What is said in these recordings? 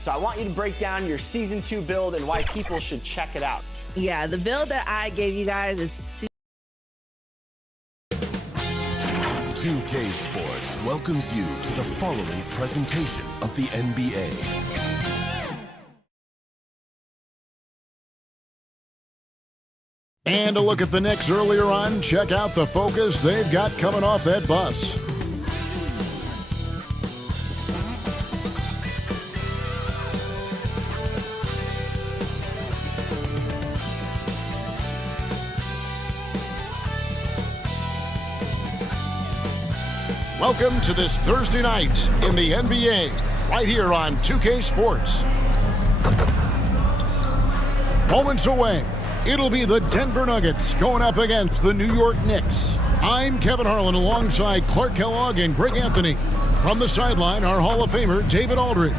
So I want you to break down your Season 2 build and why people should check it out. Yeah, the build that I gave you guys is 2K Sports welcomes you to the following presentation of the NBA. And a look at the Knicks earlier on. Check out the focus they've got coming off that bus. Welcome to this Thursday night in the NBA, right here on 2K Sports. Moments away, it'll be the Denver Nuggets going up against the New York Knicks. I'm Kevin Harlan alongside Clark Kellogg and Greg Anthony. From the sideline, our Hall of Famer, David Aldridge.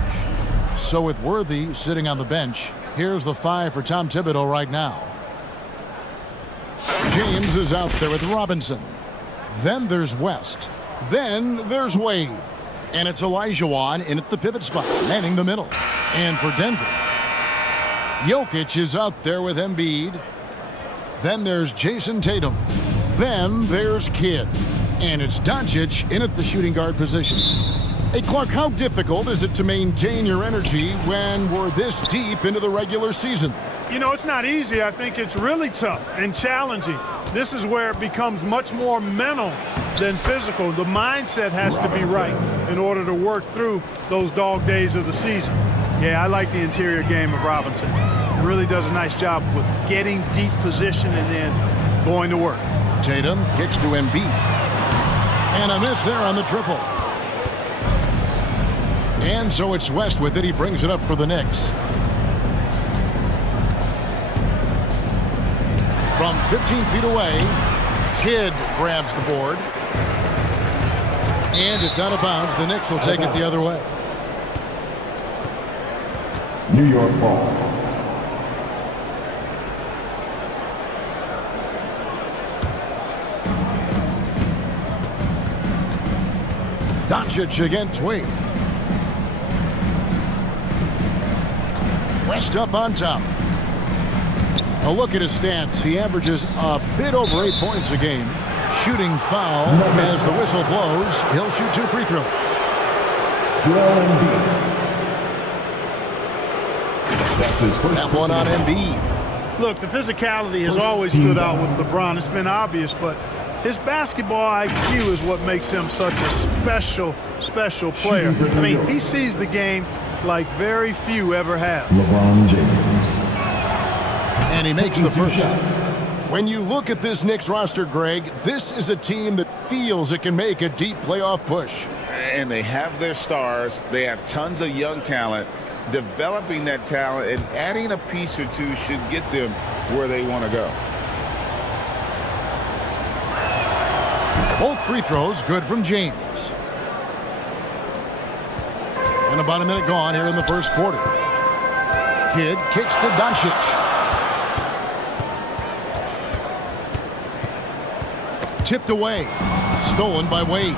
So with Worthy sitting on the bench, here's the five for Tom Thibodeau right now. James is out there with Robinson. Then there's West. Then there's Wade. And it's Olajuwon in at the pivot spot, manning the middle. And for Denver, Jokic is out there with Embiid. Then there's Jason Tatum. Then there's Kidd. And it's Doncic in at the shooting guard position. Hey, Clark, how difficult is it to maintain your energy when we're this deep into the regular season? You know, it's not easy. I think it's really tough and challenging. This is where it becomes much more mental than physical. The mindset has to be right in order to work through those dog days of the season. Yeah, I like the interior game of Robinson. He really does a nice job with getting deep position and then going to work. Tatum kicks to Embiid. And a miss there on the triple. And so it's West with it. He brings it up for the Knicks. From 15 feet away, Kidd grabs the board. And it's out of bounds. The Knicks will take it the other way. New York ball. Doncic against Wade. West up on top. A look at his stats. He averages a bit over 8 points a game. Shooting foul as the whistle blows. He'll shoot 2 free throws. That one on Embiid. Look, the physicality has always stood out with LeBron. It's been obvious, but his basketball IQ is what makes him such a special player. I mean, he sees the game like very few ever have. LeBron James. And he makes the first. When you look at this Knicks roster, Greg, this is a team that feels it can make a deep playoff push. And they have their stars. They have tons of young talent. Developing that talent and adding a piece or two should get them where they want to go. Both free throws good from James. And about a minute gone here in the first quarter. Kidd kicks to Doncic. Tipped away. Stolen by Wade.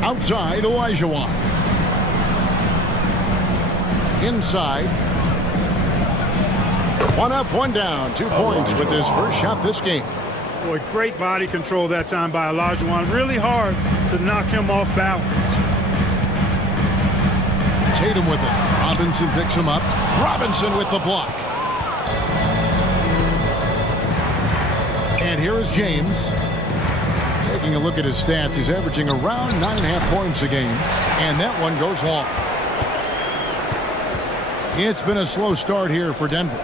Outside, Olajuwon. Inside. One up, one down. 2 points with his first shot this game. Boy, great body control that time by Olajuwon. Really hard to knock him off balance. Tatum with it. Robinson picks him up. Robinson with the block. And here is James. Taking a look at his stats, he's averaging around 9.5 points a game. And that one goes long. It's been a slow start here for Denver.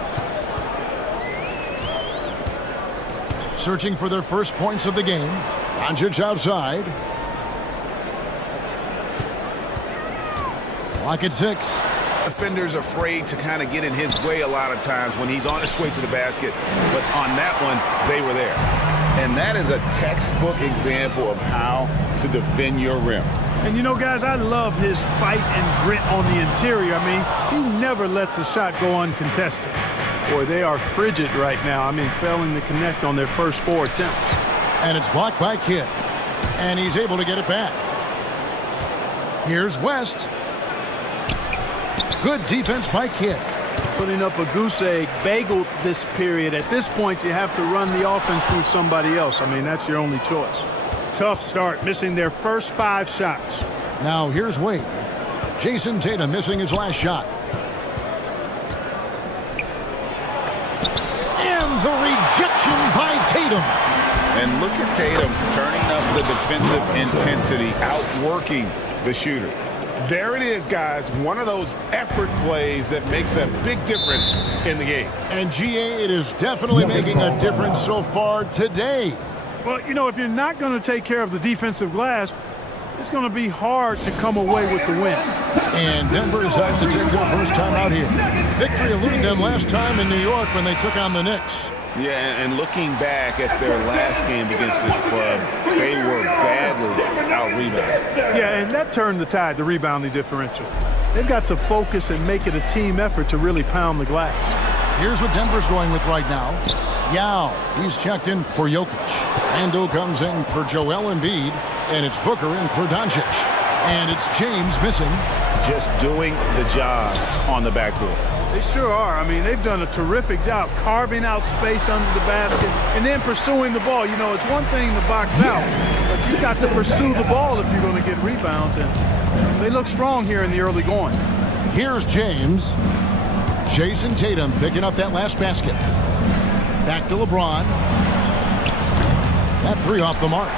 Searching for their first points of the game. Doncic outside. Clock at 6. Defender's afraid to kind of get in his way a lot of times when he's on his way to the basket. But on that one, they were there. And that is a textbook example of how to defend your rim. And, you know, guys, I love his fight and grit on the interior. I mean, he never lets a shot go uncontested. Boy, they are frigid right now. I mean, failing to connect on their first 4 attempts. And it's blocked by Kidd. And he's able to get it back. Here's West. Good defense by Kidd. Putting up a goose egg, bageled this period. At this point, you have to run the offense through somebody else. I mean, that's your only choice. Tough start, missing their first 5 shots. Now here's Wade. Jason Tatum missing his last shot. And the rejection by Tatum. And look at Tatum turning up the defensive intensity, outworking the shooter. There it is, guys. One of those effort plays that makes a big difference in the game. And GA, it is definitely making a difference so far today. Well, you know, if you're not going to take care of the defensive glass, it's going to be hard to come away with the win. And Denver decides to take their first time out here. Victory eluded them last time in New York when they took on the Knicks. Yeah, and looking back at their last game against this club, they were badly out-rebounded. Yeah, and that turned the tide, the rebounding differential. They've got to focus and make it a team effort to really pound the glass. Here's what Denver's going with right now. Yao, he's checked in for Jokic. Randle comes in for Joel Embiid, and it's Booker in for Doncic. And it's James missing. Just doing the job on the backboard. They sure are. I mean, they've done a terrific job carving out space under the basket and then pursuing the ball. You know, it's one thing to box out, but you've got to pursue the ball if you're going to get rebounds. And they look strong here in the early going. Here's James. Jason Tatum picking up that last basket. Back to LeBron. That 3 off the mark.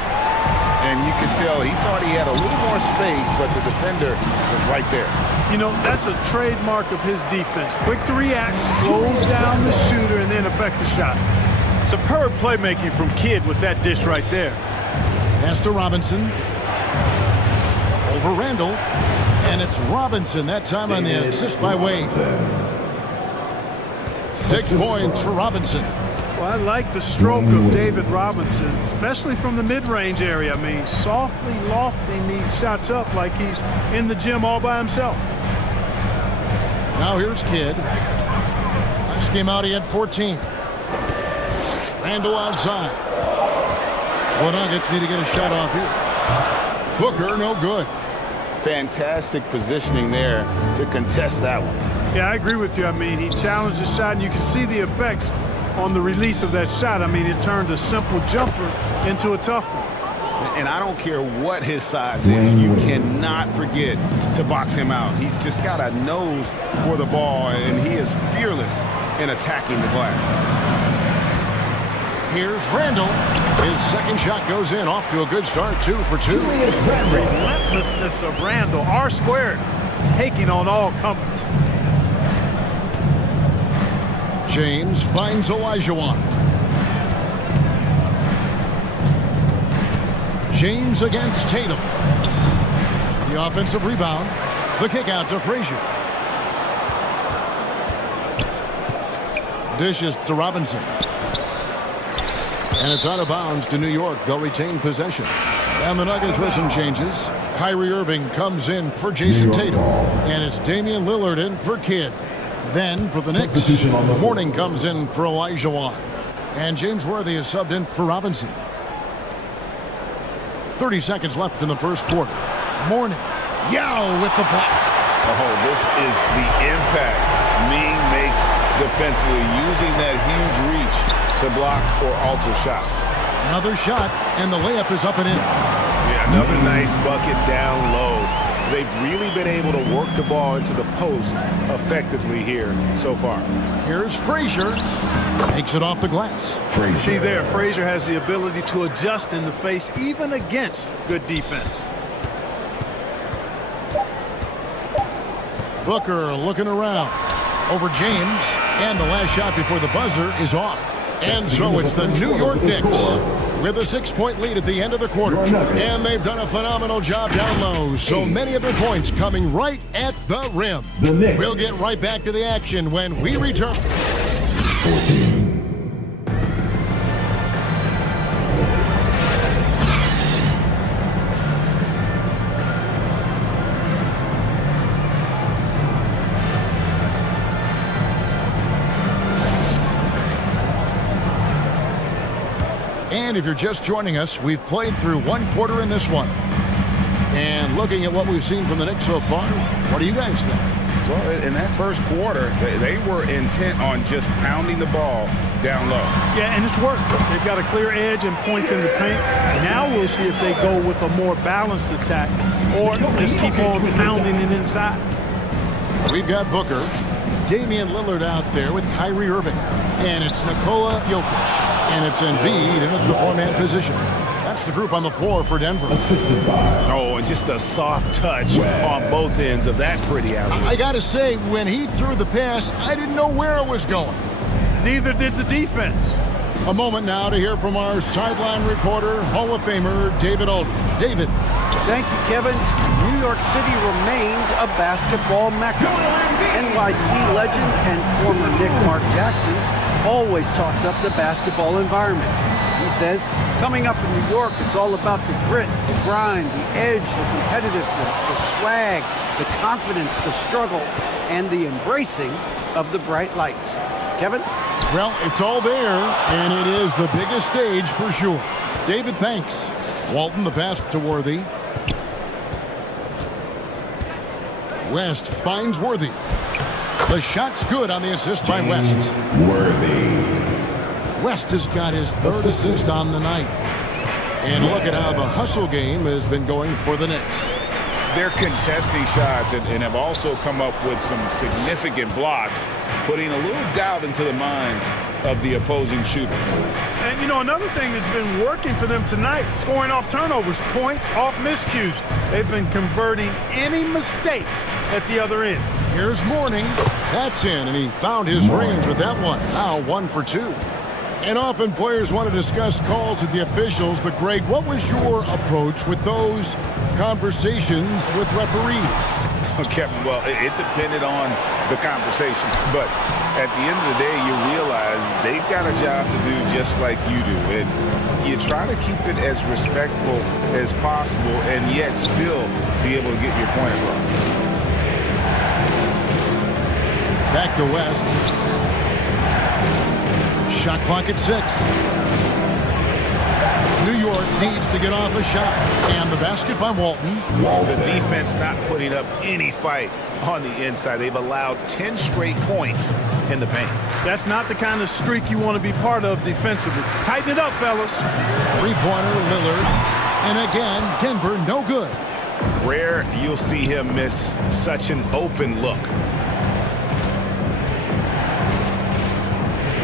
And you can tell he thought he had a little more space, but the defender was right there. You know, that's a trademark of his defense. Quick to react, close down the shooter, and then affect the shot. Superb playmaking from Kidd with that dish right there. Pass to Robinson. Over Randle. And it's Robinson that time on the assist by Wade. 6 points for Robinson. Well, I like the stroke of David Robinson, especially from the mid-range area. I mean, softly lofting these shots up like he's in the gym all by himself. Now here's Kidd. Last game out, he had 14. Randle outside. The Nuggets need to get a shot off here. Booker, no good. Fantastic positioning there to contest that one. Yeah, I agree with you. I mean, he challenged the shot, and you can see the effects on the release of that shot. I mean, it turned a simple jumper into a tough one. And I don't care what his size is, you cannot forget to box him out. He's just got a nose for the ball, and he is fearless in attacking the glass. Here's Randle. His second shot goes in, off to a good start, 2 for 2. Relentlessness of Randle, R squared, taking on all comers. James finds Olajuwon. James against Tatum. The offensive rebound. The kick out to Frazier. Dishes to Robinson. And it's out of bounds to New York. They'll retain possession. And the Nuggets with some changes. Kyrie Irving comes in for Jason Tatum. And it's Damian Lillard in for Kidd. Then for the Knicks, Mourning comes in for Olajuwon. And James Worthy is subbed in for Robinson. 30 seconds left in the first quarter. Mourning. Yao with the block. Oh, this is the impact Ming makes defensively, using that huge reach to block or alter shots. Another shot, and the layup is up and in. Yeah, another nice bucket down low. They've really been able to work the ball into the post effectively here so far. Here's Frazier. Takes it off the glass. You see there, Frazier has the ability to adjust in the face even against good defense. Booker looking around. Over James. And the last shot before the buzzer is off. And so it's the New York Knicks with a 6-point lead at the end of the quarter. And they've done a phenomenal job down low. So many of their points coming right at the rim. We'll get right back to the action when we return. 14. And if you're just joining us, we've played through one quarter in this one. And looking at what we've seen from the Knicks so far, what do you guys think? Well, in that first quarter, they were intent on just pounding the ball down low. Yeah, and it's worked. They've got a clear edge and points in the paint. Now we'll see if they go with a more balanced attack or just keep on pounding it inside. We've got Booker, Damian Lillard out there with Kyrie Irving. And it's Nikola Jokic. And it's Embiid in at the four-man position. That's the group on the floor for Denver. Assisted by Oh, and just a soft touch on both ends of that pretty alley. I got to say, when he threw the pass, I didn't know where it was going. Neither did the defense. A moment now to hear from our sideline reporter, Hall of Famer David Aldridge. David. Thank you, Kevin. New York City remains a basketball mecca. NYC legend and former Knick Mark Jackson always talks up the basketball environment. He says, coming up in New York, it's all about the grit, the grind, the edge, the competitiveness, the swag, the confidence, the struggle, and the embracing of the bright lights. Kevin? Well, it's all there, and it is the biggest stage for sure. David, thanks. Walton, the pass to Worthy. West finds Worthy. The shot's good on the assist by West. Worthy. West has got his third assist on the night. And look at how the hustle game has been going for the Knicks. They're contesting shots and have also come up with some significant blocks, putting a little doubt into the minds of the opposing shooter. And, you know, another thing that's been working for them tonight, scoring off turnovers, points off miscues. They've been converting any mistakes at the other end. Here's Mourning. That's in, and he found his range with that one. Now 1 for 2. And often players want to discuss calls with the officials, but Greg, what was your approach with those conversations with referees? Kevin, well, it depended on the conversation, but at the end of the day, you realize they've got a job to do just like you do, and you try to keep it as respectful as possible and yet still be able to get your point across. Back to West. Shot clock at 6. New York needs to get off a shot. And the basket by Walton. The defense not putting up any fight on the inside. They've allowed 10 straight points in the paint. That's not the kind of streak you want to be part of defensively. Tighten it up, fellas. Three-pointer, Lillard. And again, Denver no good. Rare you'll see him miss such an open look.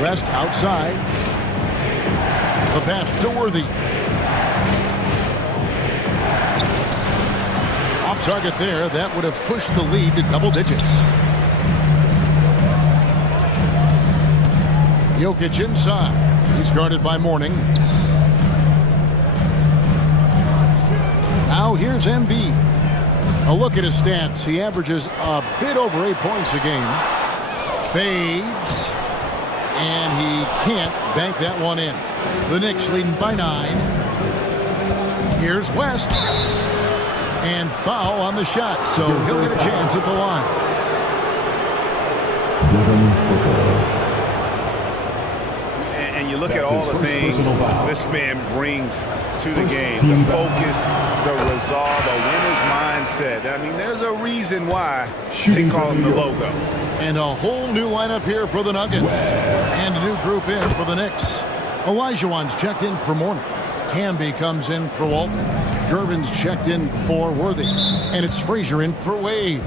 West outside. The pass to Worthy. Off target there. That would have pushed the lead to double digits. Jokic inside. He's guarded by Mourning. Now here's Embiid. A look at his stats. He averages a bit over 8 points a game. Fades. And he can't bank that one in. The Knicks leading by 9. Here's West. And foul on the shot, so he'll get a chance at the line. And you look at all the things this man brings to the game. The focus, the resolve, a winner's mindset. I mean, there's a reason why they call him the logo. And a whole new lineup here for the Nuggets. And a new group in for the Knicks. Olajuwon's checked in for Mourning. Camby comes in for Walton. Gervin's checked in for Worthy. And it's Frazier in for Wade.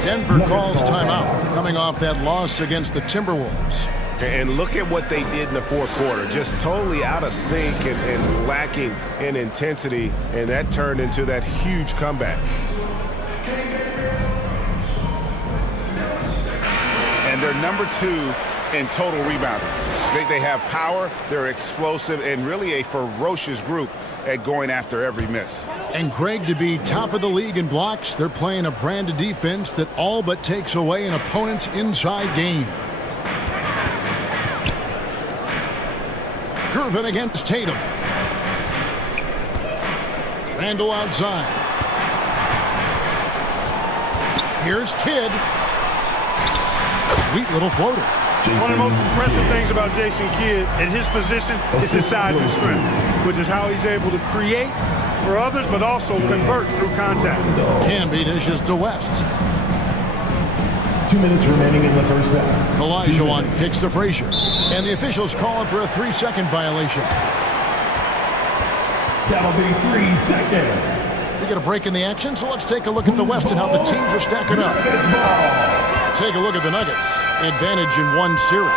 Denver calls timeout, coming off that loss against the Timberwolves. And look at what they did in the fourth quarter. Just totally out of sync and lacking in intensity. And that turned into that huge comeback. And they're number 2 in total rebounding. They have power, they're explosive, and really a ferocious group at going after every miss. And Greg, to be top of the league in blocks, they're playing a brand of defense that all but takes away an opponent's inside game. Gervin against Tatum. Randall outside. Here's Kidd. Sweet little floater. One of the most impressive things about Jason Kidd at his position is his size and strength. which is how he's able to create for others, but also convert through contact. Canby dishes to West. 2 minutes remaining in the first half. Olajuwon kicks to Frazier. And the officials calling for a 3-second violation. That'll be 3 seconds. We get a break in the action, so let's take a look at the West and how the teams are stacking up. Take a look at the Nuggets. Advantage in one series.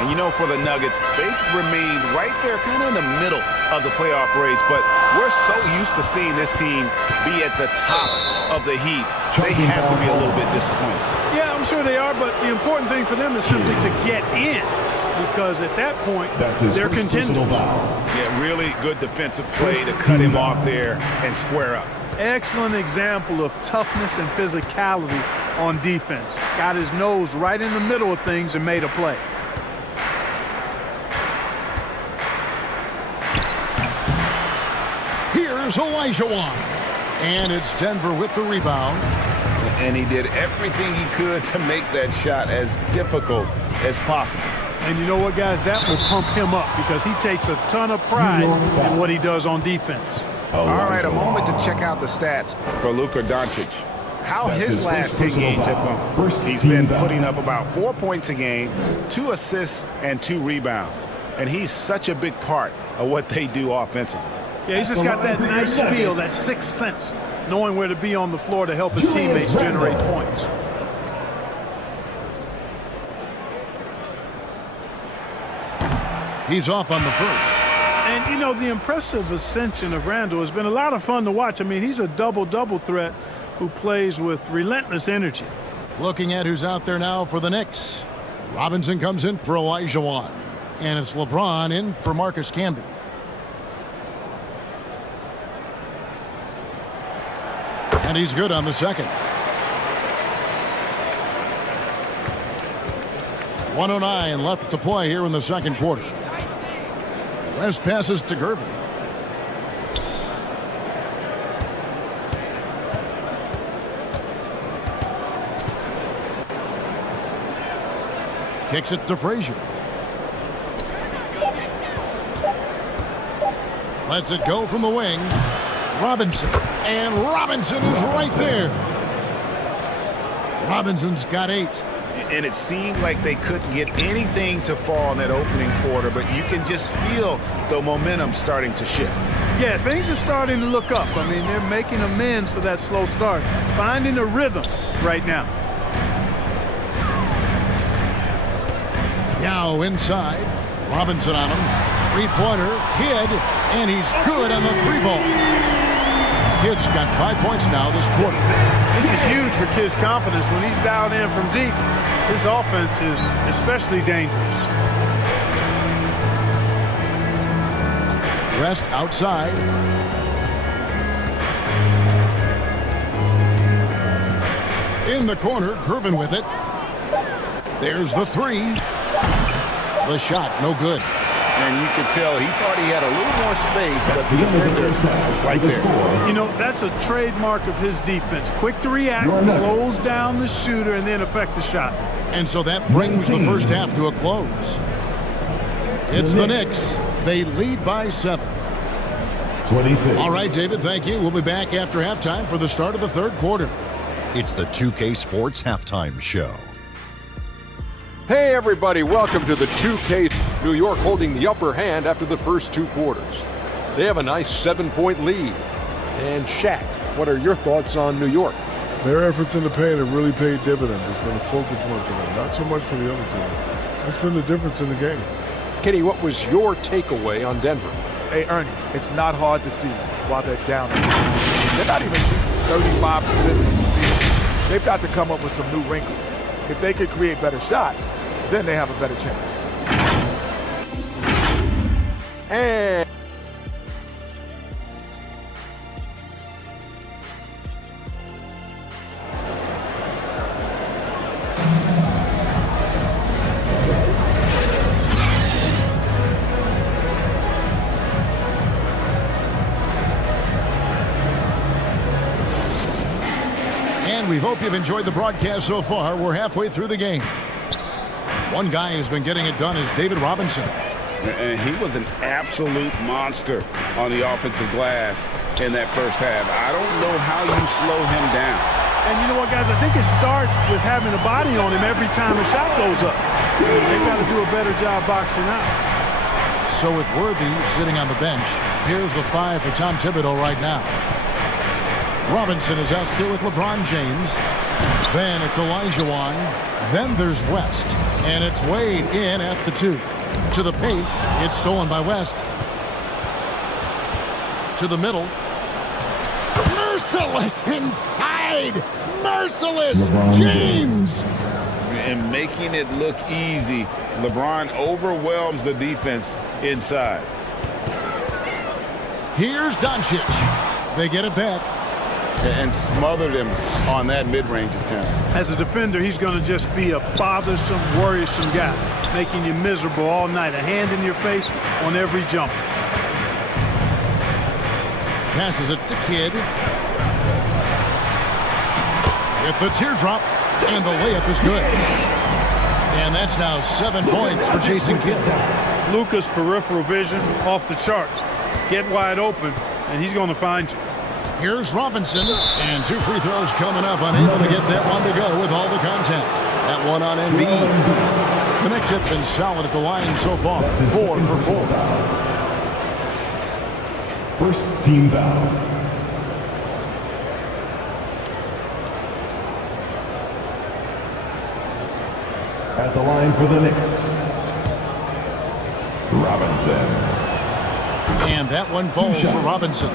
And you know, for the Nuggets, they've remained right there kind of in the middle of the playoff race, but we're so used to seeing this team be at the top of the heat. They have to be a little bit disappointed. Yeah, I'm sure they are, but the important thing for them is simply to get in, because at that point, they're contenders. Yeah, really good defensive play to cut him off there and square up. Excellent example of toughness and physicality on defense. Got his nose right in the middle of things and made a play. Here's Olajuwon. And it's Denver with the rebound. And he did everything he could to make that shot as difficult as possible. And you know what, guys? That will pump him up because he takes a ton of pride in what he does on defense. All right, a moment to check out the stats for Luka Doncic. How his last 10 games have gone. He's been putting up about 4 points a game, 2 assists, and 2 rebounds. And he's such a big part of what they do offensively. Yeah, he's just got that nice feel, that sixth sense, knowing where to be on the floor to help his teammates generate points. He's off on the first. And, you know, the impressive ascension of Randle has been a lot of fun to watch. I mean, he's a double-double threat who plays with relentless energy. Looking at who's out there now for the Knicks. Robinson comes in for Olajuwon. And it's LeBron in for Marcus Camby. And he's good on the second. 1:09 left to play here in the second quarter. West passes to Gervin. Kicks it to Frazier. Lets it go from the wing. Robinson. And Robinson is right there. Robinson's got 8. And it seemed like they couldn't get anything to fall in that opening quarter, but you can just feel the momentum starting to shift. Yeah, things are starting to look up. I mean, they're making amends for that slow start, finding a rhythm right now. Yao inside. Robinson on him. Three-pointer. Kidd. And he's good on the 3-ball. Kidd's got 5 points now this quarter. This is huge for Kidd's confidence. When he's dialed in from deep, his offense is especially dangerous. Rest outside. In the corner, Gervin with it. There's the 3. The shot, no good. And you could tell he thought he had a little more space, but the defender was right there. You know, that's a trademark of his defense. Quick to react, close down the shooter, and then affect the shot. And so that brings the first half to a close. It's the Knicks. They lead by 7. 26. All right, David, thank you. We'll be back after halftime for the start of the third quarter. It's the 2K Sports Halftime Show. Hey everybody, welcome to the 2K. New York holding the upper hand after the first 2 quarters. They have a nice 7-point lead. And Shaq, what are your thoughts on New York? Their efforts in the paint have really paid dividends. It's been a focal point for them, not so much for the other team. That's been the difference in the game. Kenny, what was your takeaway on Denver? Hey, Ernie, it's not hard to see while they're down. They're not even shooting 35% from the field. They've got to come up with some new wrinkles. If they could create better shots, then they have a better chance. And we hope you've enjoyed the broadcast so far. We're halfway through the game. One guy who's been getting it done is David Robinson. And he was an absolute monster on the offensive glass in that first half. I don't know how you slow him down. And you know what, guys? I think it starts with having a body on him every time a shot goes up. They've got to do a better job boxing out. So with Worthy sitting on the bench, here's the 5 for Tom Thibodeau right now. Robinson is out there with LeBron James. Then it's Olajuwon. Then there's West. And it's Wade in at the 2. To the paint. It's stolen by West. To the middle. Merciless inside. Merciless. James. And making it look easy. LeBron overwhelms the defense inside. Here's Doncic. They get it back. And smothered him on that mid-range attempt. As a defender, he's going to just be a bothersome, worrisome guy, making you miserable all night. A hand in your face on every jump. Passes it to Kidd. With the teardrop, and the layup is good. And that's now 7 points for Jason Kidd. Luka's peripheral vision off the charts. Get wide open, and he's going to find you. Here's Robinson, and 2 free throws coming up, unable to get that one to go with all the contact. That one on Embiid. The Knicks have been solid at the line so far, 4 for 4. First team foul. At the line for the Knicks, Robinson. And that one falls for Robinson.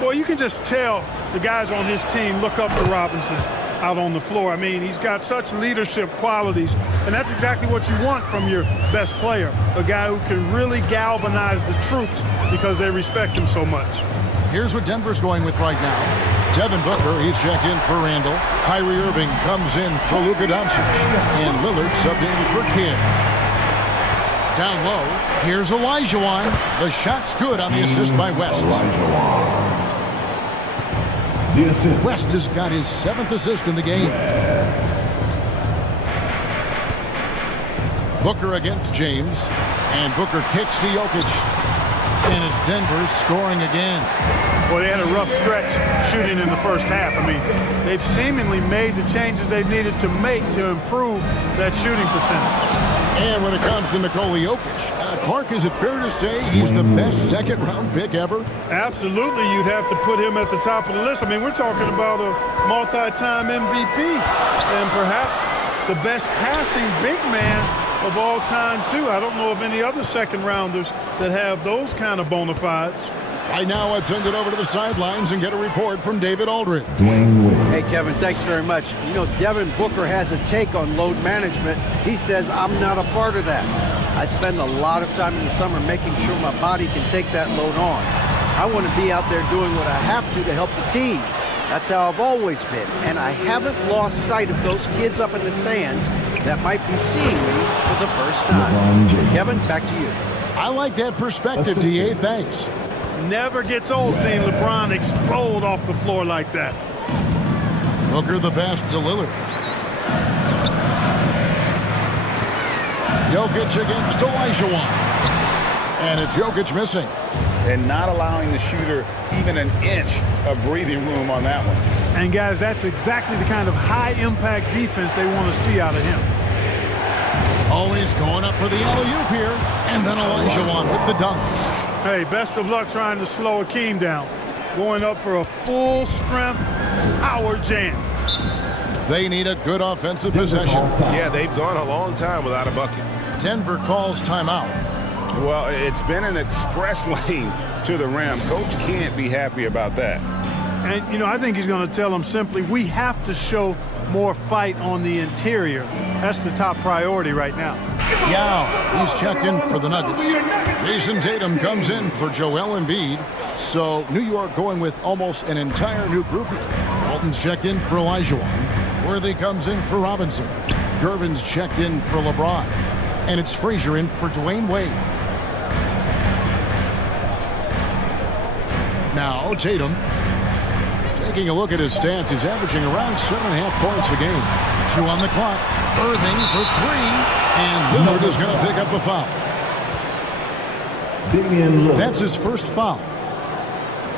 Well, you can just tell the guys on his team look up to Robinson out on the floor. I mean, he's got such leadership qualities, and that's exactly what you want from your best player, a guy who can really galvanize the troops because they respect him so much. Here's what Denver's going with right now. Devin Booker, he's checked in for Randall. Kyrie Irving comes in for Luka Doncic. And Lillard subbed in for Kidd. Down low, here's Olajuwon. The shot's good on the assist by West. West has got his 7th assist in the game. Booker against James. And Booker kicks to Jokic. And it's Denver scoring again. Well, they had a rough stretch shooting in the first half. I mean, they've seemingly made the changes they've needed to make to improve that shooting percentage. And when it comes to Nikola Jokic, Clark, is it fair to say he's the best second-round pick ever? Absolutely, you'd have to put him at the top of the list. I mean, we're talking about a multi-time MVP and perhaps the best passing big man of all time, too. I don't know of any other second-rounders that have those kind of bona fides. Right now, let's send it over to the sidelines and get a report from David Aldridge. Hey, Kevin, thanks very much. You know, Devin Booker has a take on load management. He says, I'm not a part of that. I spend a lot of time in the summer making sure my body can take that load on. I want to be out there doing what I have to help the team. That's how I've always been. And I haven't lost sight of those kids up in the stands that might be seeing me for the first time. Kevin, back to you. I like that perspective, D.A. Thanks. Never gets old seeing LeBron explode off the floor like that. Booker the pass to Lillard. Jokic against Olajuwon. And it's Jokic missing. And not allowing the shooter even an inch of breathing room on that one. And, guys, that's exactly the kind of high-impact defense they want to see out of him. Always going up for the alley-oop here. And then Olajuwon with the dunk. Hey, best of luck trying to slow Akeem down. Going up for a full-strength power jam. They need a good offensive possession. Yeah, they've gone a long time without a bucket. Denver calls timeout. Well, it's been an express lane to the rim. Coach can't be happy about that. And, you know, I think he's going to tell them simply, we have to show more fight on the interior. That's the top priority right now. Yao, he's checked in for the Nuggets. Jason Tatum comes in for Joel Embiid. So New York going with almost an entire new group here. Walton's checked in for Olajuwon. Worthy comes in for Robinson. Gervin's checked in for LeBron. And it's Frazier in for Dwayne Wade. Now Tatum. Taking a look at his stats, he's averaging around 7.5 points a game. 2 on the clock. Irving for 3. And Lillard is going to pick up a foul. Damian Lillard. That's his first foul.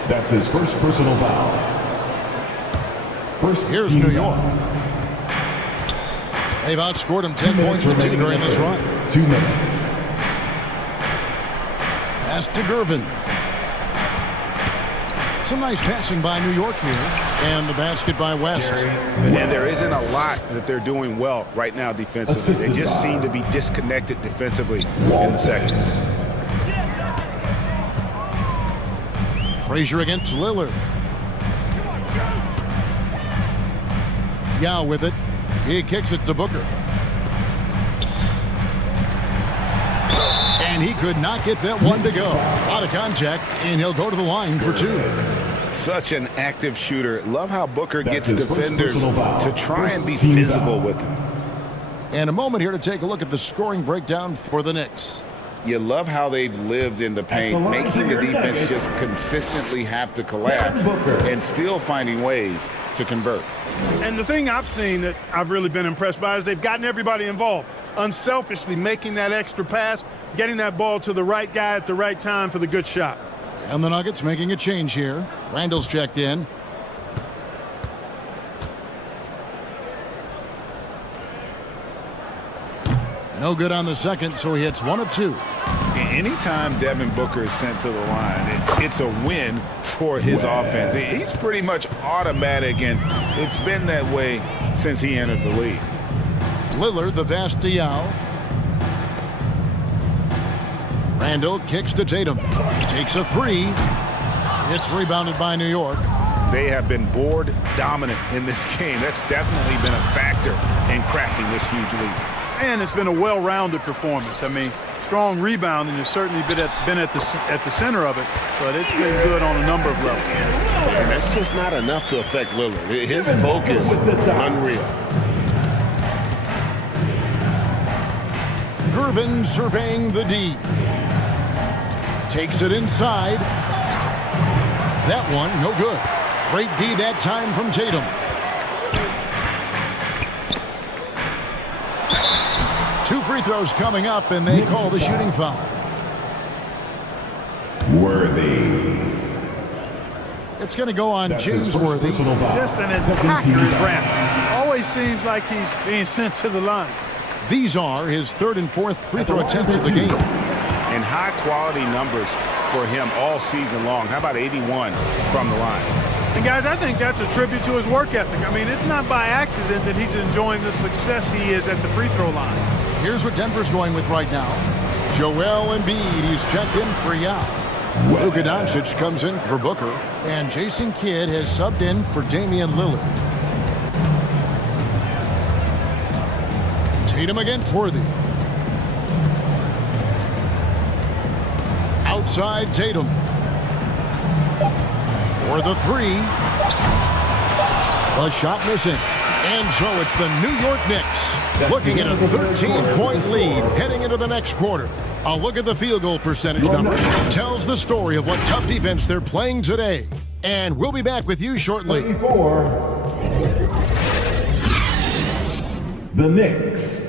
That's his first personal foul. Here's New York. They've outscored him 10 points to 2 during this run. 2 minutes. Pass to Gervin. Some nice passing by New York here. And the basket by West. And there isn't a lot that they're doing well right now defensively. They just seem to be disconnected defensively in the second. Frazier against Lillard. Yao with it. He kicks it to Booker. And he could not get that one to go. Out of contact, and he'll go to the line for 2. Such an active shooter. Love how Booker gets defenders to try and be physical with him. And a moment here to take a look at the scoring breakdown for the Knicks. You love how they've lived in the paint, making the defense just consistently have to collapse and still finding ways to convert. And the thing I've seen that I've really been impressed by is they've gotten everybody involved, unselfishly making that extra pass, getting that ball to the right guy at the right time for the good shot. And the Nuggets making a change here. Randall's checked in. No good on the second, so he hits 1 of 2. Anytime Devin Booker is sent to the line, it's a win for his offense. He's pretty much automatic, and it's been that way since he entered the league. Lillard, the pass to Yao. Randall kicks to Tatum. Takes a 3. It's rebounded by New York. They have been board dominant in this game. That's definitely been a factor in crafting this huge lead. And it's been a well-rounded performance. I mean, strong rebounding has certainly been at the center of it, but it's been good on a number of levels. And that's just not enough to affect Lillard. His focus, unreal. Gervin surveying the D. Takes it inside. That one, no good. Great D that time from Tatum. Two free throws coming up, and they call the shooting foul. Worthy. It's going to go on James Worthy. Just an attacker is Randall. Always seems like he's being sent to the line. These are his 3rd and 4th free throw attempts of the game. And high-quality numbers for him all season long. How about 81 from the line? And, guys, I think that's a tribute to his work ethic. I mean, it's not by accident that he's enjoying the success he is at the free throw line. Here's what Denver's going with right now. Joel Embiid, he's checked in for Yao. Luka Doncic comes in for Booker. And Jason Kidd has subbed in for Damian Lillard. Tatum against Worthy. Outside Tatum. For the 3. The shot missing. And so it's the New York Knicks looking at a 13-point lead heading into the next quarter. A look at the field goal percentage numbers tells the story of what tough defense they're playing today. And we'll be back with you shortly. The Knicks.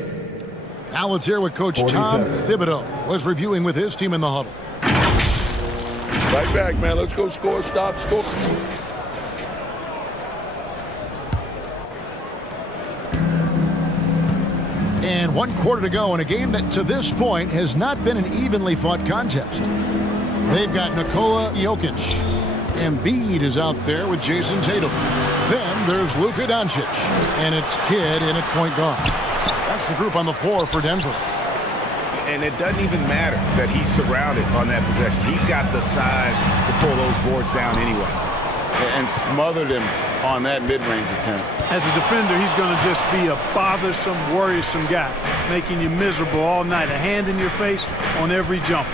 Now let's hear what Coach Tom Thibodeau was reviewing with his team in the huddle. Right back, man. Let's go score, stop, score. And 1 quarter to go in a game that to this point has not been an evenly fought contest. They've got Nikola Jokic. Embiid is out there with Jason Tatum. Then there's Luka Doncic. And it's Kidd in at point guard. That's the group on the floor for Denver. And it doesn't even matter that he's surrounded on that possession. He's got the size to pull those boards down anyway. And smothered him on that mid-range attempt. As a defender, he's going to just be a bothersome, worrisome guy, making you miserable all night. A hand in your face on every jumper.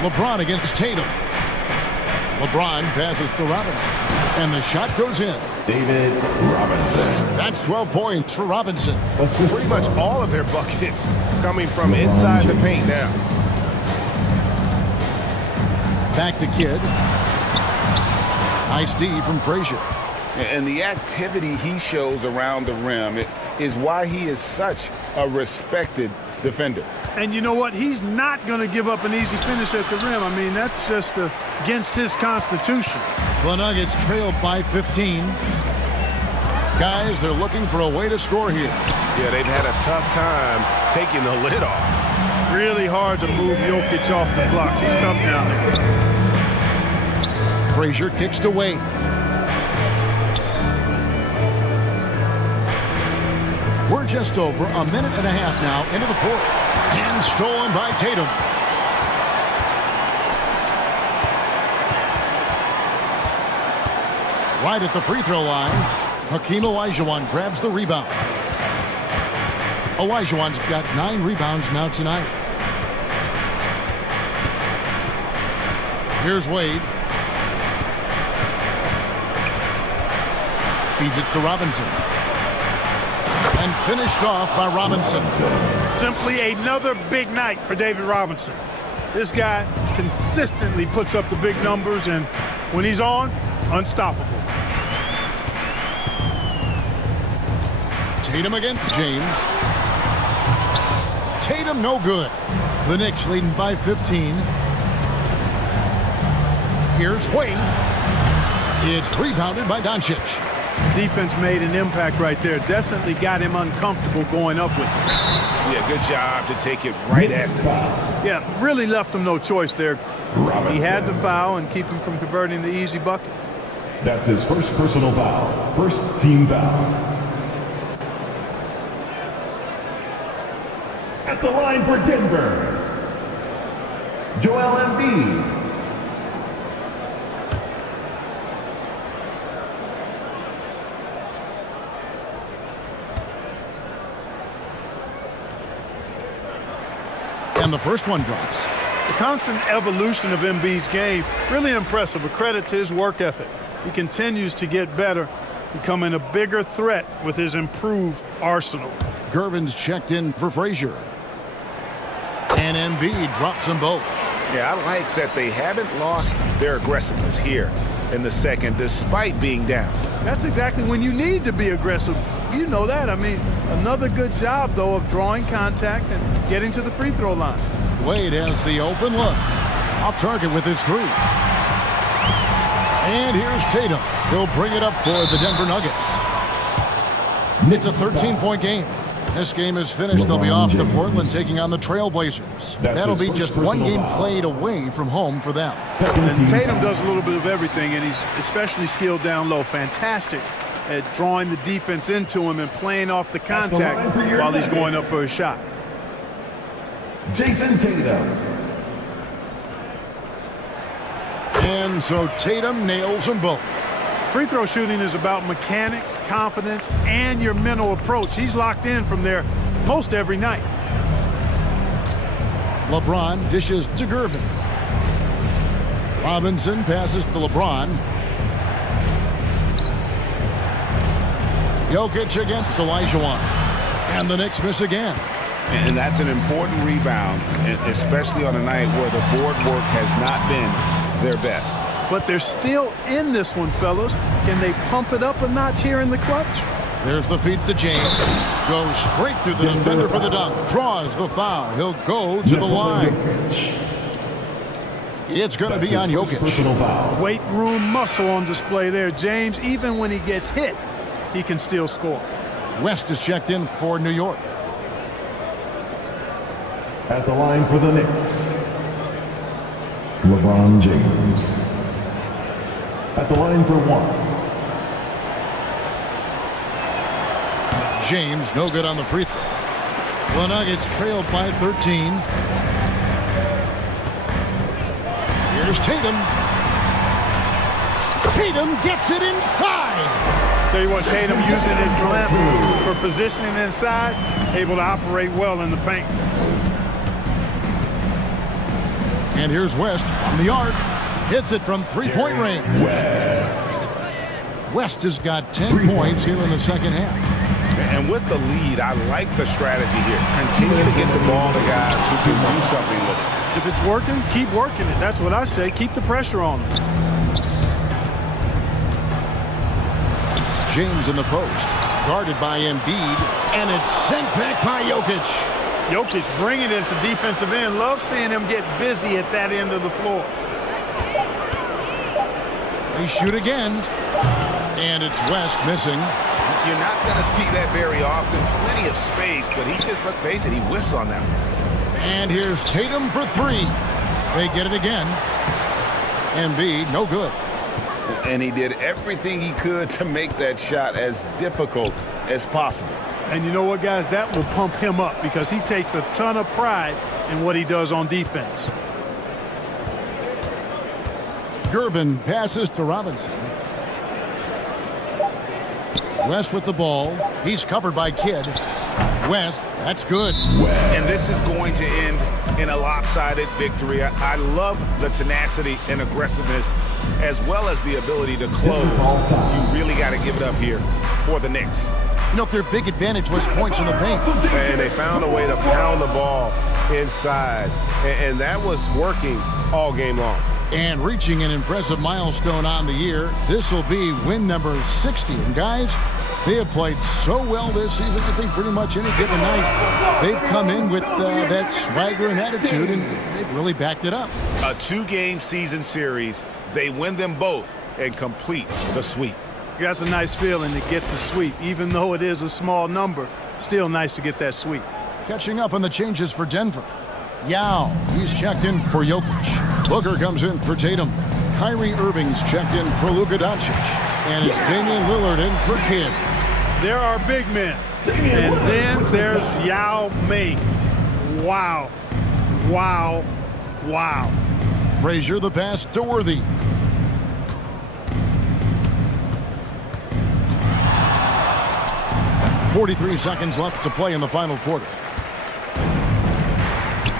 LeBron against Tatum. LeBron passes to Robinson. And the shot goes in. David Robinson. That's 12 points for Robinson. Pretty much all of their buckets coming from inside the paint now. Back to Kidd. Nice D from Frazier. And the activity he shows around the rim is why he is such a respected defender. And you know what? He's not going to give up an easy finish at the rim. I mean, that's just against his constitution. The Nuggets trailed by 15. Guys, they're looking for a way to score here. Yeah, they've had a tough time taking the lid off. Really hard to move Jokic off the blocks. He's tough down there. Frazier kicks to Wade. We're just over a minute and a half now into the fourth. And stolen by Tatum. Right at the free throw line, Hakeem Olajuwon grabs the rebound. Olajuwon's got 9 rebounds now tonight. Here's Wade. Feeds it to Robinson. And finished off by Robinson. Simply another big night for David Robinson. This guy consistently puts up the big numbers, and when he's on, unstoppable. Tatum against James. Tatum no good. The Knicks leading by 15. Here's Wade. It's rebounded by Doncic. Defense made an impact right there. Definitely got him uncomfortable going up with it. Yeah, good job to take it right at the knee. Yeah, really left him no choice there. He had to foul and keep him from converting the easy bucket. That's his first personal foul. First team foul. At the line for Denver, Joel Embiid. And the first one drops. The constant evolution of Embiid's game, really impressive. A credit to his work ethic. He continues to get better, becoming a bigger threat with his improved arsenal. Gervin's checked in for Frazier. And Embiid drops them both. Yeah, I like that they haven't lost their aggressiveness here in the second, despite being down. That's exactly when you need to be aggressive. You know that. I mean, another good job, though, of drawing contact and getting to the free throw line. Wade has the open look. Off target with his 3. And here's Tatum. He'll bring it up for the Denver Nuggets. It's a 13-point game. This game is finished. They'll be off to Portland taking on the Trailblazers. That'll be just one game played away from home for them. And Tatum does a little bit of everything, and he's especially skilled down low. Fantastic at drawing the defense into him and playing off the contact while he's going up for a shot. Jason Tatum. And so Tatum nails them both. Free throw shooting is about mechanics, confidence, and your mental approach. He's locked in from there most every night. LeBron dishes to Gervin. Robinson passes to LeBron. Jokic against Olajuwon. And the Knicks miss again. And that's an important rebound, especially on a night where the board work has not been their best. But they're still in this one, fellas. Can they pump it up a notch here in the clutch? There's the feed to James. Goes straight through the defender for the dunk. Draws the foul. He'll go to the line. It's going to be on Jokic. Weight room muscle on display there. James, even when he gets hit, he can still score. West is checked in for New York. At the line for the Knicks, LeBron James. At the line for 1. James no good on the free throw. The Nuggets trailed by 13. Here's Tatum. Tatum gets it inside. Tell you what, Tatum using his length for positioning inside, able to operate well in the paint. And here's West from the arc. Hits it from three-point range. West has got 10 points here in the second half. And with the lead, I like the strategy here. Continue to get the ball to guys who can do something with it. If it's working, keep working it. That's what I say. Keep the pressure on them. James in the post. Guarded by Embiid. And it's sent back by Jokic. Jokic bringing it at the defensive end. Love seeing him get busy at that end of the floor. They shoot again, and it's West missing. You're not going to see that very often. Plenty of space, but he just, let's face it, he whiffs on that one. And here's Tatum for three. They get it again. Embiid, no good. And he did everything he could to make that shot as difficult as possible. And you know what, guys? That will pump him up because he takes a ton of pride in what he does on defense. Gervin passes to Robinson. West with the ball. He's covered by Kidd. West, that's good. And this is going to end in a lopsided victory. I love the tenacity and aggressiveness as well as the ability to close. You really got to give it up here for the Knicks. You know, if their big advantage was points in the paint. And they found a way to pound the ball inside. And that was working all game long. And reaching an impressive milestone on the year. This will be win number 60. And guys, they have played so well this season. I think pretty much any given night they've come in with that swagger and attitude, and they've really backed it up. A two-game season series. They win them both and complete the sweep. That's a nice feeling to get the sweep. Even though it is a small number, still nice to get that sweep. Catching up on the changes for Denver. Yao, he's checked in for Jokic. Booker comes in for Tatum. Kyrie Irving's checked in for Luka Doncic. And it's Damian Lillard in for Kidd. There are big men. And then there's Yao Ming. Wow. Wow. Wow. Frazier the pass to Worthy. .43 seconds left to play in the final quarter.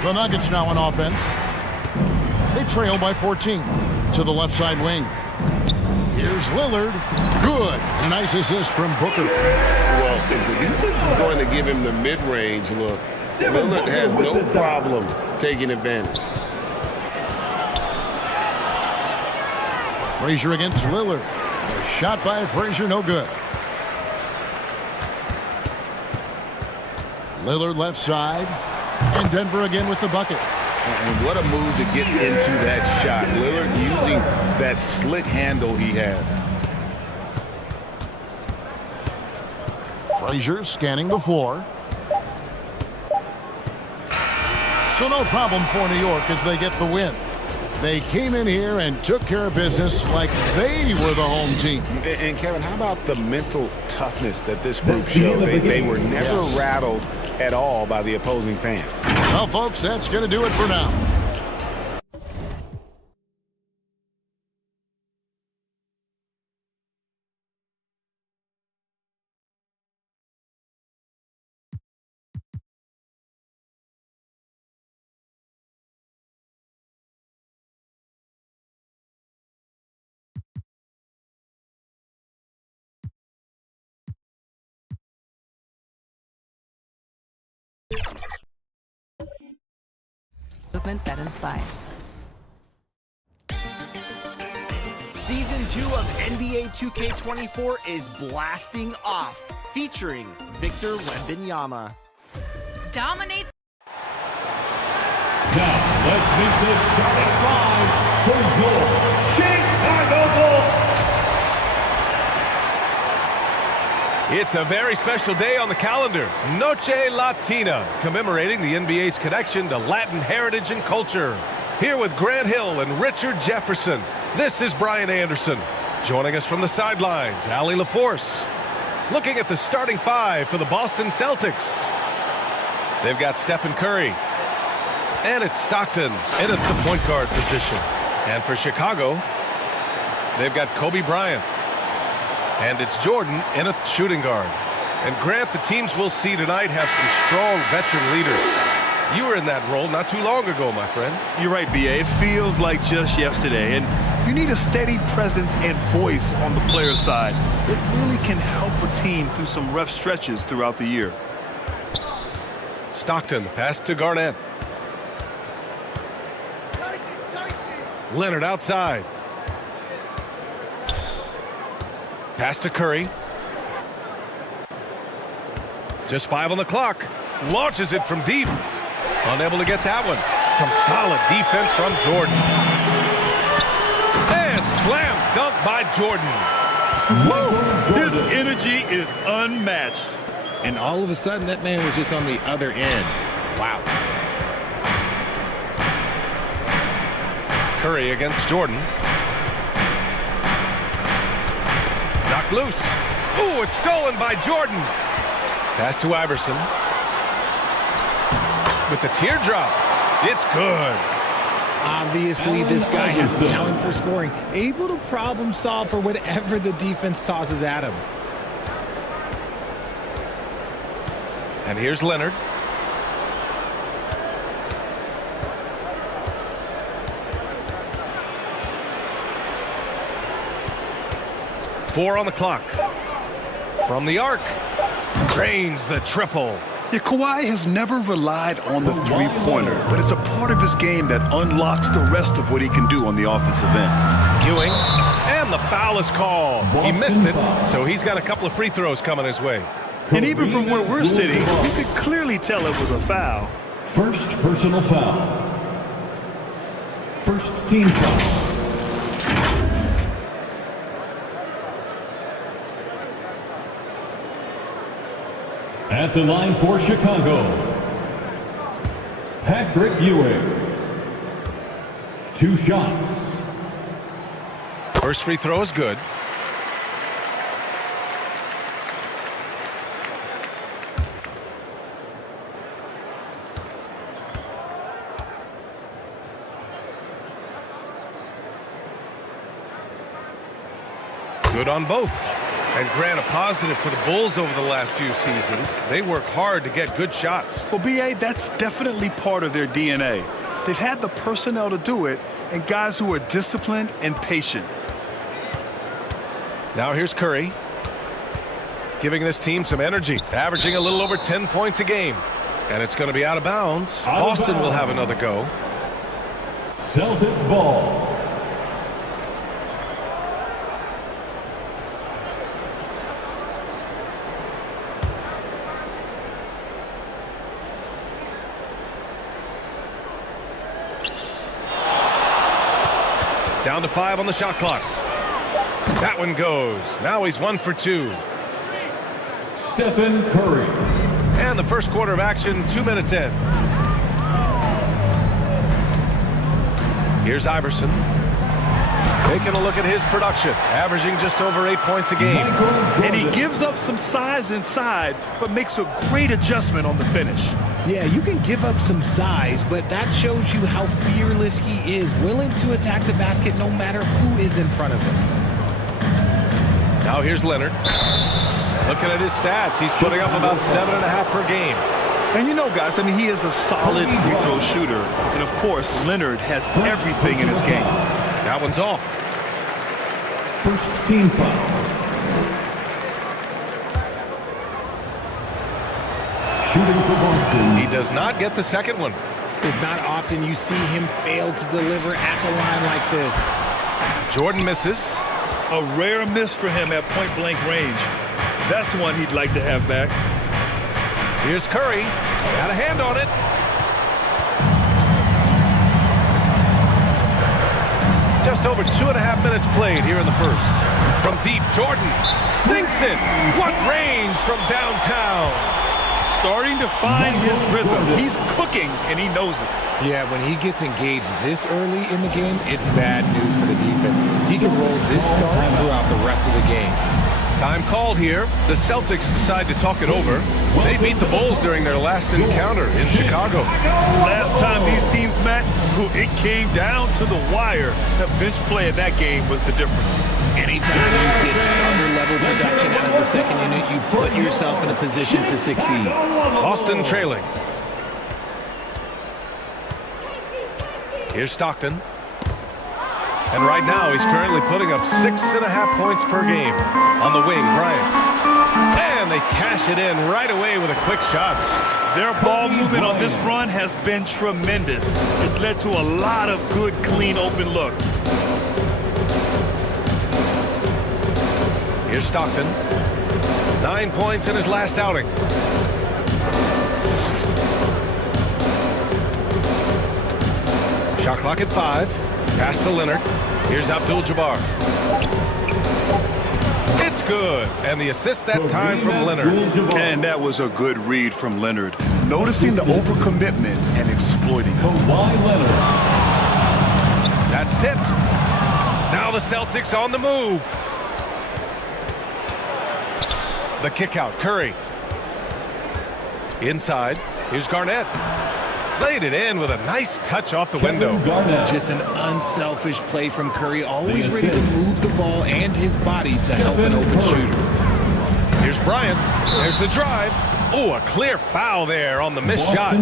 The Nuggets now on offense. They trail by 14 to the left side wing. Here's Lillard. Good. A nice assist from Booker. Well, if the defense is going to give him the mid-range look, Lillard has no problem taking advantage. Frazier against Lillard. A shot by Frazier, no good. Lillard left side. And Denver again with the bucket. And what a move to get into that shot. Lillard using that slick handle he has. Frazier scanning the floor. So no problem for New York as they get the win. They came in here and took care of business like they were the home team. And Kevin, how about the mental toughness that this group showed? They were never rattled at all by the opposing fans. Well, folks, that's going to do it for now. Movement that inspires. Season 2 of NBA 2K24 is blasting off, featuring Victor Wembanyama. Dominate. Now, let's meet the starting five for your Chicago Bulls. It's a very special day on the calendar, Noche Latina, commemorating the NBA's connection to Latin heritage and culture. Here with Grant Hill and Richard Jefferson, this is Brian Anderson. Joining us from the sidelines, Allie LaForce. Looking at the starting five for the Boston Celtics. They've got Stephen Curry. And it's Stockton in at the point guard position. And for Chicago, they've got Kobe Bryant. And it's Jordan in a shooting guard. And Grant, the teams we'll see tonight have some strong veteran leaders. You were in that role not too long ago, my friend. You're right, B.A. It feels like just yesterday. And you need a steady presence and voice on the player side. It really can help a team through some rough stretches throughout the year. Stockton, pass to Garnett. Leonard outside. Pass to Curry. Just 5 on the clock. Launches it from deep. Unable to get that one. Some solid defense from Jordan. And slam dunk by Jordan. His energy is unmatched. And all of a sudden, that man was just on the other end. Wow. Curry against Jordan. Knocked loose. Ooh, it's stolen by Jordan. Pass to Iverson. With the teardrop. It's good. Obviously, this guy has talent for scoring. Able to problem solve for whatever the defense tosses at him. And here's Leonard. Four on the clock. From the arc. Drains the triple. Yeah, Kawhi has never relied on the three-pointer, but it's a part of his game that unlocks the rest of what he can do on the offensive end. Ewing, and the foul is called. He missed it, so he's got a couple of free throws coming his way. And even from where we're sitting, you could clearly tell it was a foul. First personal foul. First team foul. At the line for Chicago, Patrick Ewing. 2 shots. First free throw is good. Good on both. And Grant, a positive for the Bulls over the last few seasons. They work hard to get good shots. Well, B.A., that's definitely part of their DNA. They've had the personnel to do it and guys who are disciplined and patient. Now here's Curry. Giving this team some energy. Averaging a little over 10 points a game. And it's going to be out of bounds. Boston will have another go. Celtics ball. Down to 5 on the shot clock. That one goes. Now he's 1 for 2. Stephen Curry. And the first quarter of action, 2 minutes in. Here's Iverson. Taking a look at his production, averaging just over 8 points a game. And he gives up some size inside, but makes a great adjustment on the finish. Yeah, you can give up some size, but that shows you how fearless he is, willing to attack the basket no matter who is in front of him. Now here's Leonard. Looking at his stats, he's putting up about 7.5 per game. And you know, guys, I mean, he is a solid free throw shooter. And, of course, Leonard has everything in his game. That one's off. First team foul. Shooting for Boston. He does not get the second one. It's not often you see him fail to deliver at the line like this. Jordan misses. A rare miss for him at point-blank range. That's one he'd like to have back. Here's Curry. Got a hand on it. Just over 2.5 minutes played here in the first. From deep, Jordan sinks it. What range from downtown. Starting to find his rhythm. He's cooking, and he knows it. Yeah, when he gets engaged this early in the game, it's bad news for the defense. He can roll this start throughout the rest of the game. Time called here. The Celtics decide to talk it over. They beat the Bulls during their last encounter in Chicago. Last time these teams met, it came down to the wire. The bench play of that game was the difference. Anytime you get starter-level production out of the second unit, you put yourself in a position to succeed. Boston trailing. Here's Stockton. And right now, he's currently putting up 6.5 points per game. On the wing, Bryant. And they cash it in right away with a quick shot. Their ball movement on this run has been tremendous. It's led to a lot of good, clean, open looks. Here's Stockton. 9 points in his last outing. Shot clock at 5. Pass to Leonard. Here's Abdul-Jabbar. It's good. And the assist that time from Leonard. And that was a good read from Leonard. Noticing the overcommitment and exploiting it. That's tipped. Now the Celtics on the move. The kick out, Curry. Inside, here's Garnett. Laid it in with a nice touch off the window. Just an unselfish play from Curry, always ready to move the ball and his body to help an open shooter. Here's Bryant. There's the drive. Oh, a clear foul there on the missed shot.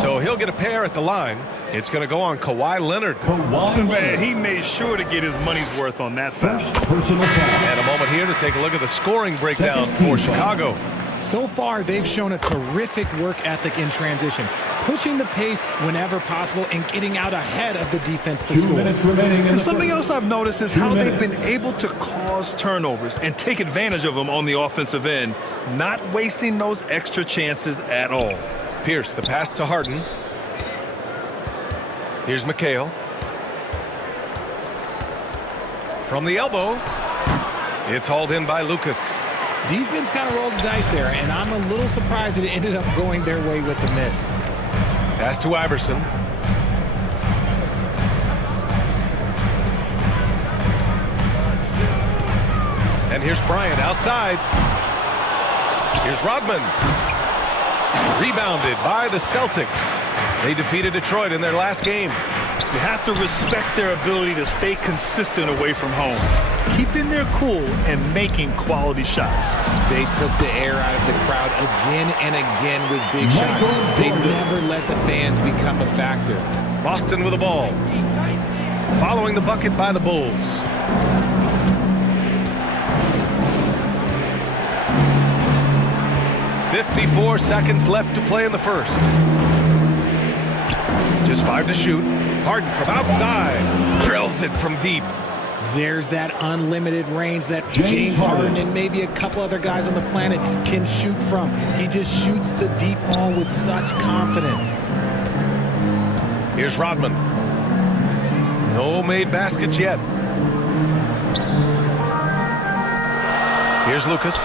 So he'll get a pair at the line. It's going to go on Kawhi Leonard. Man, he made sure to get his money's worth on that foul. And a moment here to take a look at the scoring breakdown for Chicago. So far, they've shown a terrific work ethic in transition, pushing the pace whenever possible and getting out ahead of the defense to score. And something else I've noticed is how they've been able to cause turnovers and take advantage of them on the offensive end, not wasting those extra chances at all. Pierce, the pass to Harden. Here's McHale. From the elbow, it's hauled in by Lucas. Defense kind of rolled the dice there, and I'm a little surprised that it ended up going their way with the miss. Pass to Iverson. And here's Bryant outside. Here's Rodman. Rebounded by the Celtics. They defeated Detroit in their last game. You have to respect their ability to stay consistent away from home, keeping their cool and making quality shots. They took the air out of the crowd again and again with big shots. They never let the fans become a factor. Boston with the ball. Following the bucket by the Bulls. .54 seconds left to play in the first. Just 5 to shoot. Harden from outside. Drills it from deep. There's that unlimited range that James Harden and maybe a couple other guys on the planet can shoot from. He just shoots the deep ball with such confidence. Here's Rodman. No made baskets yet. Here's Lucas.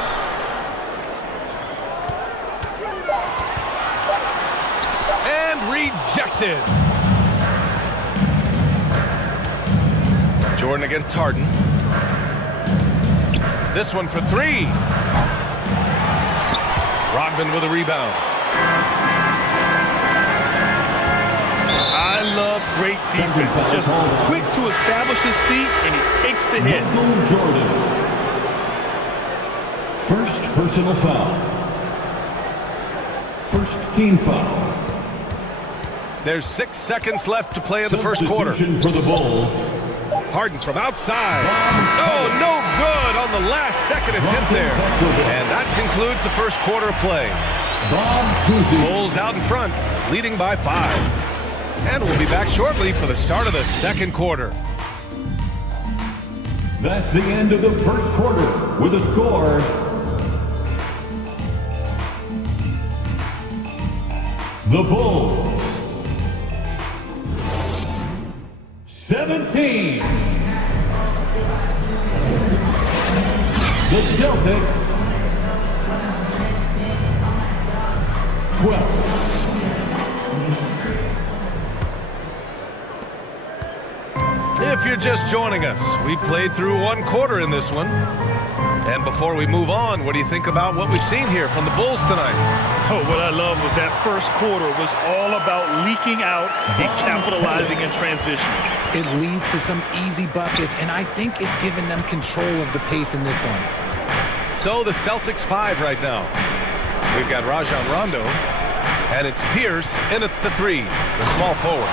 And rejected. Jordan against Harden. This one for 3. Rodman with a rebound. I love great defense. Just quick to establish his feet, and he takes the hit. Jordan. First personal foul. First team foul. There's 6 seconds left to play in the first quarter. For the Bulls. Harden from outside. Oh, no good on the last second attempt there. And that concludes the first quarter of play. Bulls out in front, leading by 5. And we'll be back shortly for the start of the second quarter. That's the end of the first quarter with a score. The Bulls 17. The Celtics 12. If you're just joining us, we played through 1 quarter in this one. And before we move on, what do you think about what we've seen here from the Bulls tonight? Oh, what I love was that first quarter was all about leaking out and capitalizing in transition. It leads to some easy buckets, and I think it's given them control of the pace in this one. So the Celtics 5 right now. We've got Rajon Rondo, and it's Pierce in at the 3, the small forward.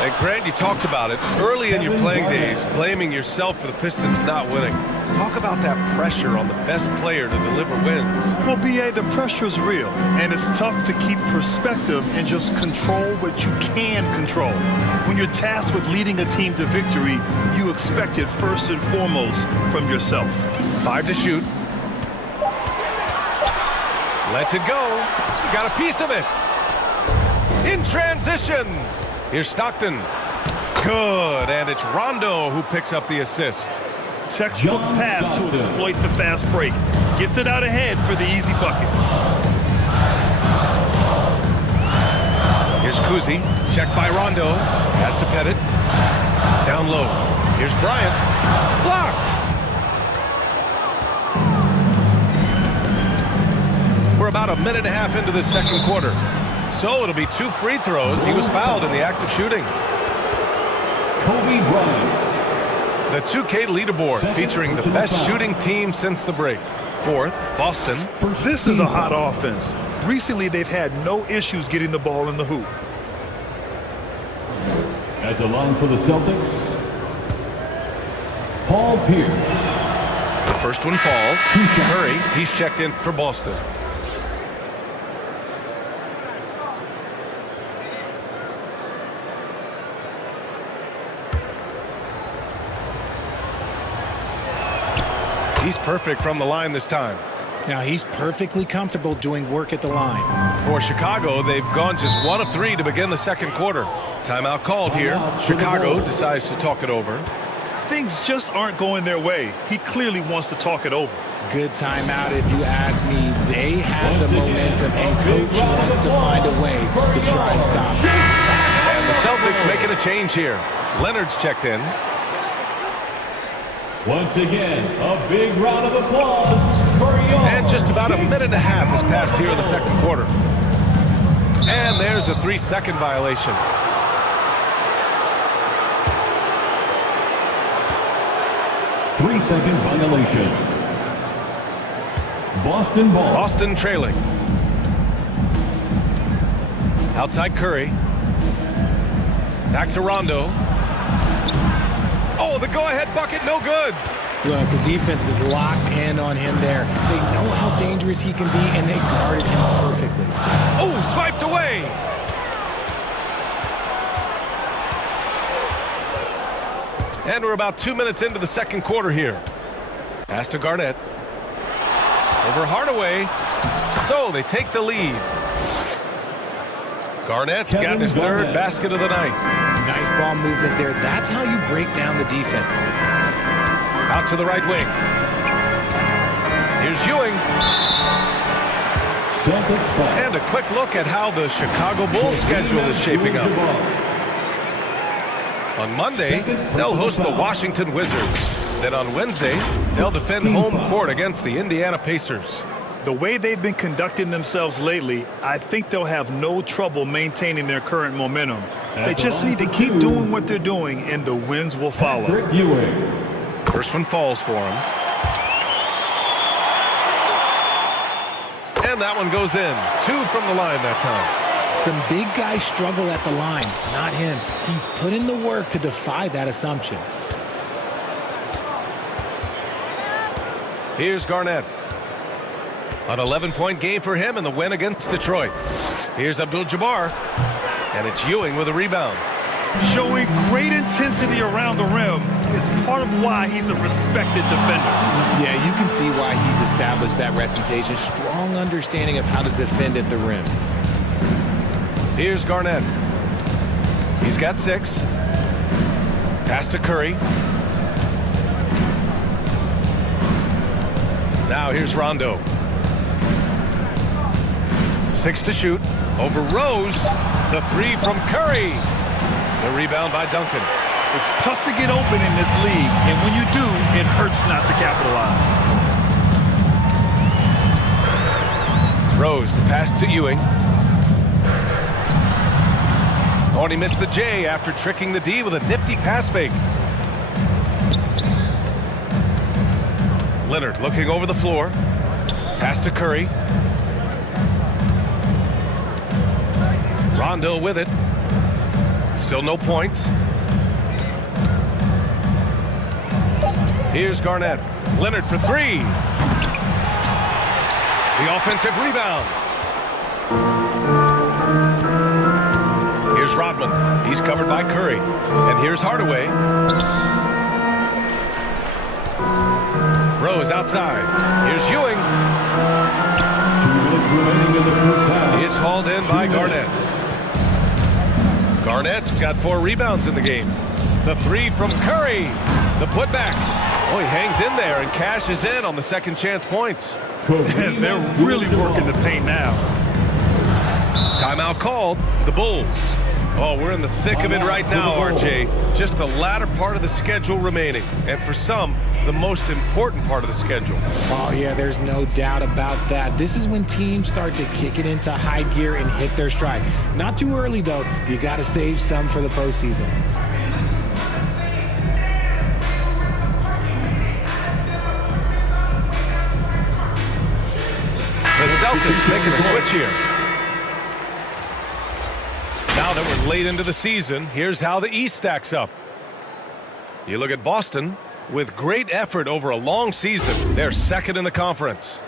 And Grant, you talked about it early in your playing days, blaming yourself for the Pistons not winning. Talk about that pressure on the best player to deliver wins. Well, B.A., the pressure is real, and it's tough to keep perspective and just control what you can control. When you're tasked with leading a team to victory, you expect it first and foremost from yourself. 5 to shoot. Lets it go. Got a piece of it. In transition. Here's Stockton. Good, and it's Rondo who picks up the assist. Textbook pass to exploit the fast break. Gets it out ahead for the easy bucket. Here's Kuzi, checked by Rondo. Has to Pettit. Down low. Here's Bryant. Blocked. We're about a minute and a half into the second quarter. So it'll be 2 free throws. He was fouled in the act of shooting. Kobe Bryant. The 2K leaderboard featuring the best shooting team since the break. 4th, Boston. This is a hot offense. Recently, they've had no issues getting the ball in the hoop. At the line for the Celtics, Paul Pierce. The first one falls. Curry, he's checked in for Boston. He's perfect from the line this time. Now he's perfectly comfortable doing work at the line. For Chicago, they've gone just 1 of 3 to begin the second quarter. Timeout called here. Chicago decides to talk it over. Things just aren't going their way. He clearly wants to talk it over. Good timeout if you ask me. They have the momentum and coach wants to find a way to try and stop it. And the Celtics making a change here. Leonard's checked in. Once again, a big round of applause for y'all. And just about a minute and a half has passed here in the second quarter. And there's a 3-second violation. Three-second violation. Boston ball. Boston trailing. Outside Curry. Back to Rondo. Oh, the go-ahead bucket, no good. Look, the defense was locked in on him there. They know how dangerous he can be, and they guarded him perfectly. Oh, swiped away. And we're about 2 minutes into the second quarter here. Pass to Garnett. Over Hardaway. So they take the lead. Garnett's got his third basket of the night. Nice ball movement there. That's how you break down the defense. Out to the right wing. Here's Ewing. And a quick look at how the Chicago Bulls schedule is shaping up. On Monday, they'll host the Washington Wizards. Then on Wednesday, they'll defend home court against the Indiana Pacers. The way they've been conducting themselves lately, I think they'll have no trouble maintaining their current momentum. They just need to keep doing what they're doing, and the wins will follow. First one falls for him. And that one goes in. 2 from the line that time. Some big guys struggle at the line, not him. He's put in the work to defy that assumption. Here's Garnett. An 11-point game for him in the win against Detroit. Here's Abdul-Jabbar. And it's Ewing with a rebound. Showing great intensity around the rim is part of why he's a respected defender. Yeah, you can see why he's established that reputation. Strong understanding of how to defend at the rim. Here's Garnett. He's got 6. Pass to Curry. Now here's Rondo. 6 to shoot. Over Rose. The 3 from Curry. The rebound by Duncan. It's tough to get open in this league, and when you do, it hurts not to capitalize. Rose, the pass to Ewing. Oh, and he missed the J after tricking the D with a nifty pass fake. Leonard looking over the floor. Pass to Curry. Rondo with it. Still no points. Here's Garnett. Leonard for 3. The offensive rebound. Here's Rodman. He's covered by Curry. And here's Hardaway. Rose outside. Here's Ewing. 2 minutes remaining in the first half. It's hauled in by Garnett. Garnett's got 4 rebounds in the game. The three from Curry. The putback. Oh, he hangs in there and cashes in on the second chance points. They're really working the paint now. Timeout called. The Bulls. Oh, we're in the thick of it right now, RJ. Just the latter part of the schedule remaining. And for some, the most important part of the schedule. Oh, yeah, there's no doubt about that. This is when teams start to kick it into high gear and hit their stride. Not too early, though. You got to save some for the postseason. The Celtics making a switch here. Now that we're late into the season, here's how the East stacks up. You look at Boston. With great effort over a long season, they're second in the conference.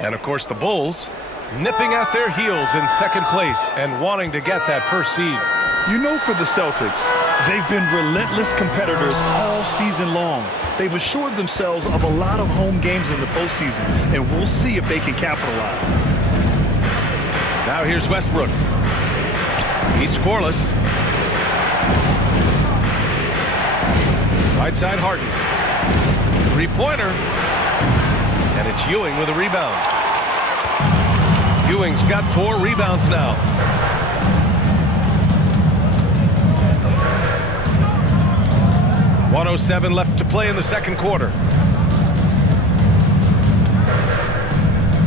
And of course the Bulls, nipping at their heels in second place and wanting to get that first seed. You know, for the Celtics, they've been relentless competitors all season long. They've assured themselves of a lot of home games in the postseason, and we'll see if they can capitalize. Now here's Westbrook. He's scoreless. Right side Harden. Three-pointer. And it's Ewing with a rebound. Ewing's got 4 rebounds now. .107 left to play in the second quarter.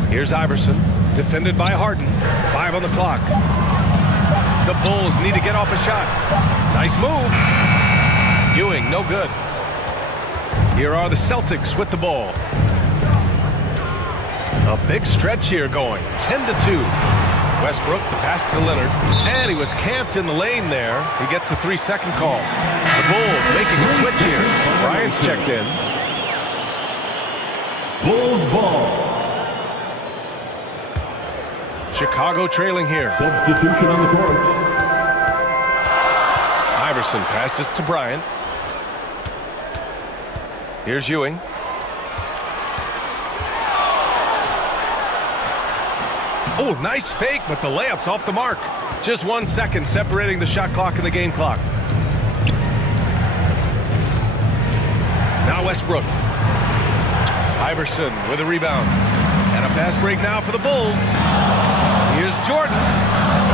Here's Iverson, defended by Harden. 5 on the clock. The Bulls need to get off a shot. Nice move. Ewing, no good. Here are the Celtics with the ball. A big stretch here going. 10-2. Westbrook, the pass to Leonard. And he was camped in the lane there. He gets a 3-second call. The Bulls making a switch here. Bryant's checked in. Bulls ball. Chicago trailing here. Substitution on the court. Iverson passes to Bryant. Here's Ewing. Oh, nice fake, but the layup's off the mark. Just 1 second separating the shot clock and the game clock. Now Westbrook. Iverson with a rebound. And a fast break now for the Bulls. Here's Jordan.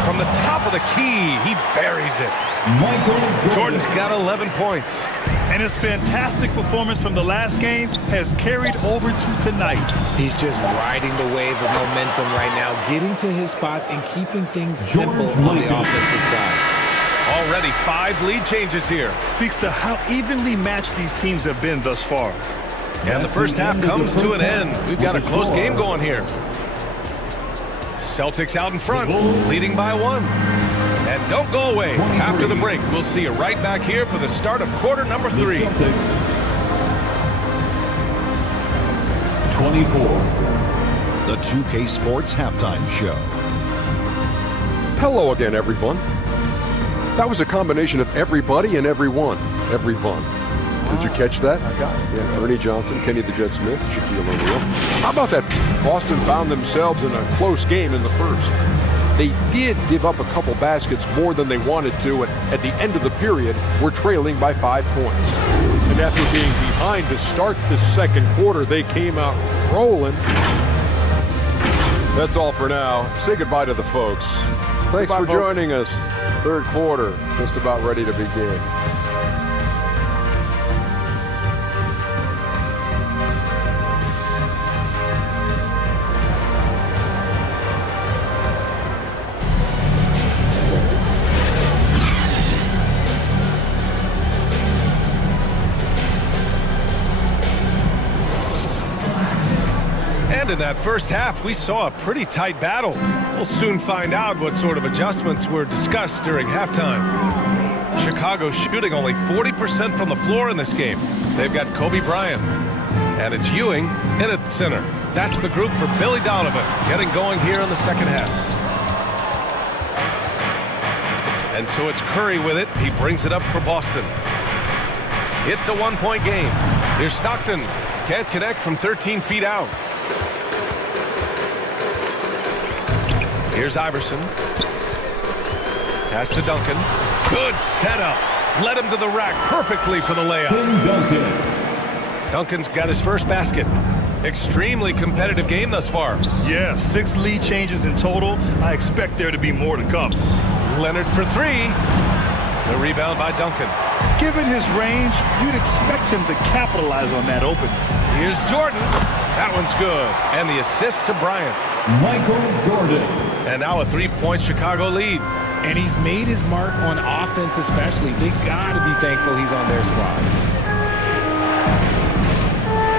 From the top of the key, he buries it. Jordan's got 11 points. And his fantastic performance from the last game has carried over to tonight. He's just riding the wave of momentum right now, getting to his spots and keeping things simple on the offensive side. Already 5 lead changes here. Speaks to how evenly matched these teams have been thus far. And the first half comes to an end. We've got a close game going here. Celtics out in front, leading by 1. And don't go away. After the break, we'll see you right back here for the start of quarter number 3. 24. The 2K Sports Halftime Show. Hello again, everyone. That was a combination of everybody and everyone. Everyone. Did you catch that? I got it. Yeah, Ernie Johnson, Kenny the Jet Smith, Shaquille O'Neal. How about that? Boston found themselves in a close game in the first. They did give up a couple baskets more than they wanted to, and at the end of the period, were trailing by 5 points. And after being behind to start the second quarter, they came out rolling. That's all for now. Say goodbye to the folks. Thanks for joining us. Third quarter, just about ready to begin. In that first half, we saw a pretty tight battle. We'll soon find out what sort of adjustments were discussed during halftime. Chicago shooting only 40% from the floor in this game. They've got Kobe Bryant. And it's Ewing in at center. That's the group for Billy Donovan, getting going here in the second half. And so it's Curry with it. He brings it up for Boston. It's a 1-point game. Here's Stockton. Can't connect from 13 feet out. Here's Iverson. Pass to Duncan. Good setup. Led him to the rack perfectly for the layup. Duncan's got his first basket. Extremely competitive game thus far. Yeah, 6 lead changes in total. I expect there to be more to come. Leonard for 3. The rebound by Duncan. Given his range, you'd expect him to capitalize on that open. Here's Jordan. That one's good. And the assist to Bryant. Michael Jordan. And now a 3-point Chicago lead. And he's made his mark on offense especially. They got to be thankful he's on their squad.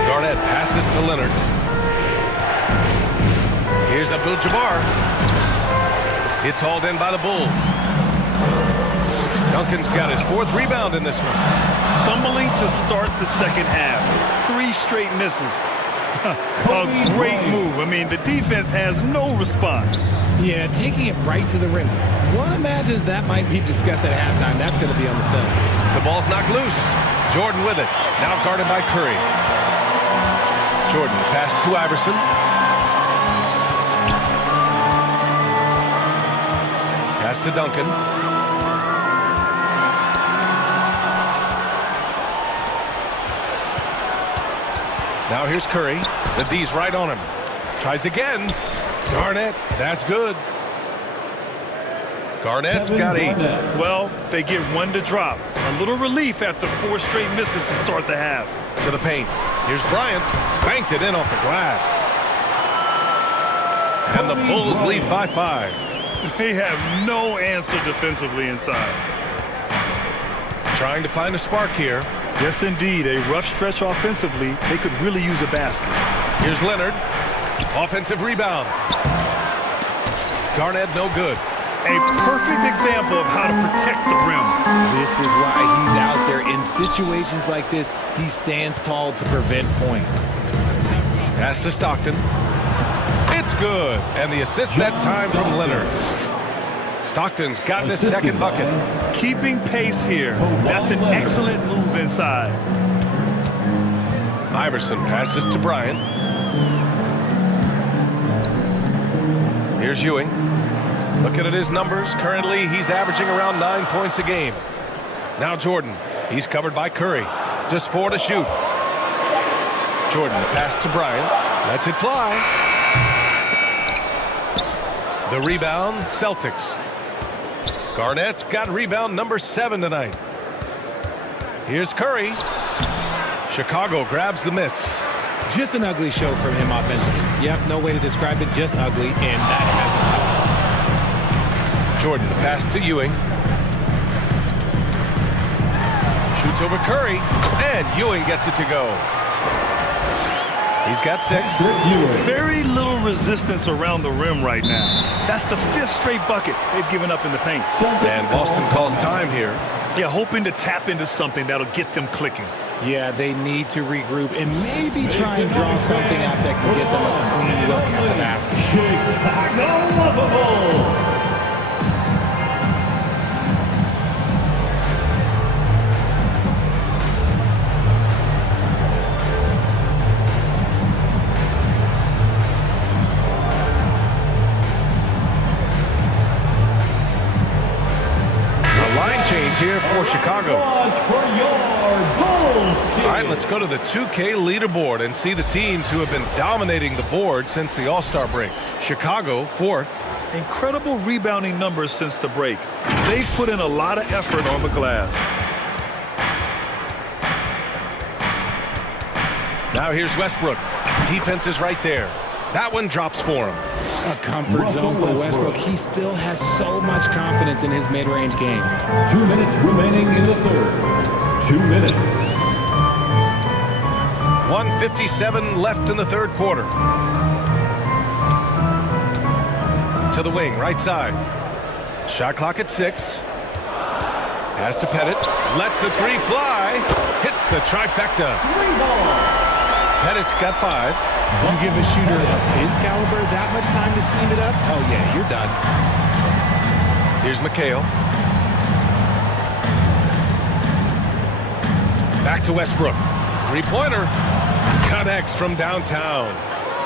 Garnett passes to Leonard. Here's Abdul-Jabbar. It's hauled in by the Bulls. Duncan's got his 4th rebound in this one. Stumbling to start the second half. 3 straight misses. A great move. I mean, the defense has no response. Yeah, taking it right to the rim. One imagines that might be discussed at halftime. That's going to be on the film. The ball's knocked loose. Jordan with it. Now guarded by Curry. Jordan pass to Iverson. Pass to Duncan. Now here's Curry. The D's right on him. Tries again. Garnett. That's good. Garnett's got 8. Well, they get 1 to drop. A little relief after 4 straight misses to start the half. To the paint. Here's Bryant. Banked it in off the glass. And the Bulls lead by 5. They have no answer defensively inside. Trying to find a spark here. Yes, indeed. A rough stretch offensively. They could really use a basket. Here's Leonard. Offensive rebound. Garnett no good. A perfect example of how to protect the rim. This is why he's out there. In situations like this, he stands tall to prevent points. Pass to Stockton. It's good. And the assist that time from Leonard. Stockton's gotten his 2nd bucket. Keeping pace here. That's an excellent move inside. Iverson passes to Bryant. Here's Ewing. Looking at his numbers, currently he's averaging around 9 points a game. Now Jordan. He's covered by Curry. Just 4 to shoot. Jordan, the pass to Bryant. Lets it fly. The rebound, Celtics. Garnett's got rebound number 7 tonight. Here's Curry. Chicago grabs the miss. Just an ugly show from him offensively. Yep, no way to describe it, just ugly, and that hasn't helped. Jordan, the pass to Ewing. Shoots over Curry, and Ewing gets it to go. He's got 6. Very little resistance around the rim right now. That's the 5th straight bucket they've given up in the paint. And Boston calls time here. Yeah, hoping to tap into something that'll get them clicking. Yeah, they need to regroup and maybe try and draw something out that can get them a clean look at the basket. Here for Chicago. All right, let's go to the 2K leaderboard and see the teams who have been dominating the board since the All-Star break. Chicago, 4th. Incredible rebounding numbers since the break. They've put in a lot of effort on the glass. Now here's Westbrook. Defense is right there. That one drops for him. A comfort zone for Westbrook. He still has so much confidence in his mid-range game. 2 minutes remaining in the 3rd. 2 minutes. 1:57 left in the 3rd quarter. To the wing, right side. Shot clock at 6. Pass to Pettit. Lets the 3 fly. Hits the trifecta. Pettit's got 5. You give a shooter of his caliber that much time to seam it up? Oh, yeah, you're done. Here's McHale. Back to Westbrook. 3-pointer. Connects from downtown.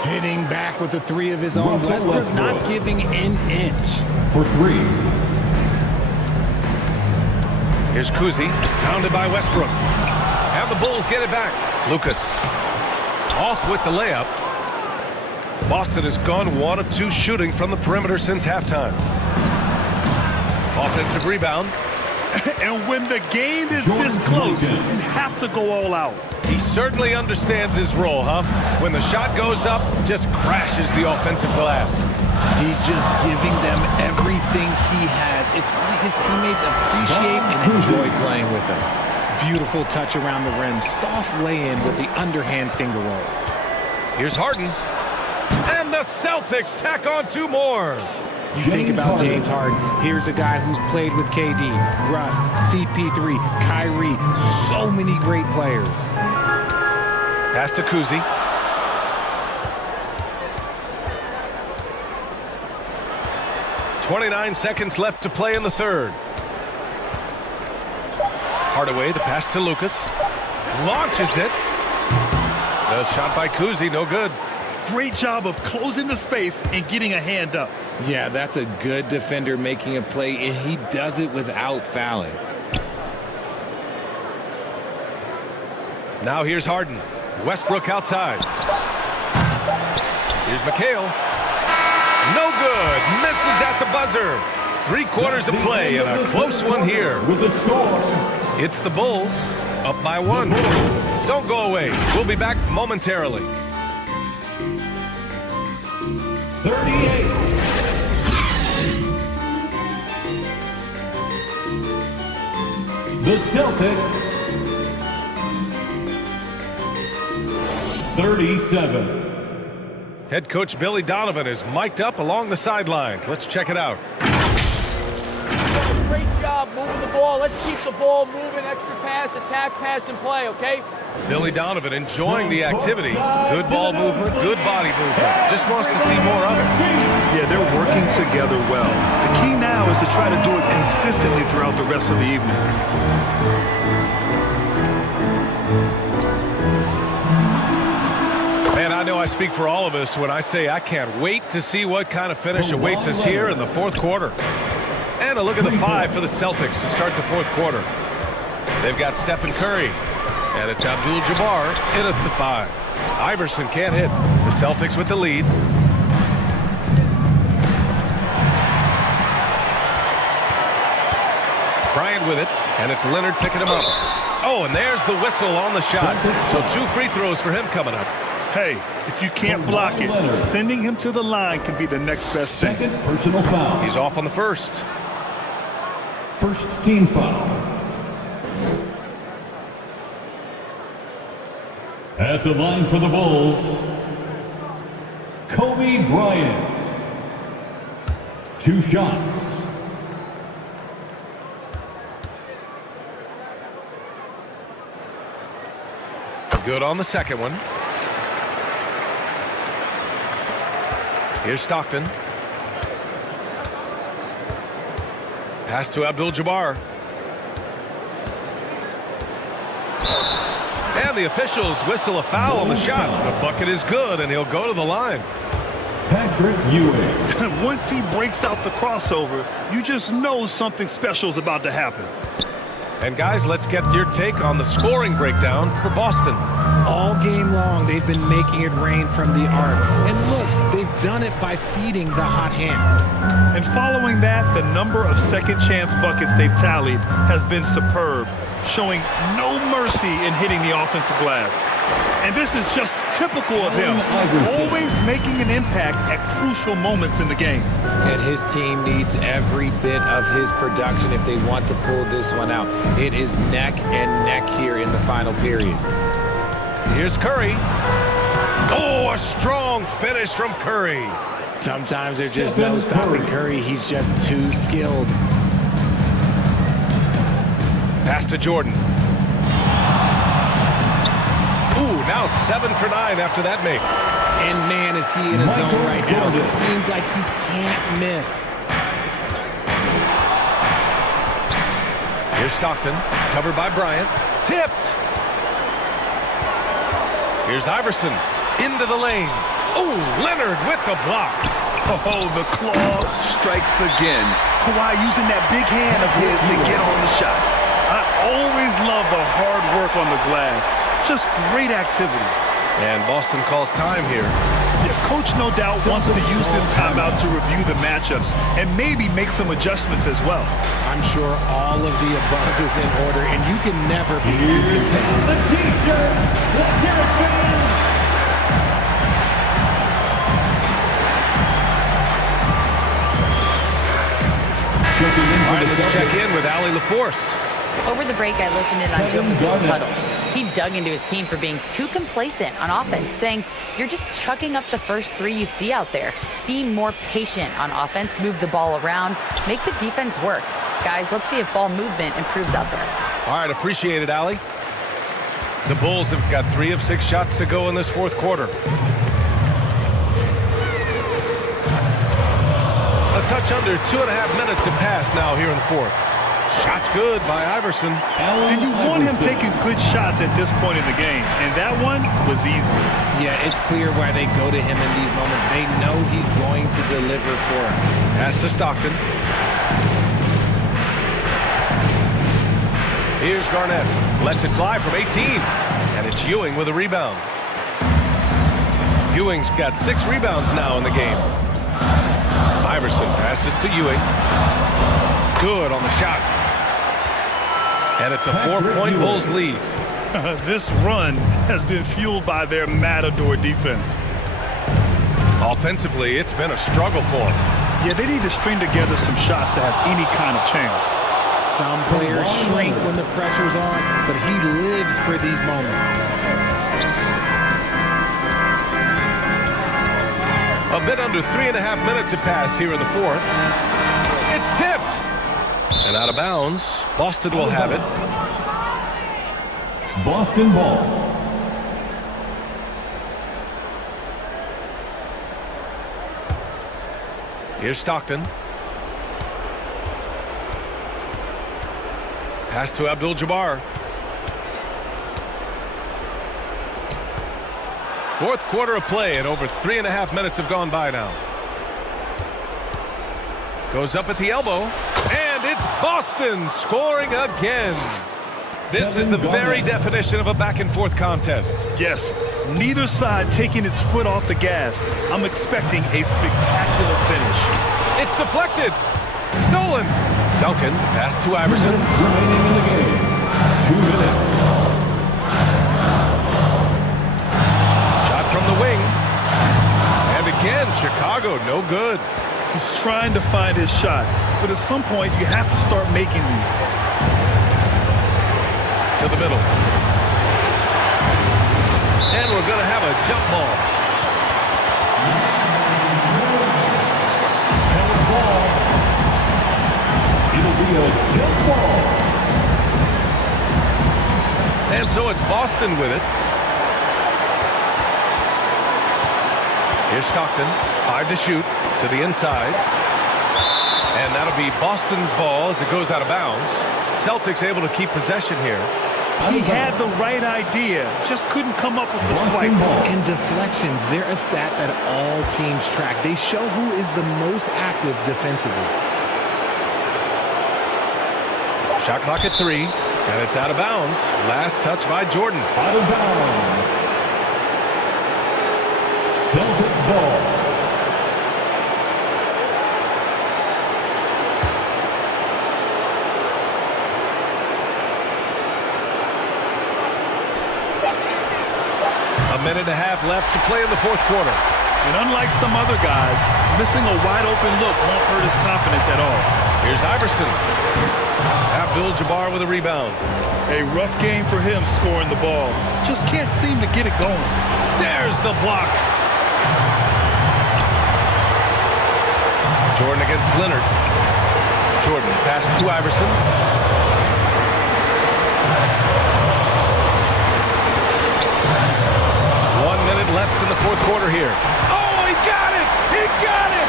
Hitting back with the 3 of his own. Westbrook not giving an inch. For 3. Here's Kuzi, pounded by Westbrook. And the Bulls get it back. Lucas off with the layup. Boston has gone 1 of 2 shooting from the perimeter since halftime. Offensive rebound. And when the game is this close, you have to go all out. He certainly understands his role, huh? When the shot goes up, just crashes the offensive glass. He's just giving them everything he has. It's why his teammates appreciate and enjoy playing with him. Beautiful touch around the rim. Soft lay-in with the underhand finger roll. Here's Harden. And the Celtics tack on 2 more. You think about James Harden. Here's a guy who's played with KD, Russ, CP3, Kyrie. So many great players. Pass to Kuzi. .29 seconds left to play in the third. Hardaway, the pass to Lucas. Launches it. The shot by Kuzi, no good. Great job of closing the space and getting a hand up. Yeah, that's a good defender making a play, and he does it without fouling. Now here's Harden. Westbrook outside. Here's McHale. No good. Misses at the buzzer. 3 quarters of play and a close one here. It's the Bulls up by 1. Don't go away. We'll be back momentarily. 38. The Celtics 37. Head coach Billy Donovan is mic'd up along the sidelines. Let's check it out. Great job moving the ball. Let's keep the ball moving. Extra pass, attack, pass, and play, okay? Billy Donovan enjoying the activity. Good ball movement, good body movement. Just wants to see more of it. Yeah, they're working together well. The key now is to try to do it consistently throughout the rest of the evening. Man, I know I speak for all of us when I say I can't wait to see what kind of finish awaits us here in the 4th quarter. And a look at the 5 for the Celtics to start the 4th quarter. They've got Stephen Curry. And it's Abdul-Jabbar in at the 5. Iverson can't hit. The Celtics with the lead. Bryant with it, and it's Leonard picking him up. Oh, and there's the whistle on the shot. So 2 free throws for him coming up. Hey, if you can't block it, sending him to the line can be the next best thing. Second personal foul. He's off on the first. First team foul. At the line for the Bulls, Kobe Bryant. 2 shots. Good on the second one. Here's Stockton. Pass to Abdul-Jabbar. And the officials whistle a foul on the shot. The bucket is good, and he'll go to the line. Patrick Ewing. Once he breaks out the crossover, you just know something special is about to happen. And guys, let's get your take on the scoring breakdown for Boston. All game long, they've been making it rain from the arc. And look, they've done it by feeding the hot hands. And following that, the number of second chance buckets they've tallied has been superb, showing no mercy in hitting the offensive glass. And this is just typical of him, always making an impact at crucial moments in the game. And his team needs every bit of his production if they want to pull this one out. It is neck and neck here in the final period. Here's Curry. Oh, a strong finish from Curry. Sometimes there's just no stopping Curry. He's just too skilled. Pass to Jordan. Ooh, now 7 for 9 after that make. And man, is he in a zone right now. It seems like he can't miss. Here's Stockton, covered by Bryant. Tipped. Here's Iverson, into the lane. Oh, Leonard with the block. Oh, the claw strikes again. Kawhi using that big hand of his to get on the shot. Always love the hard work on the glass. Just great activity. And Boston calls time here. Yeah, Coach no doubt wants to use this timeout to review the matchups and maybe make some adjustments as well. I'm sure all of the above is in order, and you can never be too content. The T-shirts, let's hear it, fans. All right, let's check in with Allie LaForce. Over the break, I listened in on Joe Mazzulla's huddle. He dug into his team for being too complacent on offense, saying, you're just chucking up the first three you see out there. Be more patient on offense, move the ball around, make the defense work. Guys, let's see if ball movement improves out there. All right, appreciate it, Allie. The Bulls have got 3 of 6 shots to go in this fourth quarter. A touch under 2.5 minutes have passed now here in the fourth. Shots good by Iverson. And you want him taking good shots at this point in the game. And that one was easy. Yeah, it's clear why they go to him in these moments. They know he's going to deliver for him. Pass to Stockton. Here's Garnett. Lets it fly from 18. And it's Ewing with a rebound. Ewing's got 6 rebounds now in the game. Iverson passes to Ewing. Good on the shot. And it's a 4-point Bulls lead. This run has been fueled by their Matador defense. Offensively, it's been a struggle for them. Yeah, they need to string together some shots to have any kind of chance. Some players shrink when the pressure's on, but he lives for these moments. A bit under 3.5 minutes have passed here in the fourth. It's tipped. And out of bounds. Boston will have it. Boston ball. Here's Stockton. Pass to Abdul-Jabbar. Fourth quarter of play, and over 3.5 minutes have gone by now. Goes up at the elbow, and it's Boston scoring again. This is the very definition of a back-and-forth contest. Yes, neither side taking its foot off the gas. I'm expecting a spectacular finish. It's deflected. Stolen. Duncan, pass to Iverson. Remaining in the game. 2 minutes. Shot from the wing. And again, Chicago, no good. He's trying to find his shot, but at some point you have to start making these. To the middle. And we're going to have a jump ball. And the ball. It'll be a jump ball. And so it's Boston with it. Here's Stockton. 5 to shoot. To the inside. And that'll be Boston's ball as it goes out of bounds. Celtics able to keep possession here. He had the right idea, just couldn't come up with the swipe. And deflections, they're a stat that all teams track. They show who is the most active defensively. Shot clock at 3, and it's out of bounds. Last touch by Jordan. Out of bounds. Celtics ball. A minute and a half left to play in the fourth quarter. And unlike some other guys, missing a wide open look won't hurt his confidence at all. Here's Iverson. Abdul-Jabbar with a rebound. A rough game for him scoring the ball. Just can't seem to get it going. There's the block. Jordan against Leonard. Jordan pass to Iverson. Left in the fourth quarter here. Oh, he got it! He got it!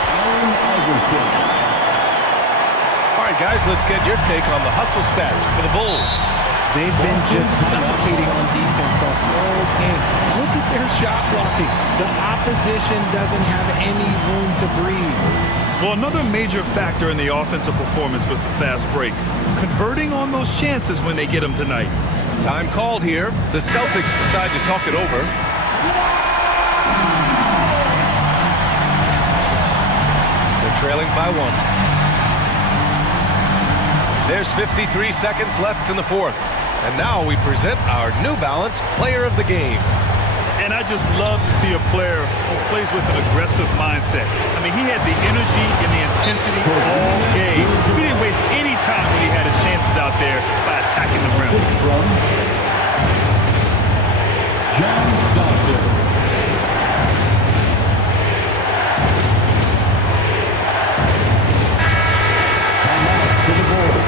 All right, guys, let's get your take on the hustle stats for the Bulls. They've been just suffocating on defense the whole game. Look at their shot blocking. The opposition doesn't have any room to breathe. Well, another major factor in the offensive performance was the fast break. Converting on those chances when they get them tonight. Time called here. The Celtics decide to talk it over. They're trailing by 1. There's 53 seconds left in the fourth. And now we present our New Balance Player of the Game. And I just love to see a player who plays with an aggressive mindset. I mean, he had the energy and the intensity all game. He didn't waste any time when he had his chances out there by attacking the rim. From John Stockton. To the board.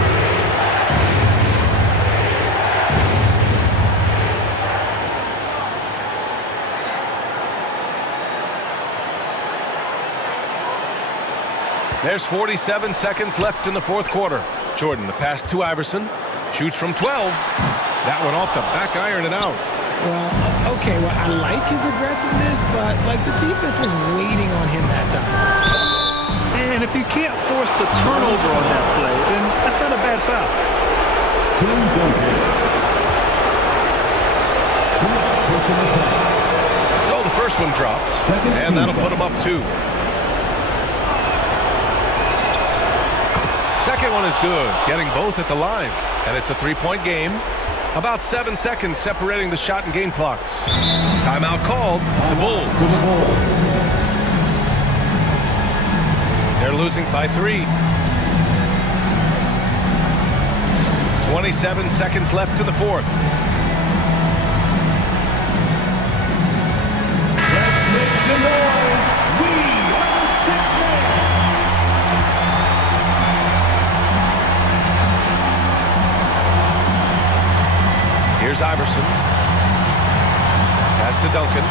There's 47 seconds left in the fourth quarter. Jordan, the pass to Iverson. Shoots from 12. That one off the back iron and out. Well, okay, well, I like his aggressiveness, but, like, the defense was waiting on him that time. And if you can't force the turnover on that play, then that's not a bad foul. Tim Duncan. First personal foul. So the first one drops, and that'll put him up 2. Second one is good, getting both at the line. And it's a 3-point game. About 7 seconds separating the shot and game clocks. Timeout called. The Bulls. They're losing by 3. 27 seconds left in the fourth. Let's make some noise. We are the Sixth Man. Here's Iverson. Pass to Duncan.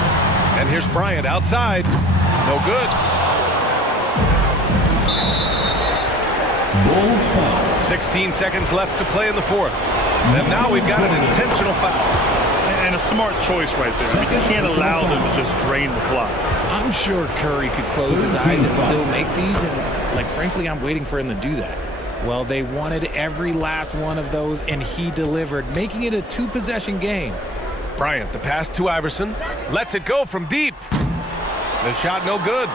And here's Bryant outside. No good. Bulls foul. 16 seconds left to play in the fourth. And now we've got an intentional foul. And a smart choice right there. I mean, you can't allow them to just drain the clock. I'm sure Curry could close his eyes and still make these, and, like, frankly, I'm waiting for him to do that. Well, they wanted every last one of those, and he delivered, making it a 2-possession game. Bryant, the pass to Iverson. Lets it go from deep. The shot no good.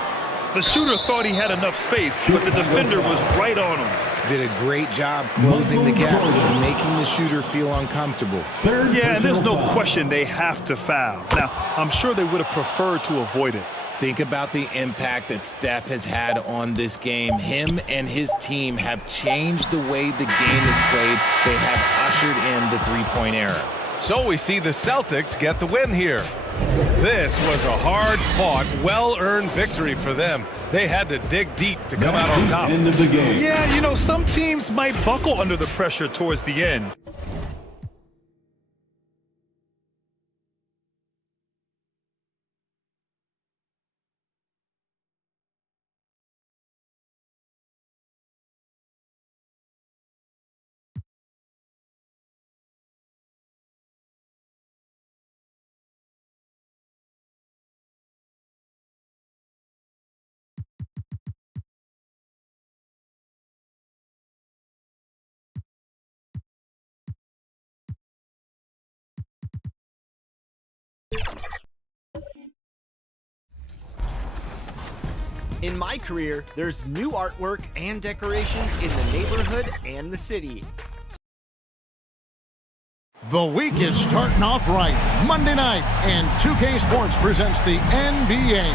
The shooter thought he had enough space, but the defender was right on him. Did a great job closing the gap, making the shooter feel uncomfortable. Yeah, and there's no question they have to foul. Now, I'm sure they would have preferred to avoid it. Think about the impact that Steph has had on this game. Him and his team have changed the way the game is played. They have ushered in the three-point era. So we see the Celtics get the win here. This was a hard-fought, well-earned victory for them. They had to dig deep to come out on top. End of the game. Yeah, you know, some teams might buckle under the pressure towards the end. In my career, there's new artwork and decorations in the neighborhood and the city. The week is starting off right. Monday night, and 2K Sports presents the NBA.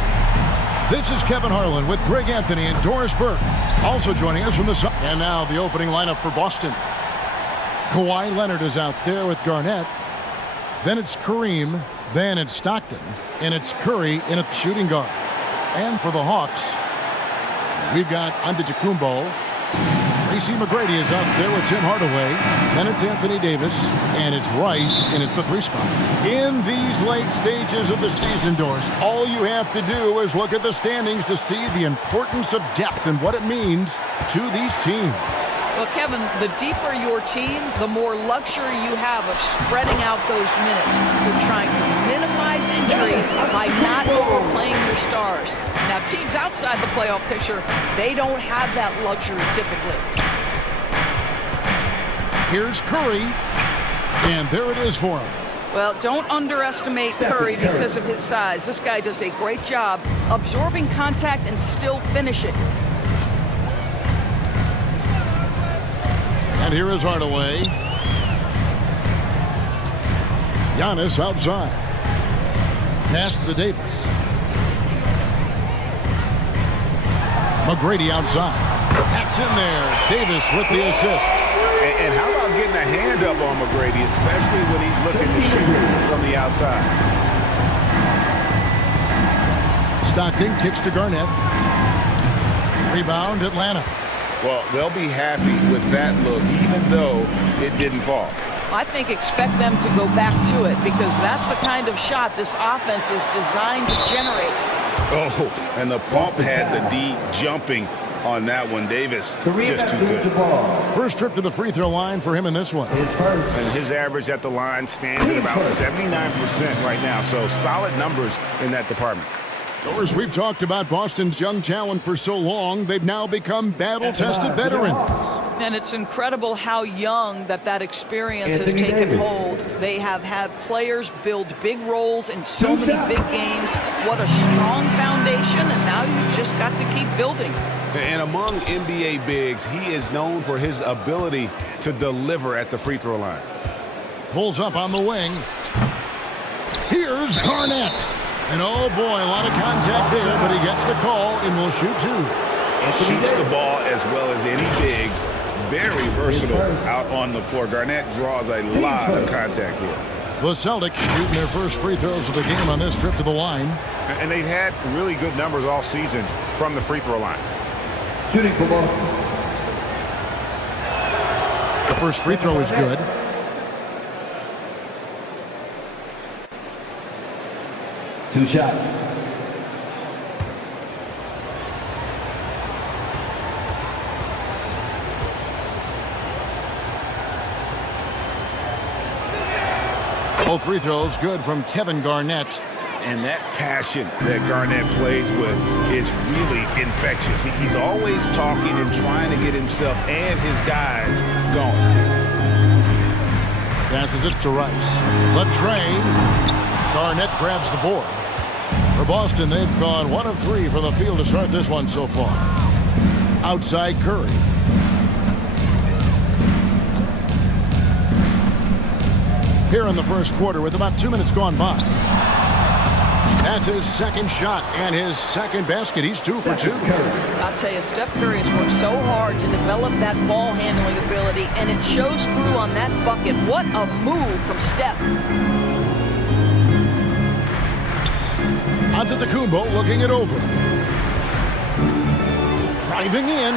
This is Kevin Harlan with Greg Anthony and Doris Burke. Also joining us from the sun. And now the opening lineup for Boston. Kawhi Leonard is out there with Garnett. Then it's Kareem. Then it's Stockton. And it's Curry in a shooting guard. And for the Hawks, we've got Antetokounmpo. Tracy McGrady is out there with Tim Hardaway. Then it's Anthony Davis. And it's Rice in at the 3 spot. In these late stages of the season, Doris, all you have to do is look at the standings to see the importance of depth and what it means to these teams. Well, Kevin, the deeper your team, the more luxury you have of spreading out those minutes. You're trying to minimize injuries by not overplaying your stars. Spurs. Now, teams outside the playoff picture, they don't have that luxury typically. Here's Curry, and there it is for him. Well, don't underestimate Curry because of his size. This guy does a great job absorbing contact and still finishing. And here is Hardaway. Giannis outside. Pass to Davis. McGrady outside. That's in there. Davis with the assist. And how about getting a hand up on McGrady, especially when he's looking to shoot from the outside? Stockton kicks to Garnett. Rebound, Atlanta. Well, they'll be happy with that look, even though it didn't fall. I think expect them to go back to it because that's the kind of shot this offense is designed to generate. Oh, and the pump had the D jumping on that one. Davis just too good. First trip to the free throw line for him in this one. And his average at the line stands at about 79% right now, so solid numbers in that department. Of course, we've talked about Boston's young talent for so long, they've now become battle-tested veterans. And it's incredible how young that experience has taken hold. They have had players build big roles in so many big games. What a strong foundation, and now you've just got to keep building. And among NBA bigs, he is known for his ability to deliver at the free throw line. Pulls up on the wing. Here's Garnett. And oh boy, a lot of contact there, but he gets the call and will shoot two. Shoots the ball as well as any big. Very versatile out on the floor. Garnett draws a lot of contact here. The Celtics shooting their first free throws of the game on this trip to the line. And they've had really good numbers all season from the free throw line. Shooting for Boston. The first free throw is good. Two shots. Both free throws good from Kevin Garnett. And that passion that Garnett plays with is really infectious. He's always talking and trying to get himself and his guys going. Passes it to Rice. Latrey. Garnett grabs the board. For Boston, they've gone 1 of 3 from the field to start this one so far. Outside Curry. Here in the first quarter with about 2 minutes gone by. That's his second shot and his second basket. He's 2 for 2. I'll tell you, Steph Curry has worked so hard to develop that ball handling ability, and it shows through on that bucket. What a move from Steph. Antetokounmpo looking it over. Driving in.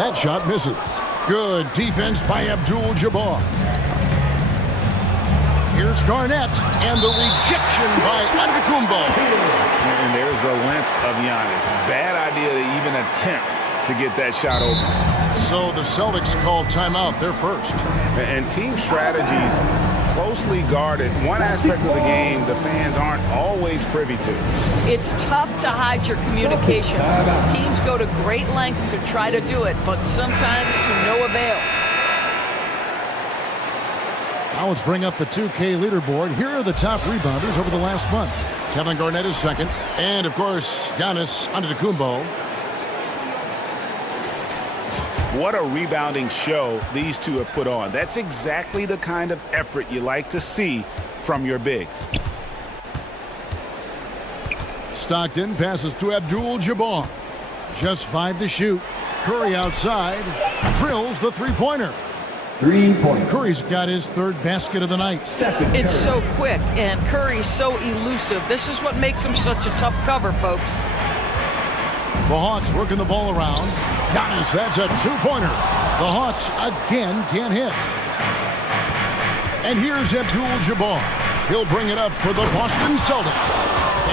That shot misses. Good defense by Abdul-Jabbar. Here's Garnett, and the rejection by Antetokounmpo. And there's the length of Giannis. Bad idea to even attempt to get that shot open. So the Celtics called timeout, their first. And team strategies closely guarded. One aspect of the game the fans aren't always privy to. It's tough to hide your communications. Teams go to great lengths to try to do it, but sometimes to no avail. Now let's bring up the 2K leaderboard. Here are the top rebounders over the last month. Kevin Garnett is second. And, of course, Giannis Antetokounmpo. What a rebounding show these two have put on. That's exactly the kind of effort you like to see from your bigs. Stockton passes to Abdul-Jabbar. Just 5 to shoot. Curry outside. Drills the three-pointer. 3 points. Curry's got his third basket of the night. It's so quick, and Curry's so elusive. This is what makes him such a tough cover, folks. The Hawks working the ball around. Giannis, that's a two-pointer. The Hawks again can't hit. And here's Abdul-Jabbar. He'll bring it up for the Boston Celtics.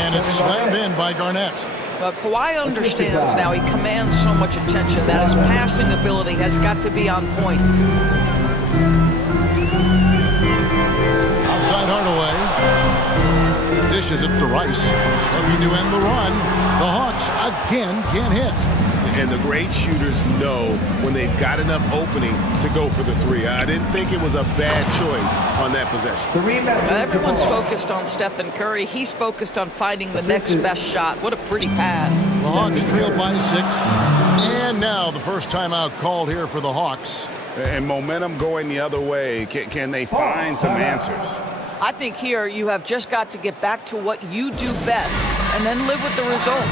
And it's slammed in by Garnett. But Kawhi understands now. He commands so much attention that his passing ability has got to be on point. Outside Hardaway. Dishes it to Rice. Looking to end the run. The Hawks again can't hit. And the great shooters know when they've got enough opening to go for the three. I didn't think it was a bad choice on that possession. Everyone's focused on Stephen Curry. He's focused on finding the next best shot. What a pretty pass. The Hawks trail by 6. And now the first timeout called here for the Hawks. And momentum going the other way. Can they find some answers? I think here you have just got to get back to what you do best and then live with the results.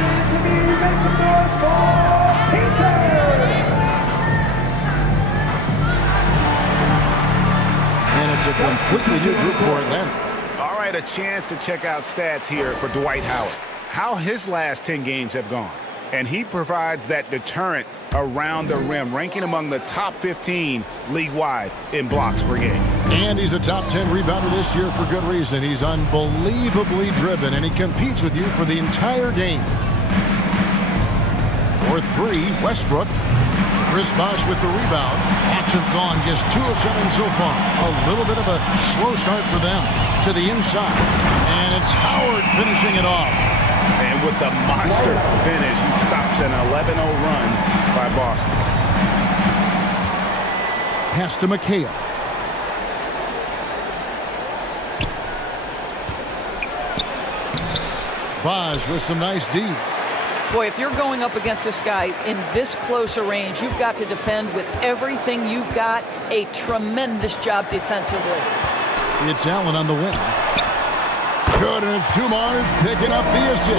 And it's a completely new group for Atlanta. All right, a chance to check out stats here for Dwight Howard. How his last 10 games have gone. And he provides that deterrent around the rim, ranking among the top 15 league-wide in blocks per game. And he's a top 10 rebounder this year for good reason. He's unbelievably driven, and he competes with you for the entire game. For 3, Westbrook. Chris Bosh with the rebound. Hawks have gone just 2 of 7 so far. A little bit of a slow start for them. To the inside. And it's Howard finishing it off. And with the monster finish, he stops an 11-0 run by Boston. Pass to McHale. Bosh with some nice D. Boy, if you're going up against this guy in this close a range, you've got to defend with everything you've got. A tremendous job defensively. It's Allen on the wing. Good, and it's Dumars picking up the assist.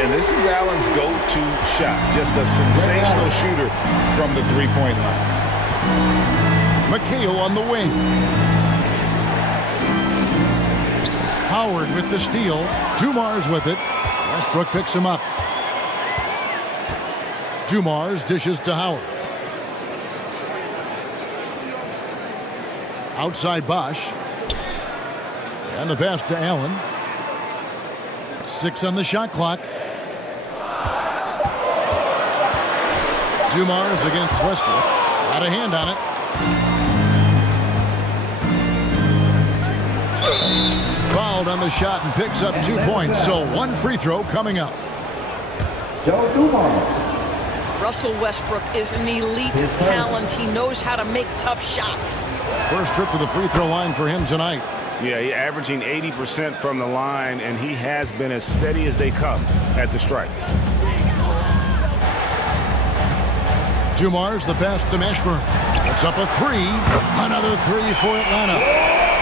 And this is Allen's go-to shot. Just a sensational shooter from the three-point line. McHale on the wing. Howard with the steal. Dumars with it. Westbrook picks him up. Dumars dishes to Howard. Outside Bosh. And the pass to Allen. 6 on the shot clock. Dumars against Westbrook. Got a hand on it. Fouled on the shot and picks up 2 points. So 1 free throw coming up. Joe Dumars. Russell Westbrook is an elite talent. He knows how to make tough shots. First trip to the free throw line for him tonight. Yeah, he's averaging 80% from the line, and he has been as steady as they come at the stripe. Dumars, the pass to Mashburn. It's up a 3. Another 3 for Atlanta.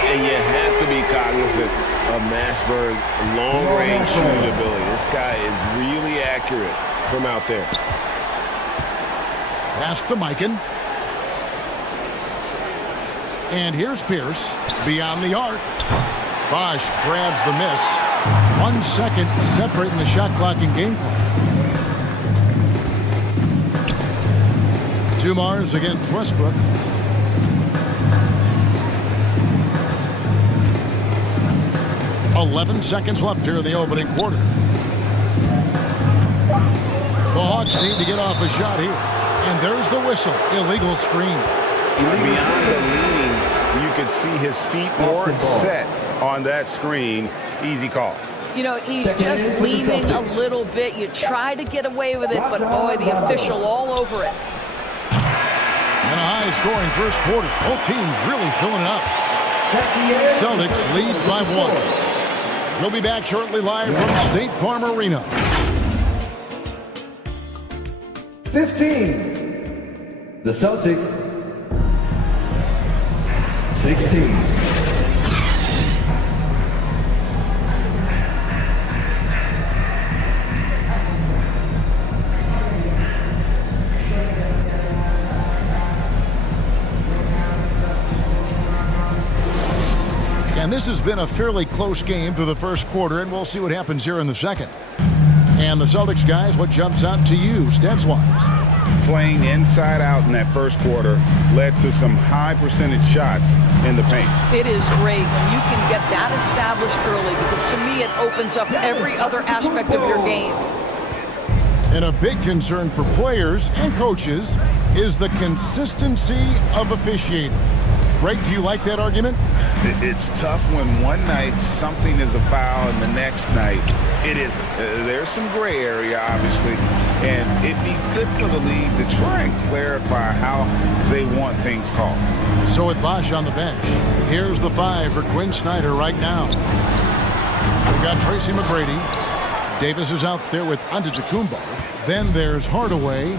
And you have to be cognizant of Mashburn's long-range shooting ability. This guy is really accurate from out there. Pass to Mikan. And here's Pierce. Beyond the arc. Bosh grabs the miss. 1 second separating the shot clock and game clock. Dumars against Westbrook. "11 seconds left here in the opening quarter. The Hawks need to get off a shot here. And there's the whistle. Illegal screen. Beyond the leaning, you could see his feet more set on that screen. Easy call. You know, he's just leaning a little bit. You try to get away with it, but boy, the official all over it. And a high-scoring first quarter. Both teams really filling it up. Celtics lead by 1. We'll be back shortly live from State Farm Arena. 15. The Celtics. 16. And this has been a fairly close game through the first quarter, and we'll see what happens here in the second. And the Celtics guys, what jumps out to you, stats-wise? Playing inside out in that first quarter led to some high percentage shots in the paint. It is great when you can get that established early, because to me it opens up every other aspect of your game. And a big concern for players and coaches is the consistency of officiating. Greg, do you like that argument? It's tough when one night something is a foul and the next night it isn't. There's some gray area, obviously, and it'd be good for the league to try and clarify how they want things called. So with Bosch on the bench, here's the 5 for Quinn Snyder right now. We've got Tracy McGrady. Davis is out there with Antetokounmpo. Then there's Hardaway,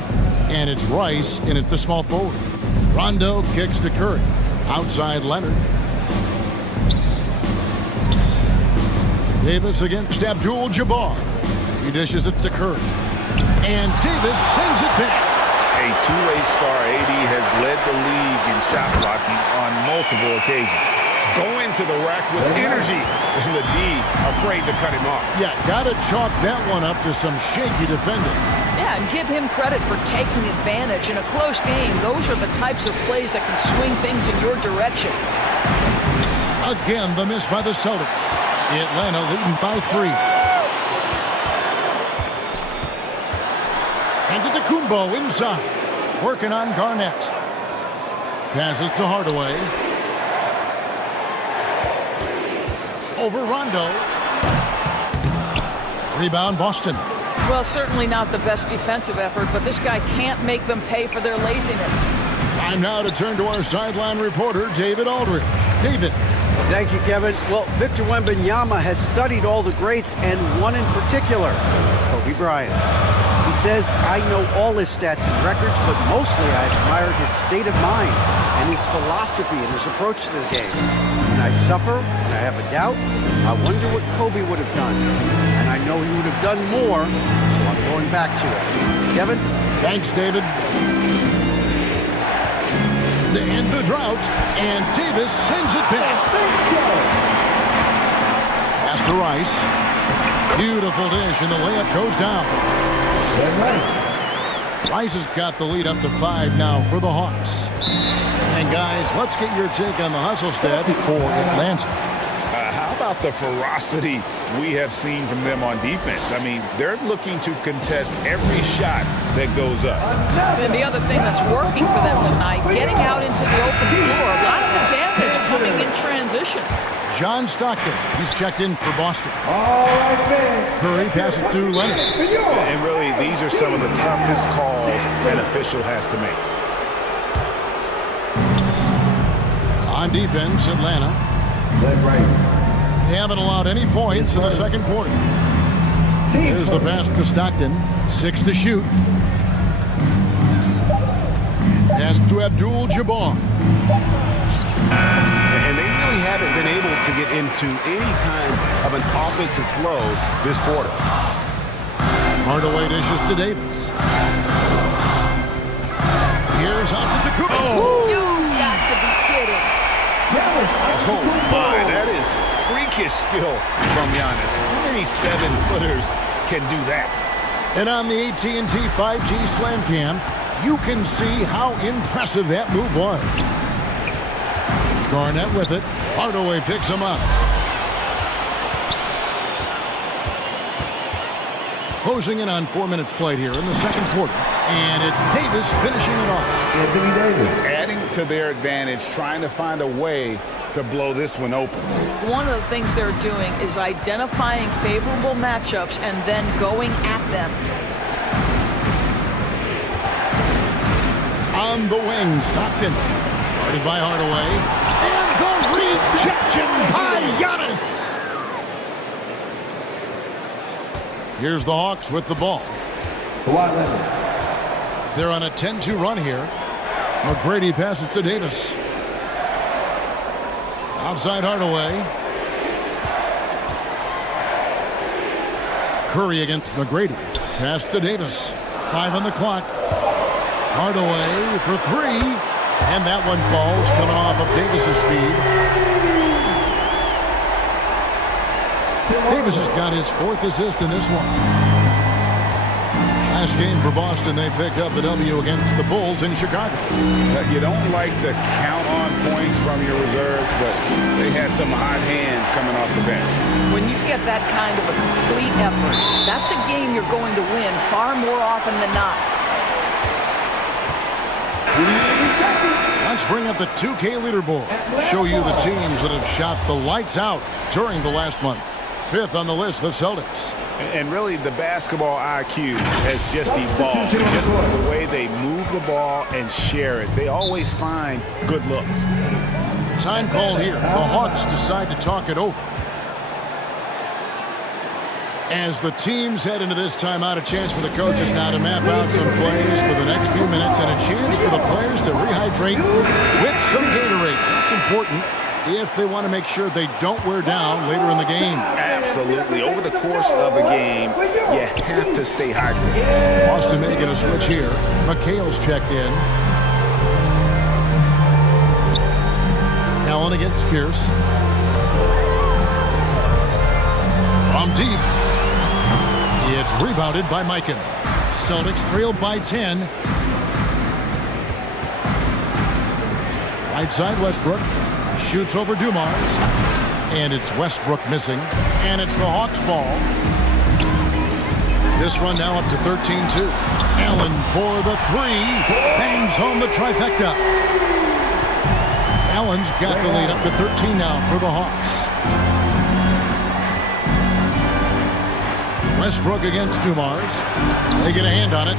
and it's Rice in at the small forward. Rondo kicks to Curry. Outside Leonard. Davis against Abdul-Jabbar. He dishes it to Curry. And Davis sends it back. A two-way star, AD has led the league in shot blocking on multiple occasions. Going to the rack with energy, and the D afraid to cut him off. Yeah, gotta chalk that one up to some shaky defending. Yeah, and give him credit for taking advantage in a close game. Those are the types of plays that can swing things in your direction. Again, the miss by the Celtics. Atlanta leading by 3. Antetokounmpo inside. Working on Garnett. Passes to Hardaway. Over Rondo. Rebound Boston. Well, certainly not the best defensive effort, but this guy can't make them pay for their laziness. Time now to turn to our sideline reporter, David Aldridge. David. Thank you, Kevin. Well, Victor Wembanyama has studied all the greats, and one in particular, Kobe Bryant. He says, I know all his stats and records, but mostly I admired his state of mind and his philosophy and his approach to the game. When I suffer, when I have a doubt, I wonder what Kobe would have done. And I know he would have done more, so I'm going back to it. Kevin? Thanks, David. To end the drought, and Davis sends it back. Pass to Rice. Beautiful dish, and the layup goes down. Rice has got the lead up to 5 now for the Hawks. And guys, let's get your take on the hustle stats for Atlanta. How about the ferocity we have seen from them on defense? I mean, they're looking to contest every shot that goes up. And the other thing that's working for them tonight, getting out into the open floor. A lot of the damage coming in transition. John Stockton, he's checked in for Boston. All right, then. Curry passes to Leonard. And really, these are some of the toughest calls an official has to make. On defense, Atlanta. They haven't allowed any points in the second quarter. Here's the pass to Stockton. 6 to shoot. Pass to Abdul-Jabbar. And they really haven't been able to get into any kind of an offensive flow this quarter. Hardaway dishes to Davis. Here's Antetokounmpo. You got to be kidding. Oh my, that is freakish skill from Giannis. How many 7-footers can do that? And on the AT&T 5G Slam Cam, you can see how impressive that move was. Garnett with it. Hardaway picks him up. Closing in on 4 minutes played here in the second quarter. And it's Davis finishing it off. Anthony Davis. Adding to their advantage, trying to find a way to blow this one open. One of the things they're doing is identifying favorable matchups and then going at them. On the wing, Stockton. Guarded by Hardaway. And the rejection by Giannis. Here's the Hawks with the ball. They're on a 10-2 run here. McGrady passes to Davis. Outside Hardaway. Curry against McGrady. Pass to Davis. 5 on the clock. Hardaway for 3. And that one falls, coming off of Davis's feed. Davis has got his 4th assist in this one. Last game for Boston, they picked up the W against the Bulls in Chicago. You don't like to count on points from your reserves, but they had some hot hands coming off the bench. When you get that kind of a complete effort, that's a game you're going to win far more often than not. Let's bring up the 2K leaderboard. Show you the teams that have shot the lights out during the last month. 5th on the list, the Celtics. And really, the basketball IQ has just evolved. Just the way they move the ball and share it. They always find good looks. Time call here. The Hawks decide to talk it over. As the teams head into this timeout, a chance for the coaches now to map out some plays for the next few minutes and a chance for the players to rehydrate with some Gatorade. It's important if they want to make sure they don't wear down later in the game. Absolutely. Over the course of a game, you have to stay hydrated. Boston making a switch here. McHale's checked in. Allen against Pierce. From deep. It's rebounded by Mikan. Celtics trail by 10. Right side, Westbrook. Shoots over Dumars. And it's Westbrook missing. And it's the Hawks' ball. This run now up to 13-2. Allen for the three. Bangs home the trifecta. Allen's got the lead up to 13 now for the Hawks. Westbrook against Dumars. They get a hand on it.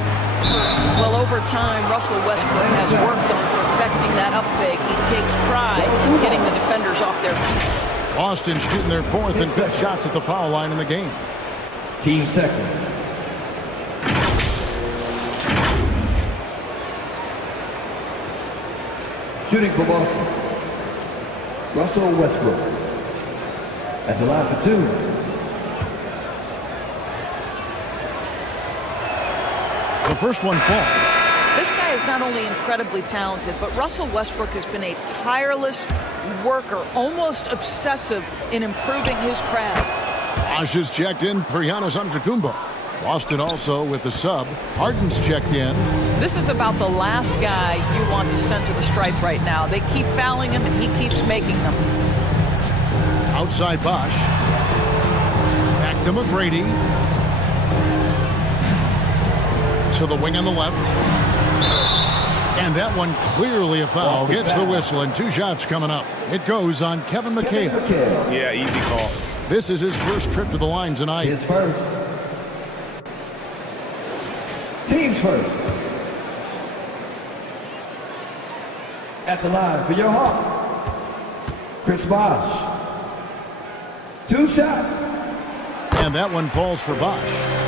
Well, over time, Russell Westbrook has worked on perfecting that up fake. He takes pride in getting the defenders off their feet. Boston shooting their 4th and 5th shots at the foul line in the game. Team second. Shooting for Boston, Russell Westbrook. At the line for 2. The first one falls. This guy is not only incredibly talented, but Russell Westbrook has been a tireless worker, almost obsessive in improving his craft. Bosh is checked in for Giannis Antetokounmpo. Boston also with the sub. Harden's checked in. This is about the last guy you want to send to the stripe right now. They keep fouling him, and he keeps making them. Outside Bosh. Back to McGrady. To the wing on the left. And that one clearly a foul. Gets the whistle, and 2 shots coming up. It goes on Kevin McHale. Yeah, easy call. This is his first trip to the line tonight. His first. Team's first. At the line for your Hawks, Chris Bosh. 2 shots. And that one falls for Bosh.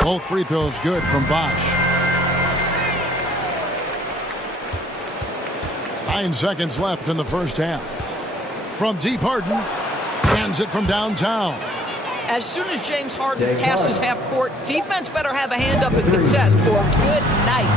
Both free throws good from Bosh. 9 seconds left in the first half. From deep, Harden hands it from downtown. As soon as James Harden passes half court, defense better have a hand up and contest, or good night.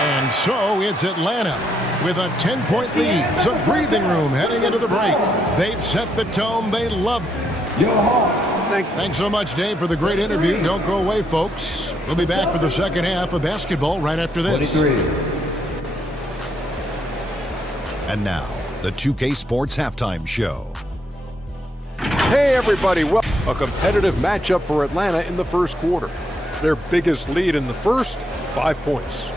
And so it's Atlanta with a 10-point lead. Some breathing room heading into the break. They've set the tone. They love it. Thanks so much, Dave, for the great interview. Don't go away, folks. We'll be back for the second half of basketball right after this. 23. And now, the 2K Sports Halftime Show. Hey, everybody. Well, a competitive matchup for Atlanta in the first quarter. Their biggest lead in the first, 5 points.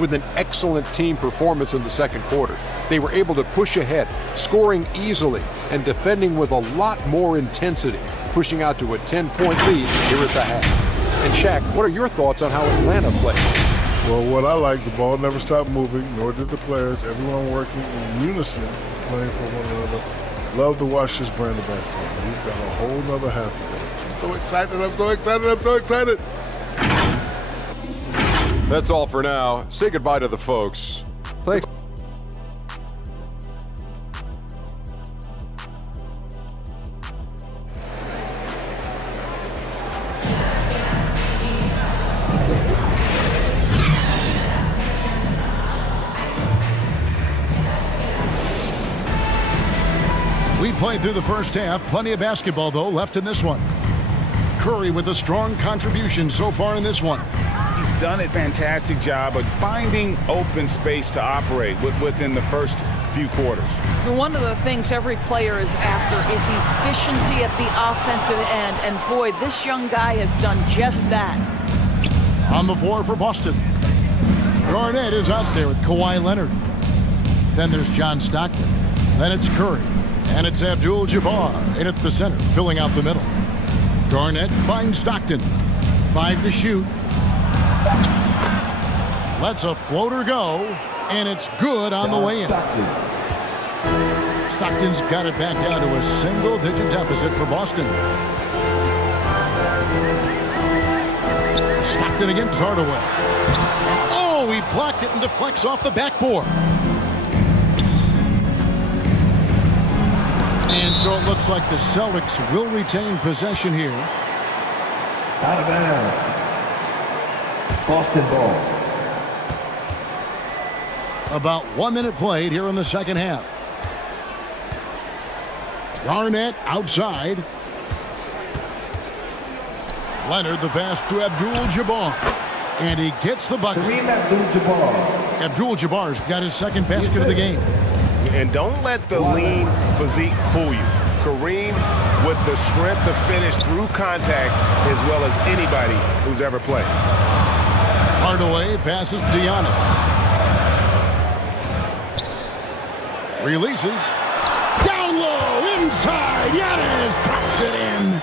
With an excellent team performance in the second quarter, they were able to push ahead, scoring easily and defending with a lot more intensity, pushing out to a 10-point lead here at the half. And Shaq, what are your thoughts on how Atlanta played? Well, what I like, the ball never stopped moving, nor did the players. Everyone working in unison, playing for one another. Love to watch this brand of basketball. We've got a whole nother half to go. I'm so excited, I'm so excited, I'm so excited. That's all for now. Say goodbye to the folks. Thanks. We played through the first half. Plenty of basketball, though, left in this one. Curry with a strong contribution so far in this one. He's done a fantastic job of finding open space to operate within the first few quarters. One of the things every player is after is efficiency at the offensive end, and boy, this young guy has done just that. On the floor for Boston, Garnett is out there with Kawhi Leonard. Then there's John Stockton. Then it's Curry. And it's Abdul-Jabbar in at the center, filling out the middle. Garnett finds Stockton. 5 to shoot. Lets a floater go, and it's good on the way in. Stockton's got it back down to a single-digit deficit for Boston. Stockton against Hardaway. Oh, he blocked it and deflects off the backboard. And so it looks like the Celtics will retain possession here. Out of bounds. Boston ball. About 1 minute played here in the second half. Garnett outside. Leonard the pass to Abdul-Jabbar. And he gets the bucket. Abdul-Jabbar. Abdul-Jabbar's got his second basket of the game. And don't let the lean physique fool you. Kareem with the strength to finish through contact as well as anybody who's ever played. Hardaway passes to Giannis. Releases. Down low, inside. Giannis drops it in.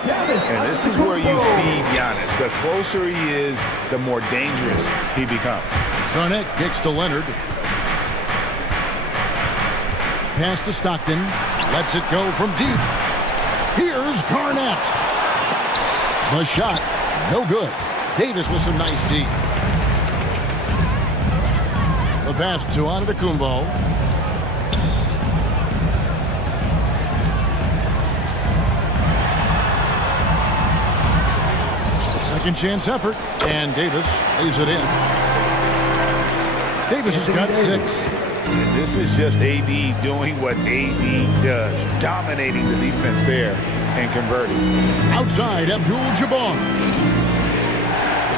And this is where you feed Giannis. The closer he is, the more dangerous he becomes. Garnett kicks to Leonard. Pass to Stockton. Lets it go from deep. Here's Garnett. The shot, no good. Davis with some nice D. The pass to Antetokounmpo. A second chance effort, and Davis leaves it in. Davis has got 6. And this is just AD doing what AD does, dominating the defense there and converting. Outside, Abdul-Jabbar.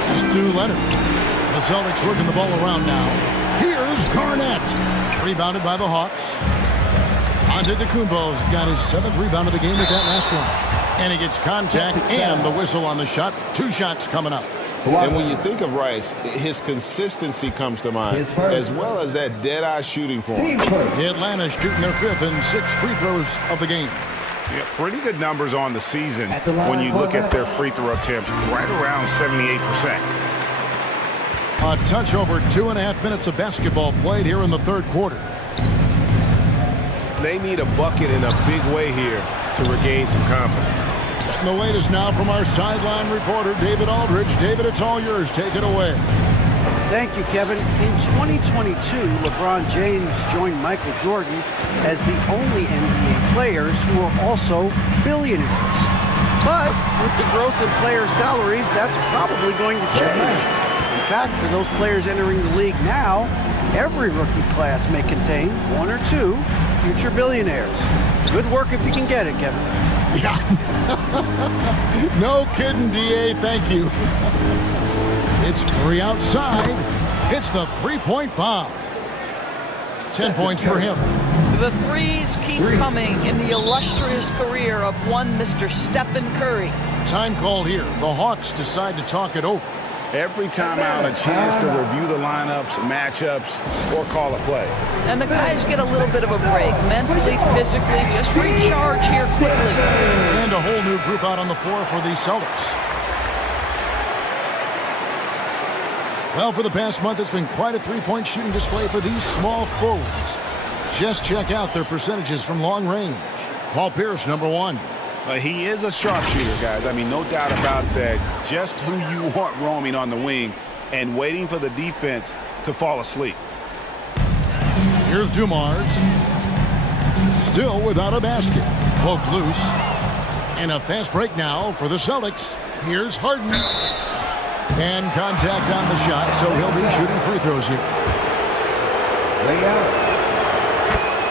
Pass to Leonard. The Celtics working the ball around now. Here's Garnett. Rebounded by the Hawks. Antetokounmpo's got his 7th rebound of the game with that last one. And he gets contact and the whistle on the shot. 2 shots coming up. And when you think of Rice, his consistency comes to mind, as well as that dead-eye shooting form. The Atlanta shooting their 5th and 6th free throws of the game. Yeah, pretty good numbers on the season when you look at their free throw attempts, right around 78%. A touch over 2.5 minutes of basketball played here in the third quarter. They need a bucket in a big way here to regain some confidence. And the latest now from our sideline reporter, David Aldridge. David, it's all yours. Take it away. Thank you, Kevin. In 2022, LeBron James joined Michael Jordan as the only NBA players who are also billionaires. But with the growth in player salaries, that's probably going to change. In fact, for those players entering the league now, every rookie class may contain 1 or 2 future billionaires. Good work if you can get it, Kevin. Yeah. No kidding, DA. Thank you. It's Curry outside. It's the three-point bomb. 10 points for him. The threes keep coming in the illustrious career of one Mr. Stephen Curry. Time called here. The Hawks decide to talk it over. Every time out, a chance to review the lineups, matchups, or call a play. And the guys get a little bit of a break, mentally, physically, just recharge here quickly. And a whole new group out on the floor for the Celtics. Well, for the past month, it's been quite a three-point shooting display for these small forwards. Just check out their percentages from long range. Paul Pierce, number 1. He is a sharpshooter, guys. I mean, no doubt about that. Just who you want roaming on the wing and waiting for the defense to fall asleep. Here's Dumars. Still without a basket. Poked loose. And a fast break now for the Celtics. Here's Harden. And contact on the shot, so he'll be shooting free throws here. Lay out.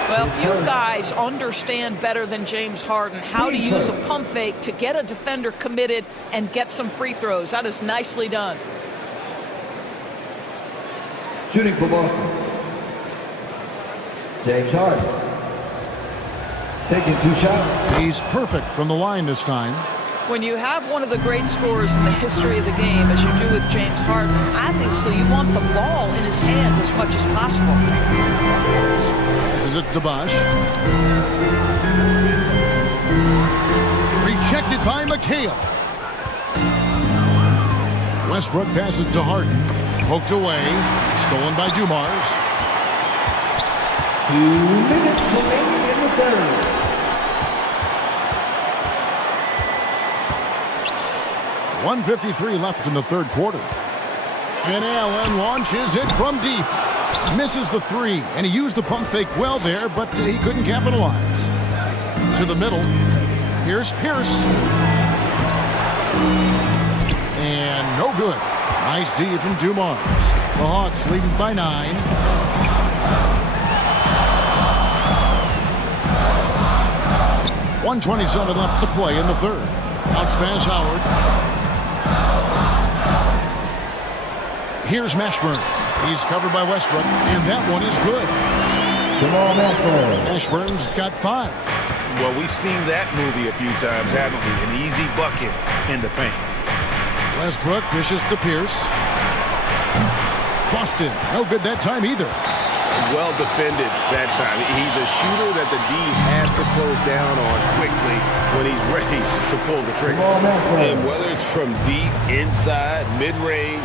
Well, few guys understand better than James Harden how to use a pump fake to get a defender committed and get some free throws. That is nicely done. Shooting for Boston, James Harden. Taking 2 shots. He's perfect from the line this time. When you have one of the great scorers in the history of the game, as you do with James Harden, obviously you want the ball in his hands as much as possible. This is it to Bosh. Rejected by McHale. Westbrook passes to Harden. Poked away. Stolen by Dumars. 2 minutes remaining in the third. .153 left in the third quarter. And Allen launches it from deep. Misses the 3, and he used the pump fake well there, but he couldn't capitalize. To the middle. Here's Pierce. And no good. Nice D from Dumars. The Hawks leading by 9. .127 left to play in the third. Bounce pass Howard. Here's Mashburn. He's covered by Westbrook, and that one is good. Jamal Mashburn. Mashburn's got 5. Well, we've seen that movie a few times, haven't we? An easy bucket in the paint. Westbrook dishes to Pierce. Boston, no good that time either. Well defended that time. He's a shooter that the D has to close down on quickly when he's ready to pull the trigger. And whether it's from deep, inside, mid-range,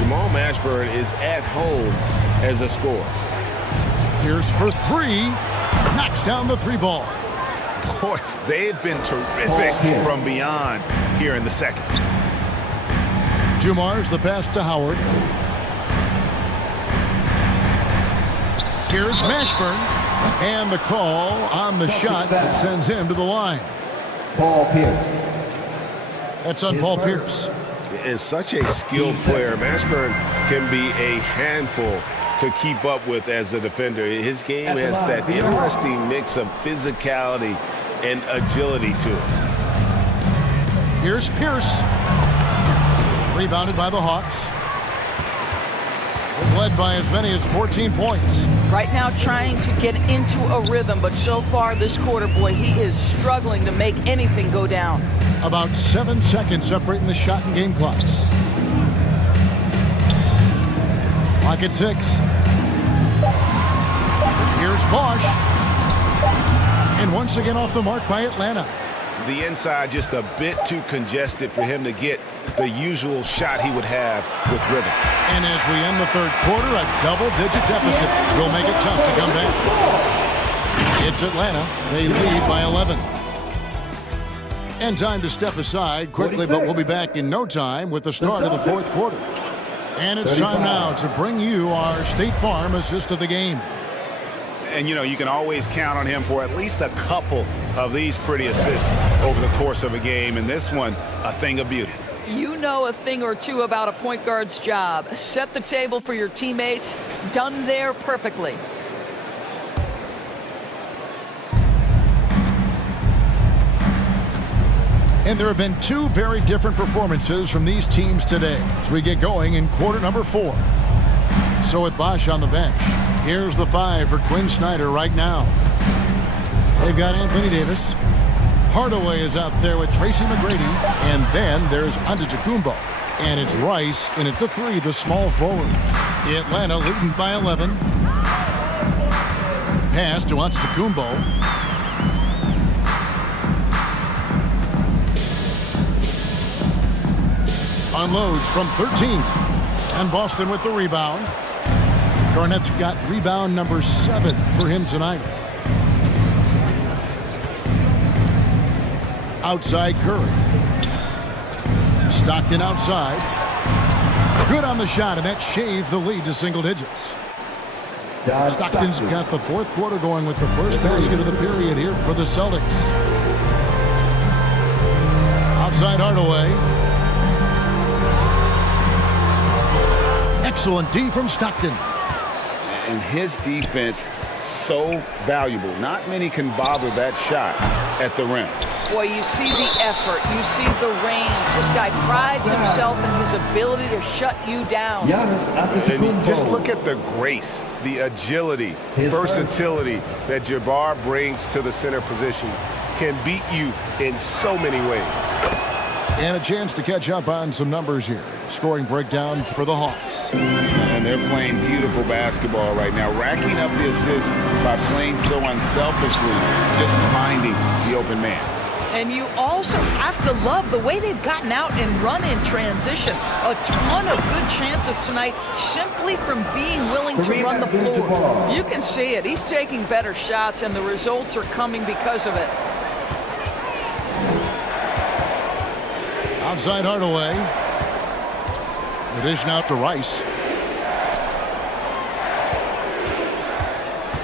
Jamal Mashburn is at home as a scorer. Pierce for 3. Knocks down the 3 ball. Boy, they have been terrific from beyond here in the second. Dumars the pass to Howard. Here's Mashburn. And the call on the shot that sends him to the line. Paul Pierce. That's on Paul Pierce. Is such a skilled player. Mashburn can be a handful to keep up with as a defender. His game has that interesting mix of physicality and agility to it. Here's Pierce. Rebounded by the Hawks. Led by as many as 14 points. Right now trying to get into a rhythm, but so far this quarter, boy, he is struggling to make anything go down. About 7 seconds separating the shot and game clocks. Clock at 6. Here's Bosh. And once again off the mark by Atlanta. The inside just a bit too congested for him to get the usual shot he would have with rhythm. And as we end the third quarter, a double-digit deficit will make it tough to come back. It's Atlanta. They lead by 11. And time to step aside quickly, but we'll be back in no time with the start of the fourth quarter. And it's time now to bring you our State Farm assist of the game. And, you know, you can always count on him for at least a couple of these pretty assists over the course of a game. And this one, a thing of beauty. You know a thing or two about a point guard's job. Set the table for your teammates. Done there perfectly. And there have been 2 very different performances from these teams today as we get going in quarter number 4. So with Bosh on the bench, here's the 5 for Quinn Snyder right now. They've got Anthony Davis. Hardaway is out there with Tracy McGrady. And then there's Antetokounmpo. And it's Rice in at the 3, the small forward. Atlanta leading by 11. Pass to Antetokounmpo. Unloads from 13. And Boston with the rebound. Garnett's got rebound number 7 for him tonight. Outside Curry. Stockton outside. Good on the shot, and that shaves the lead to single digits. Stockton's got the fourth quarter going with the first basket of the period here for the Celtics. Outside Hardaway. Excellent D from Stockton. And his defense so valuable. Not many can bother that shot at the rim. Boy, you see the effort. You see the range. This guy prides himself in his ability to shut you down. And just look at the grace, the agility, versatility that Jabbar brings to the center position. Can beat you in so many ways. And a chance to catch up on some numbers here. Scoring breakdown for the Hawks. And they're playing beautiful basketball right now, racking up the assists by playing so unselfishly, just finding the open man. And you also have to love the way they've gotten out and run in transition. A ton of good chances tonight simply from being willing to run the floor. You can see it. He's taking better shots, and the results are coming because of it. Outside Hardaway. The dish out to Rice.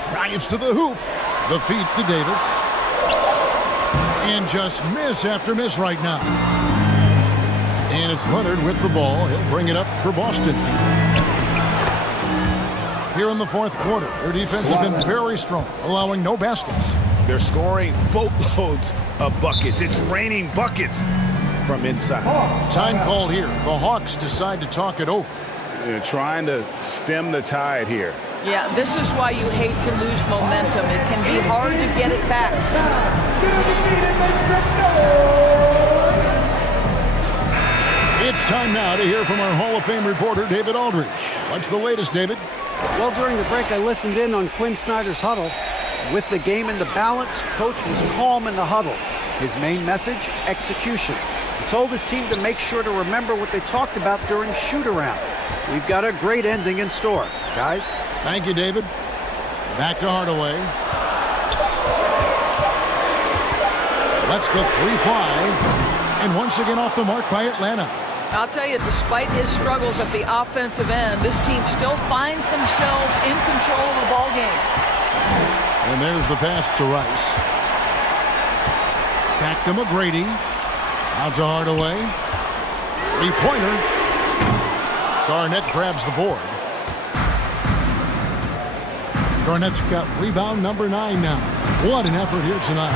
Drives to the hoop. The feed to Davis. And just miss after miss right now. And it's Leonard with the ball. He'll bring it up for Boston. Here in the fourth quarter, their defense has been very strong, allowing no baskets. They're scoring boatloads of buckets. It's raining buckets from inside. Time called here. The Hawks decide to talk it over. They're trying to stem the tide here. Yeah, this is why you hate to lose momentum. It can be hard to get it back. It's time now to hear from our Hall of Fame reporter, David Aldridge. What's the latest, David? Well, during the break, I listened in on Quinn Snyder's huddle. With the game in the balance, Coach was calm in the huddle. His main message, execution. He told his team to make sure to remember what they talked about during shoot-around. We've got a great ending in store, guys. Thank you, David. Back to Hardaway. Lets the three fly. And once again off the mark by Atlanta. I'll tell you, despite his struggles at the offensive end, this team still finds themselves in control of the ball game. And there's the pass to Rice. Back to McGrady. Out to Hardaway. Three-pointer. Garnett grabs the board. Garnett's got rebound number 9 now. What an effort here tonight.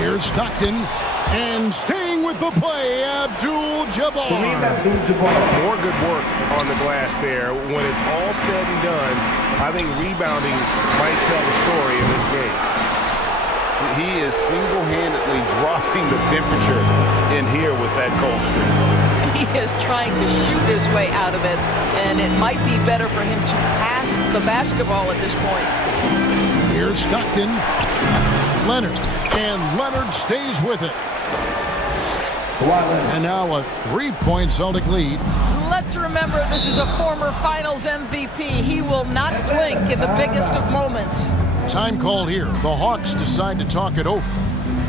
Here's Stockton. And staying with the play, Abdul-Jabbar. More good work on the glass there. When it's all said and done, I think rebounding might tell the story in this game. He is single-handedly dropping the temperature in here with that cold streak. He is trying to shoot his way out of it, and it might be better for him to pass the basketball at this point. Here's Stockton. Leonard. And Leonard stays with it. And now a three-point Celtic lead. Let's remember this is a former Finals MVP. He will not blink in the biggest of moments. Time called here. The Hawks decide to talk it over.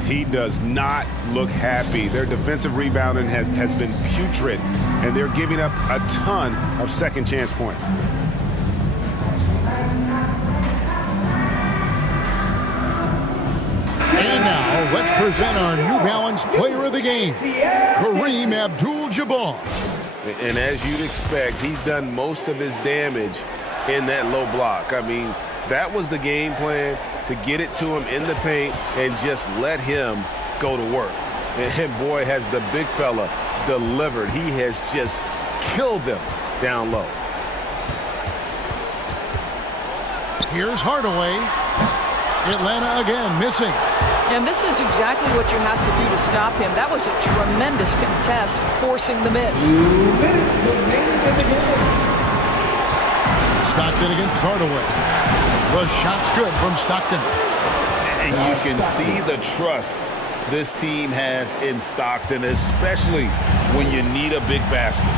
He does not look happy. Their defensive rebounding has been putrid, and they're giving up a ton of second chance points. And now, let's present our New Balance Player of the Game, Kareem Abdul-Jabbar. And as you'd expect, he's done most of his damage in that low block. I mean, that was the game plan, to get it to him in the paint and just let him go to work. And boy, has the big fella delivered. He has just killed them down low. Here's Hardaway. Atlanta again missing. And this is exactly what you have to do to stop him. That was a tremendous contest, forcing the miss. 2 minutes remaining in the game. Stockton against Hardaway. The shot's good from Stockton. And you can see the trust this team has in Stockton, especially when you need a big basket.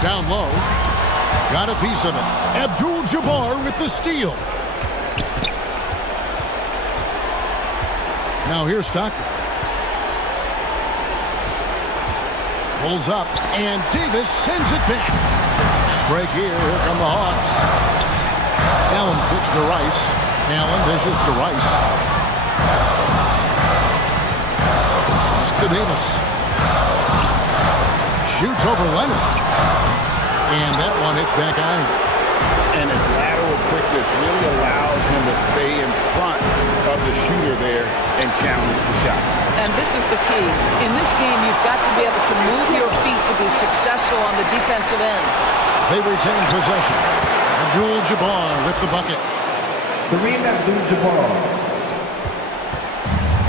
Down low. Got a piece of it. Abdul-Jabbar with the steal. Now here's Stockton. Pulls up, and Davis sends it back. Nice break here. Here come the Hawks. Allen pitch to Rice. Allen dishes to Rice. It's to Davis. Shoots over Leonard. And that one hits back iron. And his lateral quickness really allows him to stay in front of the shooter there and challenge the shot. And this is the key. In this game, you've got to be able to move your feet to be successful on the defensive end. They retain possession. Abdul-Jabbar with the bucket. Kareem Abdul-Jabbar.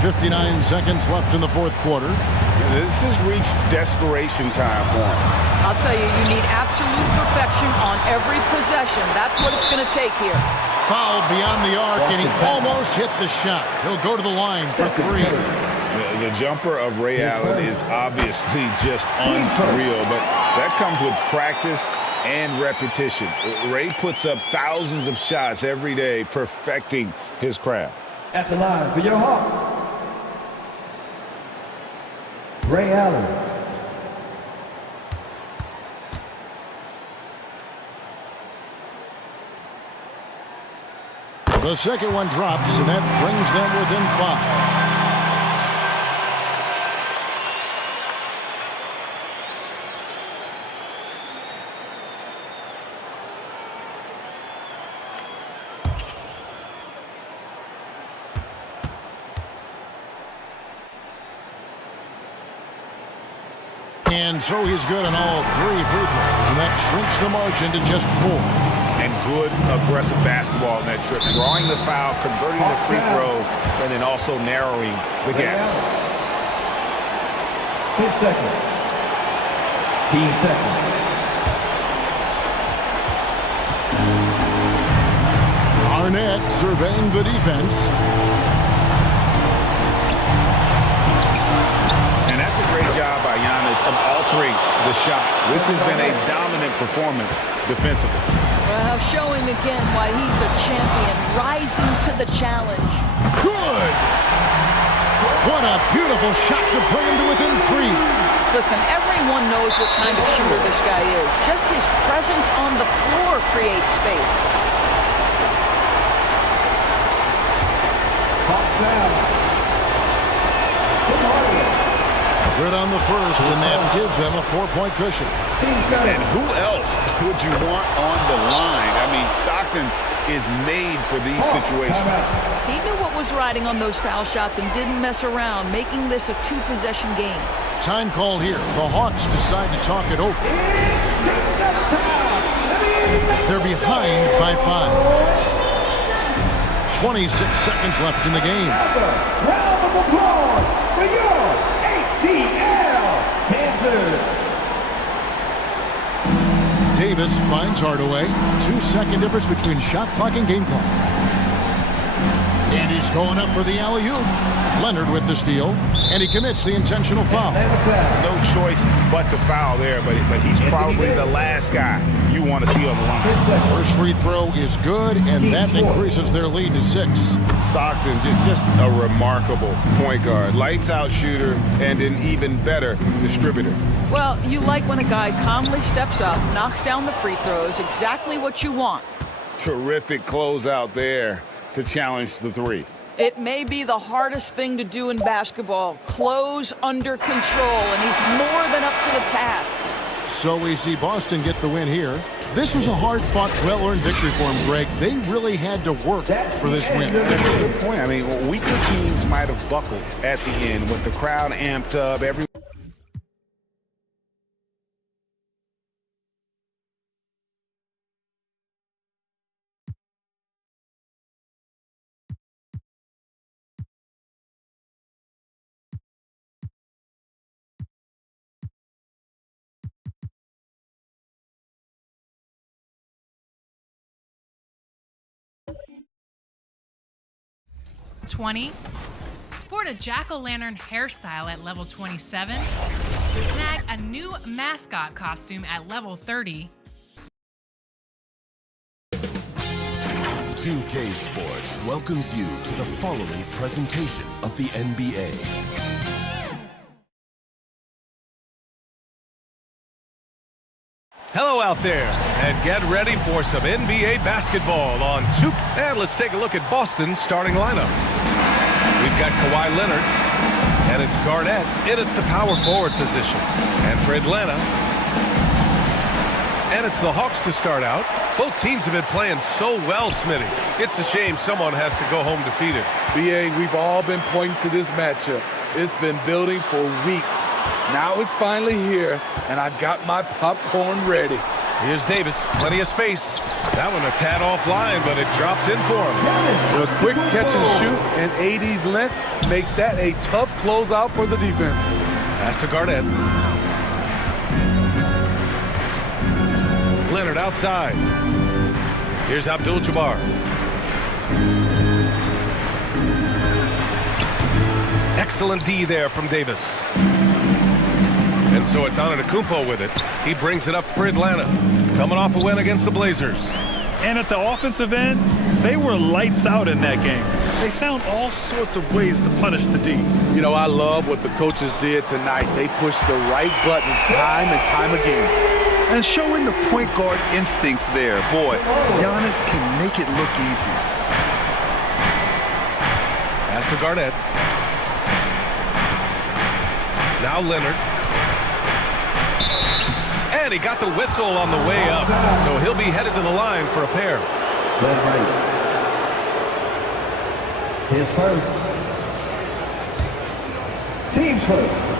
59 seconds left in the fourth quarter. This has reached desperation time for him. I'll tell you, you need absolute perfection on every possession. That's what it's going to take here. Fouled beyond the arc, and he almost hit the shot. He'll go to the line for three. The jumper of Ray Allen is obviously just unreal, but that comes with practice and repetition. Ray puts up thousands of shots every day, perfecting his craft. At the line for your Hawks, Ray Allen. The second one drops, and that brings them within 5. And so he's good on all 3 free throws, and that shrinks the margin to just 4. And good aggressive basketball in that trip. Drawing the foul, converting the free throws, and then also narrowing the gap. His second. Team second. Arnett surveying the defense. And that's a great job by Giannis of altering the shot. This has been a dominant performance defensively. Well, showing again why he's a champion, rising to the challenge. Good! What a beautiful shot to bring him to within 3. Listen, everyone knows what kind of shooter this guy is. Just his presence on the floor creates space. Hawks now. Good on the first, and that gives them a 4-point cushion. And who else would you want on the line? I mean, Stockton is made for these situations. He knew what was riding on those foul shots and didn't mess around, making this a 2-possession game. Time called here. The Hawks decide to talk it over. They're behind by 5. 26 seconds left in the game. Round of applause for your ATL Kansas. Davis finds Hardaway. 2-second difference between shot clock and game clock. And he's going up for the alley-oop. Leonard with the steal, and he commits the intentional foul. No choice but to foul there, but he's probably the last guy you want to see on the line. First free throw is good, and that increases their lead to 6. Stockton, just a remarkable point guard. Lights out shooter and an even better distributor. Well, you like when a guy calmly steps up, knocks down the free throws, exactly what you want. Terrific closeout there to challenge the 3. It may be the hardest thing to do in basketball. Close under control, and he's more than up to the task. So we see Boston get the win here. This was a hard-fought, well-earned victory for them, Greg. They really had to work for this win. That's a good point. I mean, weaker teams might have buckled at the end with the crowd amped up. $20. Sport a jack-o'-lantern hairstyle at level 27. Snag a new mascot costume at level 30. 2K Sports welcomes you to the following presentation of the NBA. Hello out there, and get ready for some NBA basketball on 2K. And let's take a look at Boston's starting lineup. We've got Kawhi Leonard, and it's Garnett in at the power forward position. And for Atlanta, And it's the Hawks to start out. Both teams have been playing so well, Smitty. It's a shame someone has to go home defeated. BA, we've all been pointing to this matchup. It's been building for weeks. Now it's finally here, and I've got my popcorn ready. Here's Davis, plenty of space. That one a tad offline, but it drops in for him. A quick catch and shoot and AD's length makes that a tough closeout for the defense. Pass to Garnett. Leonard outside. Here's Abdul-Jabbar. Excellent D there from Davis. And so it's Antetokounmpo with it. He brings it up for Atlanta. Coming off a win against the Blazers. And at the offensive end, they were lights out in that game. They found all sorts of ways to punish the D. You know, I love what the coaches did tonight. They pushed the right buttons time and time again. And showing the point guard instincts there. Boy, Giannis can make it look easy. Pass to Garnett. Now Leonard. And he got the whistle on the way up. So he'll be headed to the line for a pair. His first. Team's first.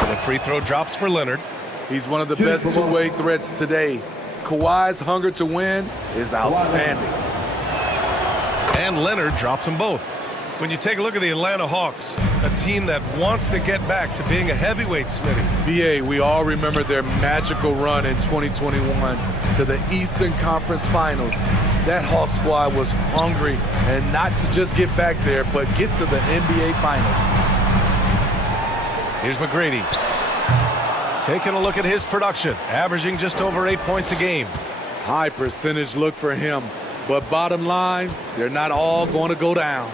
The free throw drops for Leonard. He's one of the best two-way threats today. Kawhi's hunger to win is outstanding. And Leonard drops them both. When you take a look at the Atlanta Hawks, a team that wants to get back to being a heavyweight, Smitty. BA, we all remember their magical run in 2021 to the Eastern Conference Finals. That Hawks squad was hungry, and not to just get back there, but get to the NBA Finals. Here's McGrady. Taking a look at his production, averaging just over 8 points a game. High percentage look for him, but bottom line, they're not all going to go down.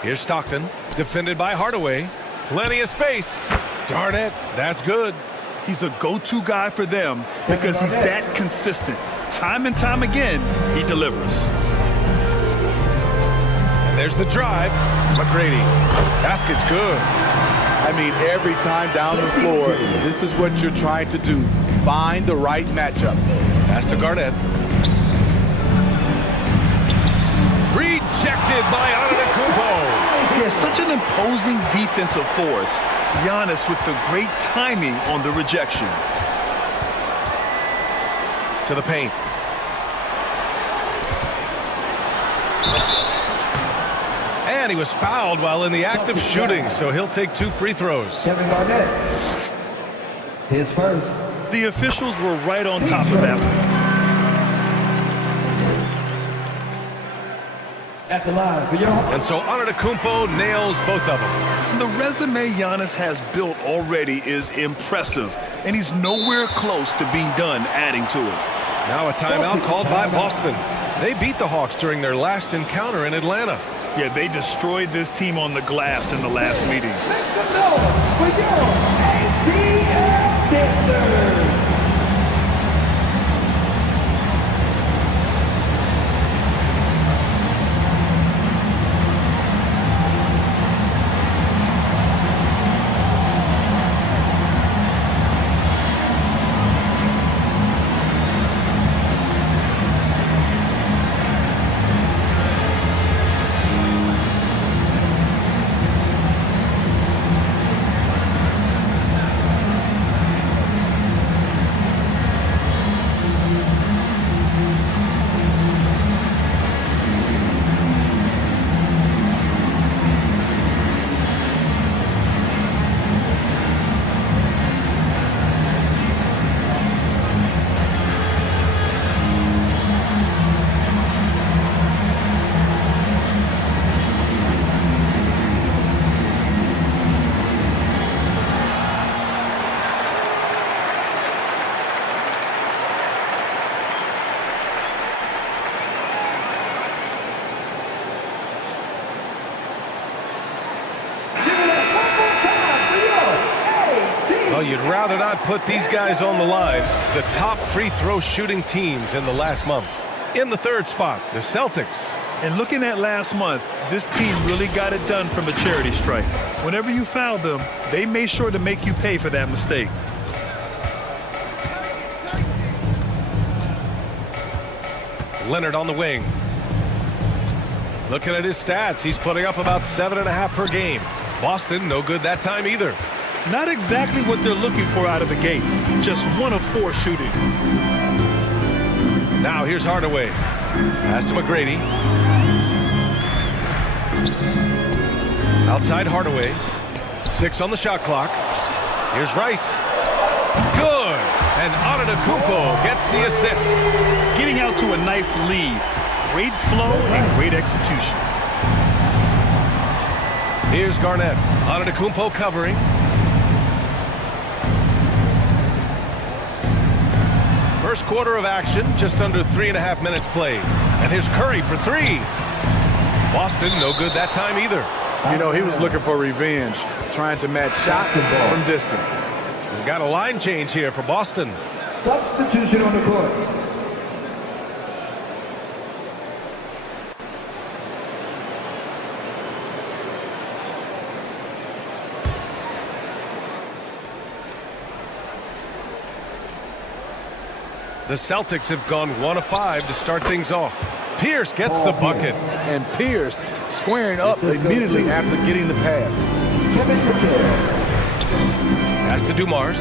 Here's Stockton, defended by Hardaway. Plenty of space. Garnett, that's good. He's a go-to guy for them because he's that consistent. Time and time again, he delivers. And there's the drive. McGrady. Basket's good. I mean, every time down the floor, this is what you're trying to do. Find the right matchup. Pass to Garnett. Rejected by Antetokounmpo. Yeah, such an imposing defensive force. Giannis with the great timing on the rejection. To the paint. And he was fouled while in the act of shooting, so he'll take 2 free throws. Kevin Garnett. His first. The officials were right on top of that one. At the line for your And so Antetokounmpo nails both of them. The resume Giannis has built already is impressive, and he's nowhere close to being done adding to it. Now a timeout called by Boston. They beat the Hawks during their last encounter in Atlanta. Yeah, they destroyed this team on the glass in the last meeting. Make some noise for your ATL Dancers. Well, you'd rather not put these guys on the line. The top free throw shooting teams in the last month. In the third spot, the Celtics. And looking at last month, this team really got it done from a charity stripe. Whenever you foul them, they made sure to make you pay for that mistake. Leonard on the wing. Looking at his stats, he's putting up about 7.5 per game. Boston, no good that time either. Not exactly what they're looking for out of the gates. Just 1 of 4 shooting. Now here's Hardaway. Pass to McGrady. Outside Hardaway. 6 on the shot clock. Here's Rice. Good. And Antetokounmpo gets the assist. Getting out to a nice lead. Great flow and great execution. Here's Garnett. Antetokounmpo covering. First quarter of action, just under 3.5 minutes played. And here's Curry for 3. Boston, no good that time either. You know, he was looking for revenge, trying to match shots from distance. We've got a line change here for Boston. Substitution on the court. The Celtics have gone 1 of 5 to start things off. Pierce gets the bucket. And Pierce squaring up immediately after getting the pass. Pass to Dumars.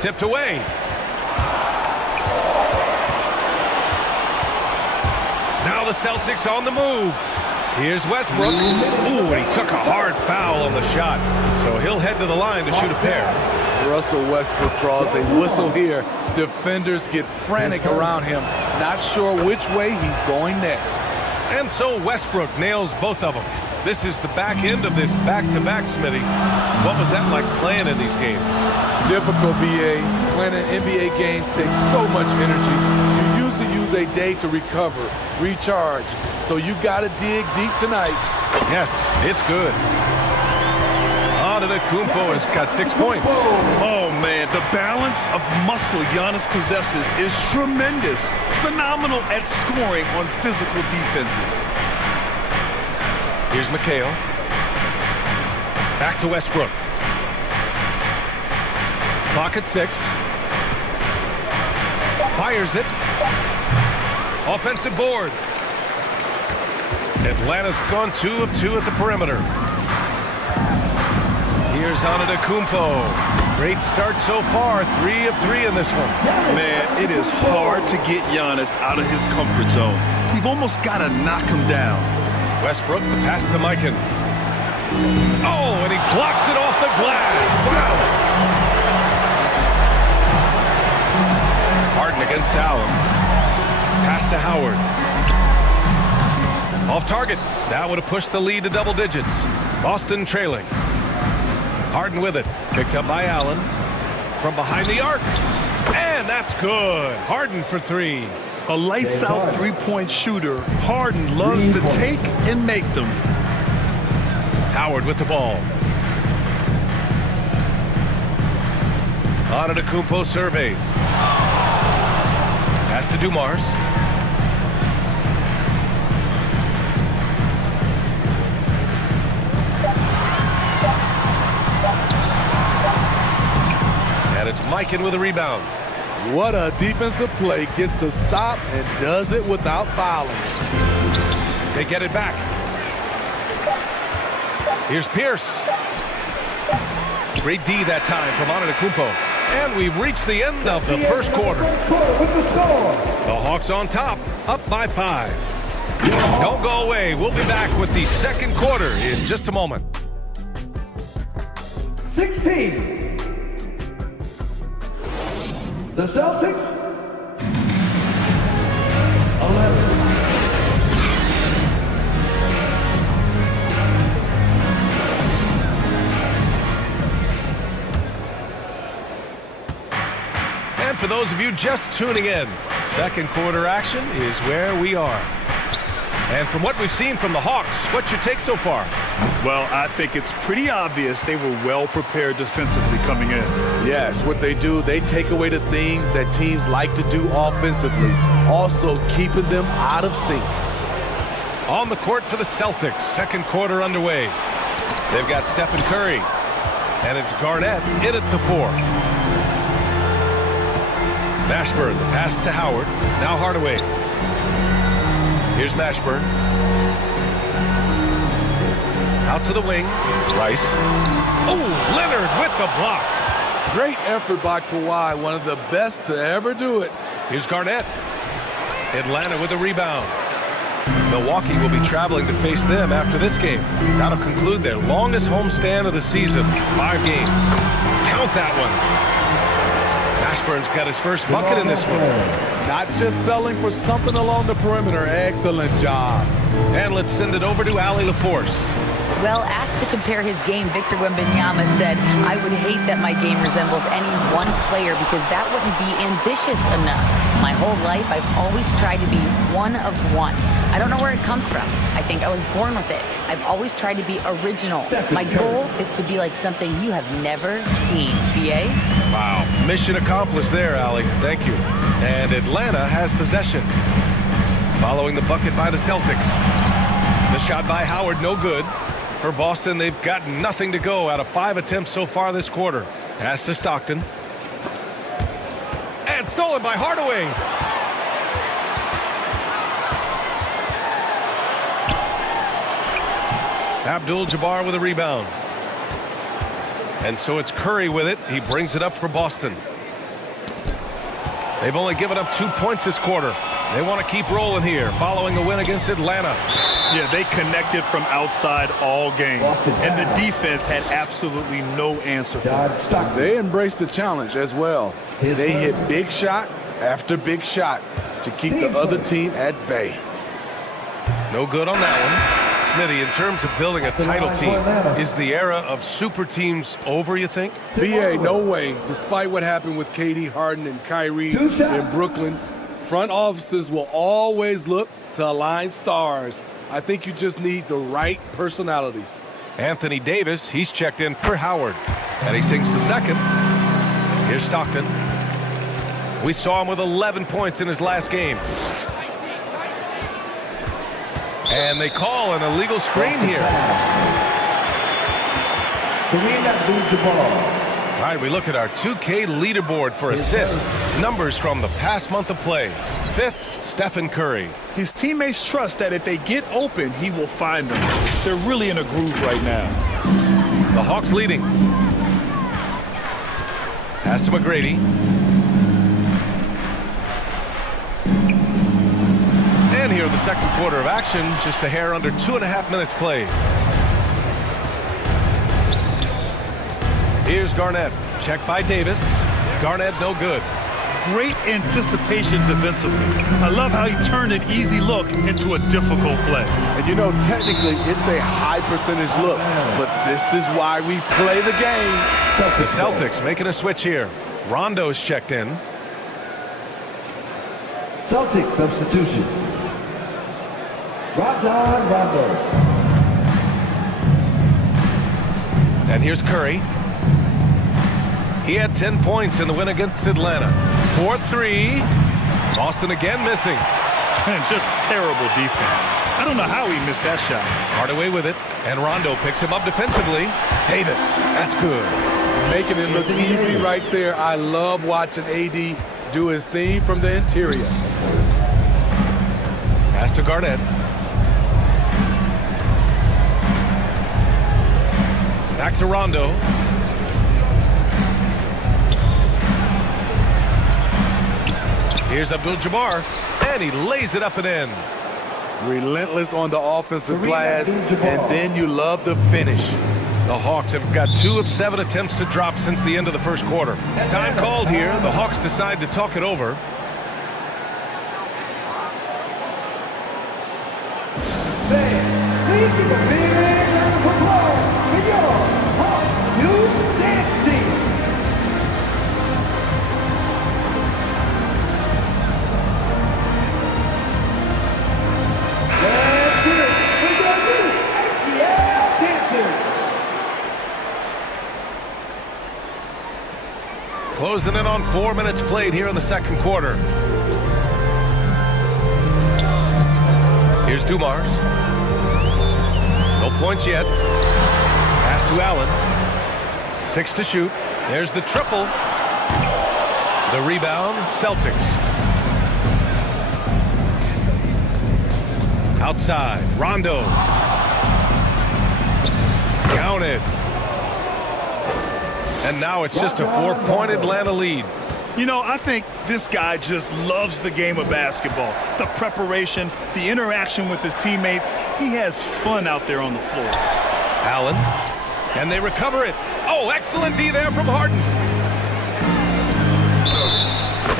Tipped away. Now the Celtics on the move. Here's Westbrook. Ooh, and he took a hard foul on the shot. So he'll head to the line to shoot a pair. Russell Westbrook draws a whistle here. Defenders get frantic around him, not sure which way he's going next. And so Westbrook nails both of them. This is the back end of this back-to-back, Smitty. What was that like playing in these games? Difficult, BA. Playing in NBA games takes so much energy. You usually use a day to recover, recharge. So you got to dig deep tonight. Yes, it's good. Antetokounmpo has got 6 points. Oh, man, the balance of muscle Giannis possesses is tremendous. Phenomenal at scoring on physical defenses. Here's McHale. Back to Westbrook. Clock at 6. Fires it. Offensive board. Atlanta's gone 2 of 2 at the perimeter. Here's Antetokounmpo. Great start so far. 3 of 3 in this one. Man, it is hard to get Giannis out of his comfort zone. You've almost got to knock him down. Westbrook, the pass to Mikan. Oh, and he blocks it off the glass. Wow. Harden against Allen. Pass to Howard. Off target. That would have pushed the lead to double digits. Boston trailing. Harden with it. Picked up by Allen. From behind the arc. And that's good. Harden for 3. A lights-out three-point shooter. Harden loves to take and make them. Howard with the ball. Antetokounmpo surveys. Pass to Dumars. And it's Mikan with a rebound. What a defensive play. Gets the stop and does it without fouling. They get it back. Here's Pierce. Great D that time from Antetokounmpo. And we've reached the end of the first quarter. The Hawks on top, up by 5. Don't go away. We'll be back with the second quarter in just a moment. 16. The Celtics, 11. And for those of you just tuning in, second quarter action is where we are. And from what we've seen from the Hawks, what's your take so far? Well, I think it's pretty obvious they were well prepared defensively coming in. Yes, what they do, they take away the things that teams like to do offensively, also keeping them out of sync. On the court for the Celtics, second quarter underway. They've got Stephen Curry, and it's Garnett in at the 4. Mashburn, the pass to Howard. Now Hardaway. Here's Mashburn. Out to the wing. Rice. Oh, Leonard with the block. Great effort by Kawhi, one of the best to ever do it. Here's Garnett. Atlanta with a rebound. Milwaukee will be traveling to face them after this game. That'll conclude their longest homestand of the season. 5 games. Count that one. Mashburn's got his first bucket in this one. Not just selling for something along the perimeter. Excellent job. And let's send it over to Allie LaForce. Well, asked to compare his game, Victor Wembanyama said, "I would hate that my game resembles any one player because that wouldn't be ambitious enough. My whole life, I've always tried to be one of one. I don't know where it comes from. I think I was born with it. I've always tried to be original. My goal is to be like something you have never seen." BA? Wow. Mission accomplished there, Allie. Thank you. And Atlanta has possession. Following the bucket by the Celtics. The shot by Howard, no good. For Boston, they've got nothing to go out of 5 attempts so far this quarter. Pass to Stockton. And stolen by Hardaway. Abdul-Jabbar with a rebound. And so it's Curry with it. He brings it up for Boston. They've only given up 2 points this quarter. They want to keep rolling here following a win against Atlanta. Yeah, they connected from outside all game. And the defense had absolutely no answer for it. They embraced the challenge as well. They hit big shot after big shot to keep the other team at bay. No good on that one. Smitty, in terms of building a title team, is the era of super teams over, you think? BA, no way. Despite what happened with KD, Harden, and Kyrie in Brooklyn, front offices will always look to align stars. I think you just need the right personalities. Anthony Davis, he's checked in for Howard. And he sinks the second. Here's Stockton. We saw him with 11 points in his last game. And they call an illegal screen here. All right, we look at our 2K leaderboard for assists. Numbers from the past month of play. 5th, Stephen Curry. His teammates trust that if they get open, he will find them. They're really in a groove right now. The Hawks leading. Pass to McGrady. And here the second quarter of action, just a hair under 2.5 minutes played. Here's Garnett. Check by Davis. Garnett no good. Great anticipation defensively. I love how he turned an easy look into a difficult play. And you know, technically, it's a high percentage look, but this is why we play the game. The Celtics making a switch here. Rondo's checked in. Celtics substitution. Rajon Rondo. And here's Curry. He had 10 points in the win against Atlanta. 4-3. Boston again missing. And just terrible defense. I don't know how he missed that shot. Hardaway with it. And Rondo picks him up defensively. Davis. That's good. Making it look easy right there. I love watching AD do his thing from the interior. Pass to Garnett. Back to Rondo. Here's Abdul-Jabbar, and he lays it up and in. Relentless on the offensive glass, and then you love the finish. The Hawks have got 2 of 7 attempts to drop since the end of the first quarter. Time called here. The Hawks decide to talk it over. Please give a big round of applause for your Hawks new dance team. closing in on 4 minutes played here in the second quarter. Here's Dumars. No points yet. Pass to Allen. 6 to shoot. There's the triple. The rebound, Celtics. Outside, Rondo. Counted. And now it's just a 4-point Atlanta lead. You know, I think this guy just loves the game of basketball. The preparation, the interaction with his teammates. He has fun out there on the floor. Allen. And they recover it. Oh, excellent D there from Harden.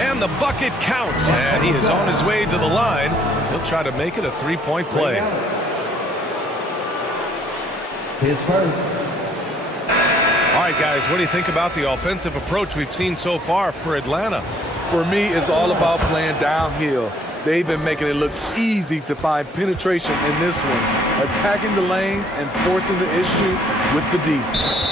And the bucket counts. And he is on his way to the line. He'll try to make it a 3-point play. His first. All right, guys, what do you think about the offensive approach we've seen so far for Atlanta? For me, it's all about playing downhill. They've been making it look easy to find penetration in this one, attacking the lanes and forcing the issue with the D.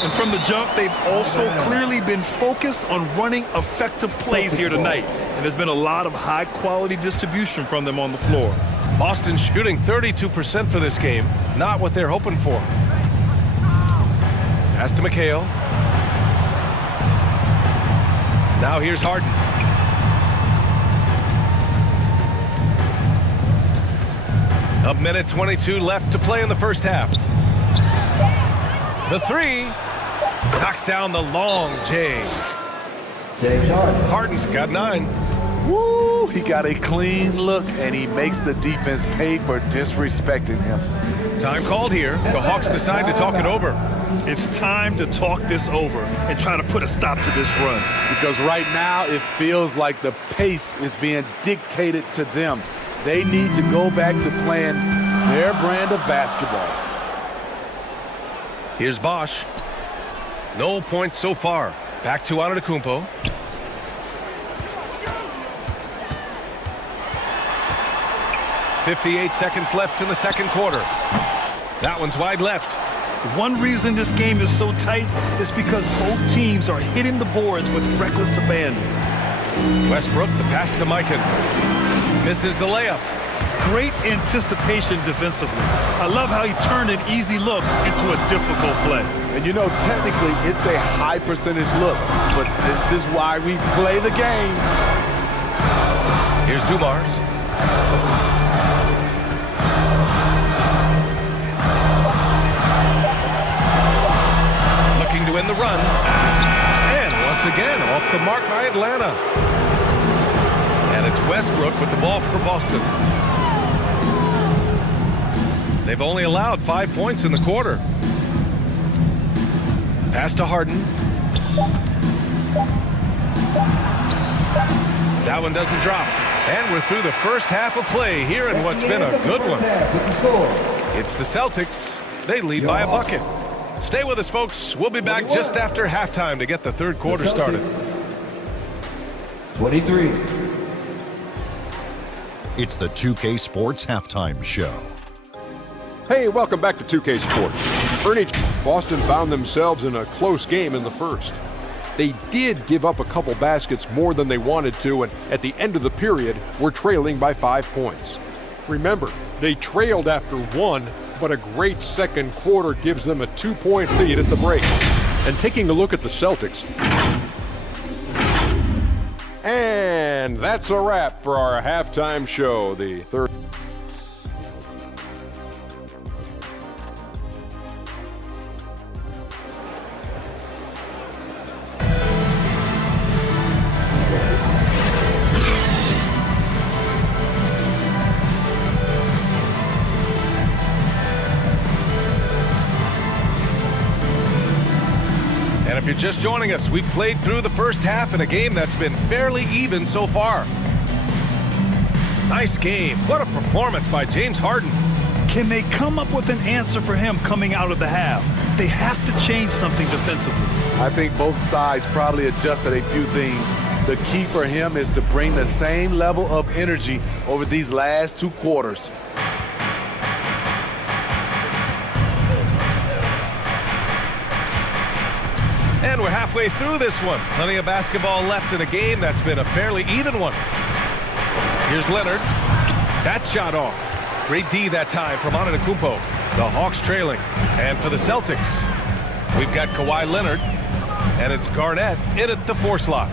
And from the jump, they've also clearly been focused on running effective plays here tonight. And there's been a lot of high-quality distribution from them on the floor. Boston shooting 32% for this game. Not what they're hoping for. Pass to McHale. Now here's Harden. A minute 22 left to play in the first half. The three knocks down the long J. James Harden. Harden's got 9. Woo! He got a clean look, and he makes the defense pay for disrespecting him. Time called here. The Hawks decide to talk it over. It's time to talk this over and try to put a stop to this run. Because right now it feels like the pace is being dictated to them. They need to go back to playing their brand of basketball. Here's Bosch. No points so far. Back to Antetokounmpo. .58 seconds left in the second quarter. That one's wide left. One reason this game is so tight is because both teams are hitting the boards with reckless abandon. Westbrook, the pass to Mikan. Misses the layup. Great anticipation defensively. I love how he turned an easy look into a difficult play. And you know, technically, it's a high percentage look, but this is why we play the game. Here's Dumars. Looking to win the run. And once again, off the mark by Atlanta. And it's Westbrook with the ball for Boston. They've only allowed 5 points in the quarter. Pass to Harden. That one doesn't drop. And we're through the first half of play here in what's been a good one. It's the Celtics. They lead by a bucket. Stay with us, folks. We'll be back just after halftime to get the third quarter started. 23. It's the 2K Sports Halftime Show. Hey, welcome back to 2K Sports. Ernie, Boston found themselves in a close game in the first. They did give up a couple baskets more than they wanted to, and at the end of the period, were trailing by 5 points. Remember, they trailed after 1, but a great second quarter gives them a 2-point lead at the break. And taking a look at the Celtics. And that's a wrap for our halftime show. The third. And if you're just joining us, we've played through the first half in a game that's been fairly even so far. Nice game. What a performance by James Harden. Can they come up with an answer for him coming out of the half? They have to change something defensively. I think both sides probably adjusted a few things. The key for him is to bring the same level of energy over these last 2 quarters. And we're halfway through this one. Plenty of basketball left in a game that's been a fairly even one. Here's Leonard. That shot off. Great D that time from Antetokounmpo. The Hawks trailing. And for the Celtics, we've got Kawhi Leonard. And it's Garnett in at the 4 slot.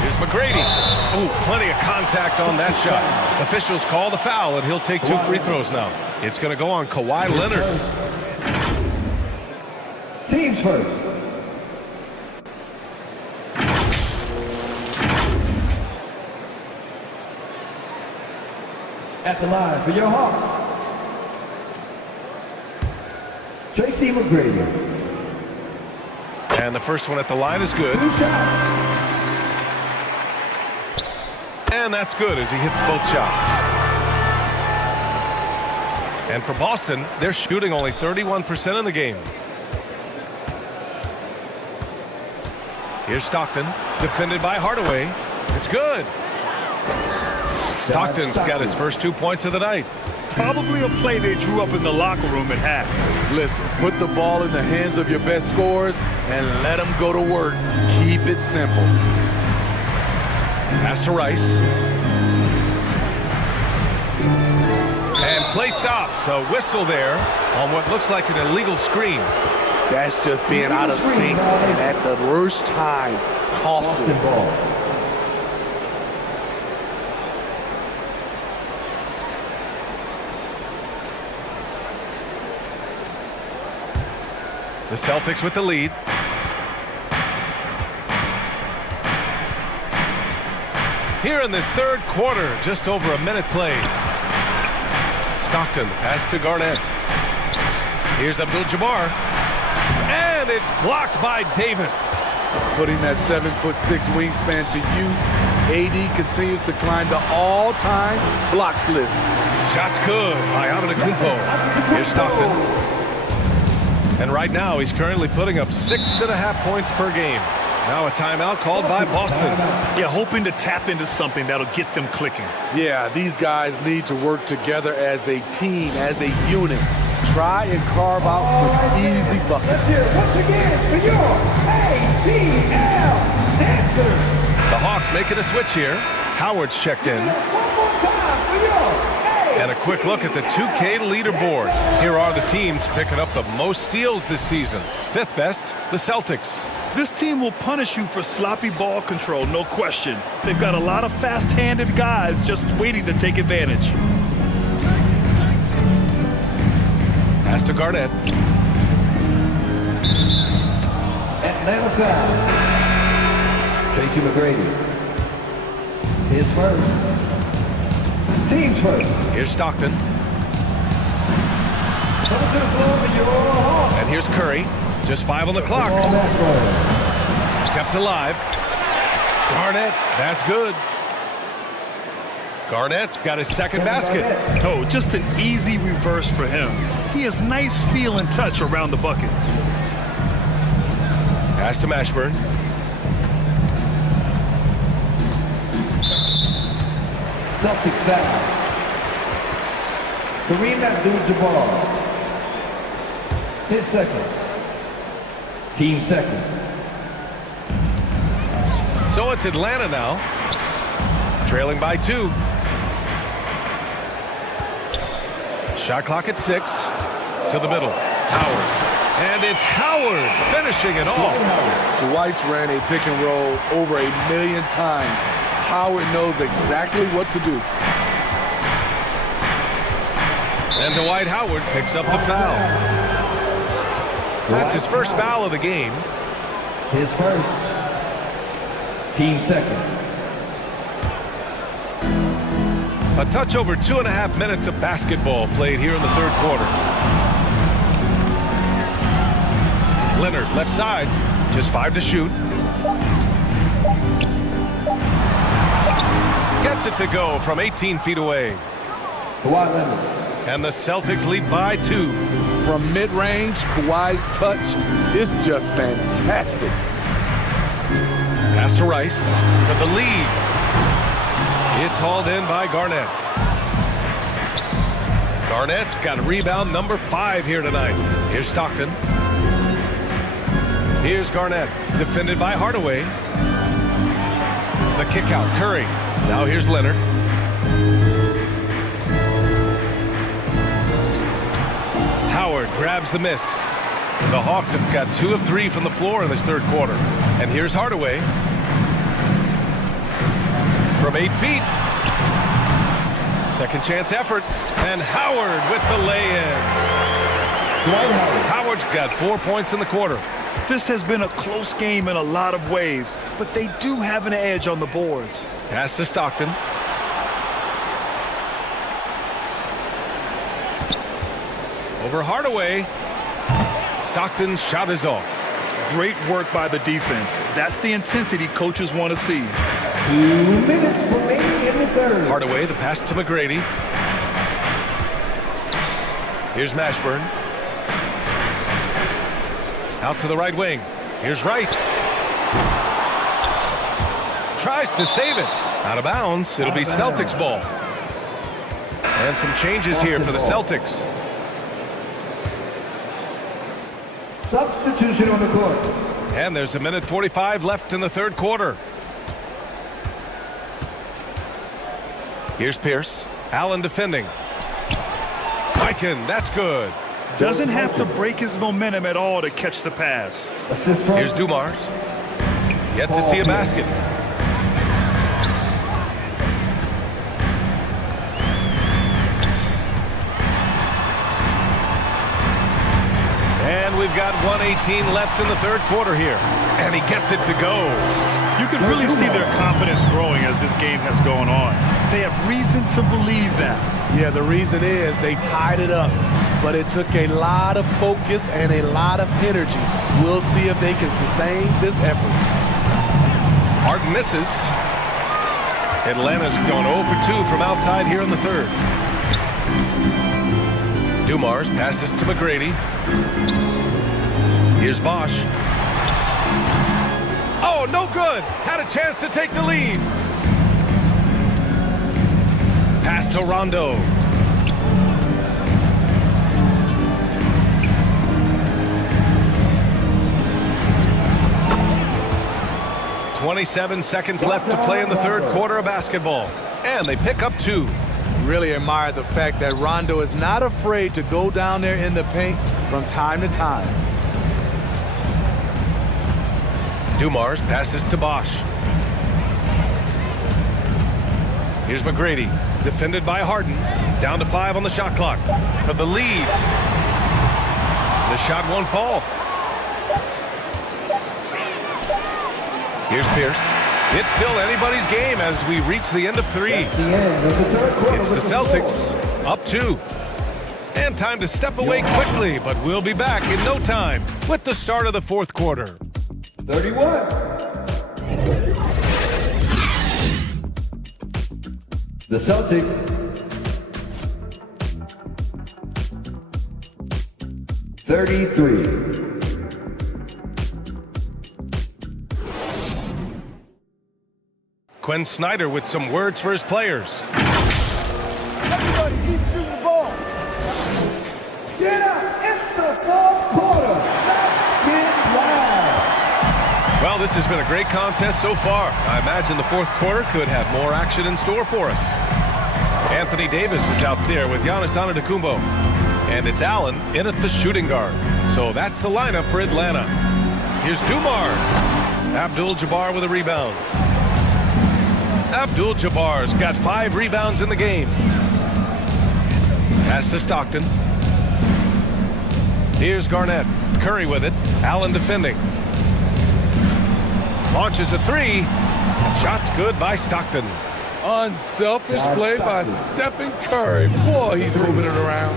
Here's McGrady. Oh, plenty of contact on that shot. Officials call the foul, and he'll take 2 free throws now. It's going to go on Kawhi Leonard. Teams first. At the line for your Hawks, Tracy McGrady. And the first one at the line is good. 2 shots. And that's good as he hits both shots. And for Boston, they're shooting only 31% in the game. Here's Stockton, defended by Hardaway. It's good. Stockton's got his first 2 points of the night. Probably a play they drew up in the locker room at half. Listen, put the ball in the hands of your best scorers and let them go to work. Keep it simple. Pass to Rice. And play stops. A whistle there on what looks like an illegal screen. That's just being out of sync and at the worst time, costly. The Celtics with the lead. Here in this third quarter, just over a minute played. Stockton, pass to Garnett. Here's Abdul-Jabbar. And it's blocked by Davis. Putting that 7'6" wingspan to use, AD continues to climb the all-time blocks list. Shots good by Antetokounmpo. Here's Stockton. And right now, he's currently putting up 6.5 points per game. Now a timeout called by Boston. Yeah, hoping to tap into something that'll get them clicking. Yeah, these guys need to work together as a team, as a unit. Try and carve out some easy buckets. Let's hear it once again for your ATL Dancers. The Hawks making a switch here. Howard's checked in. One more time for your And a quick look at the 2K leaderboard. Here are the teams picking up the most steals this season. 5th best, the Celtics. This team will punish you for sloppy ball control, no question. They've got a lot of fast-handed guys just waiting to take advantage. Pass to Garnett. Atlanta foul. Tracy McGrady. His first. Teams first. Here's Stockton. Coming to the floor for your Hawks. And here's Curry. Just 5 on the clock. Kept alive. Garnett, that's good. Garnett's got his second basket. Oh, just an easy reverse for him. He has nice feel and touch around the bucket. Pass to Mashburn. Celtics foul. Kareem Abdul-Jabbar. His second. Team second. So it's Atlanta now. Trailing by 2. Shot clock at 6. To the middle. Howard. And it's Howard finishing it off. Dwight ran a pick and roll over 1,000,000 times. Howard knows exactly what to do. And Dwight Howard picks up the foul. That's his first foul of the game. His first. Team second. A touch over 2.5 minutes of basketball played here in the third quarter. Leonard, left side, just 5 to shoot. Gets it to go from 18 feet away. Kawhi Leonard. And the Celtics lead by 2. From mid-range, Kawhi's touch is just fantastic. Pass to Rice for the lead. It's hauled in by Garnett. Garnett's got rebound number 5 here tonight. Here's Stockton. Here's Garnett, defended by Hardaway. The kick out, Curry. Now here's Leonard. Howard grabs the miss. The Hawks have got 2 of 3 from the floor in this third quarter. And here's Hardaway. From 8 feet. Second chance effort. And Howard with the lay-in. Howard's got 4 points in the quarter. This has been a close game in a lot of ways, but they do have an edge on the boards. Pass to Stockton. Over Hardaway. Stockton's shot is off. Great work by the defense. That's the intensity coaches want to see. 2 minutes remaining in the third. Hardaway, the pass to McGrady. Here's Mashburn. Out to the right wing. Here's Rice. Tries to save it. Out of bounds. It'll be Celtics ball. And some changes here for the Celtics. Substitution on the court. And there's 1:45 left in the third quarter. Here's Pierce. Allen defending. Eichen, that's good. Doesn't have to break his momentum at all to catch the pass. Here's Dumars. Yet to see a basket. And we've got 1:18 left in the third quarter here. And he gets it to go. You can really see their confidence growing as this game has gone on. They have reason to believe that. Yeah, the reason is they tied it up, but it took a lot of focus and a lot of energy. We'll see if they can sustain this effort. Harden misses. Atlanta's gone 0 for 2 from outside here in the third. Dumars passes to McGrady. Here's Bosch. Oh, no good. Had a chance to take the lead. Pass to Rondo. "27 seconds left to play in the third quarter of basketball. And they pick up 2. Really admire the fact that Rondo is not afraid to go down there in the paint from time to time. Dumars passes to Bosch. Here's McGrady, defended by Harden. Down to 5 on the shot clock for the lead. The shot won't fall. Here's Pierce. It's still anybody's game as we reach the end of 3. That's the end of the third quarter. It's the Celtics up 2. And time to step away quickly, but we'll be back in no time with the start of the fourth quarter. 31. The Celtics 33. Quinn Snyder with some words for his players. Everybody keep shooting the ball. Get up. It's the fourth quarter. Let's get loud. Well, this has been a great contest so far. I imagine the fourth quarter could have more action in store for us. Anthony Davis is out there with Giannis Antetokounmpo. And it's Allen in at the shooting guard. So that's the lineup for Atlanta. Here's Dumars. Abdul-Jabbar with a rebound. Abdul-Jabbar's got 5 rebounds in the game. Pass to Stockton. Here's Garnett. Curry with it. Allen defending. Launches a 3. Shot's good by Stockton. Unselfish play by Stephen Curry. Boy, he's moving it around.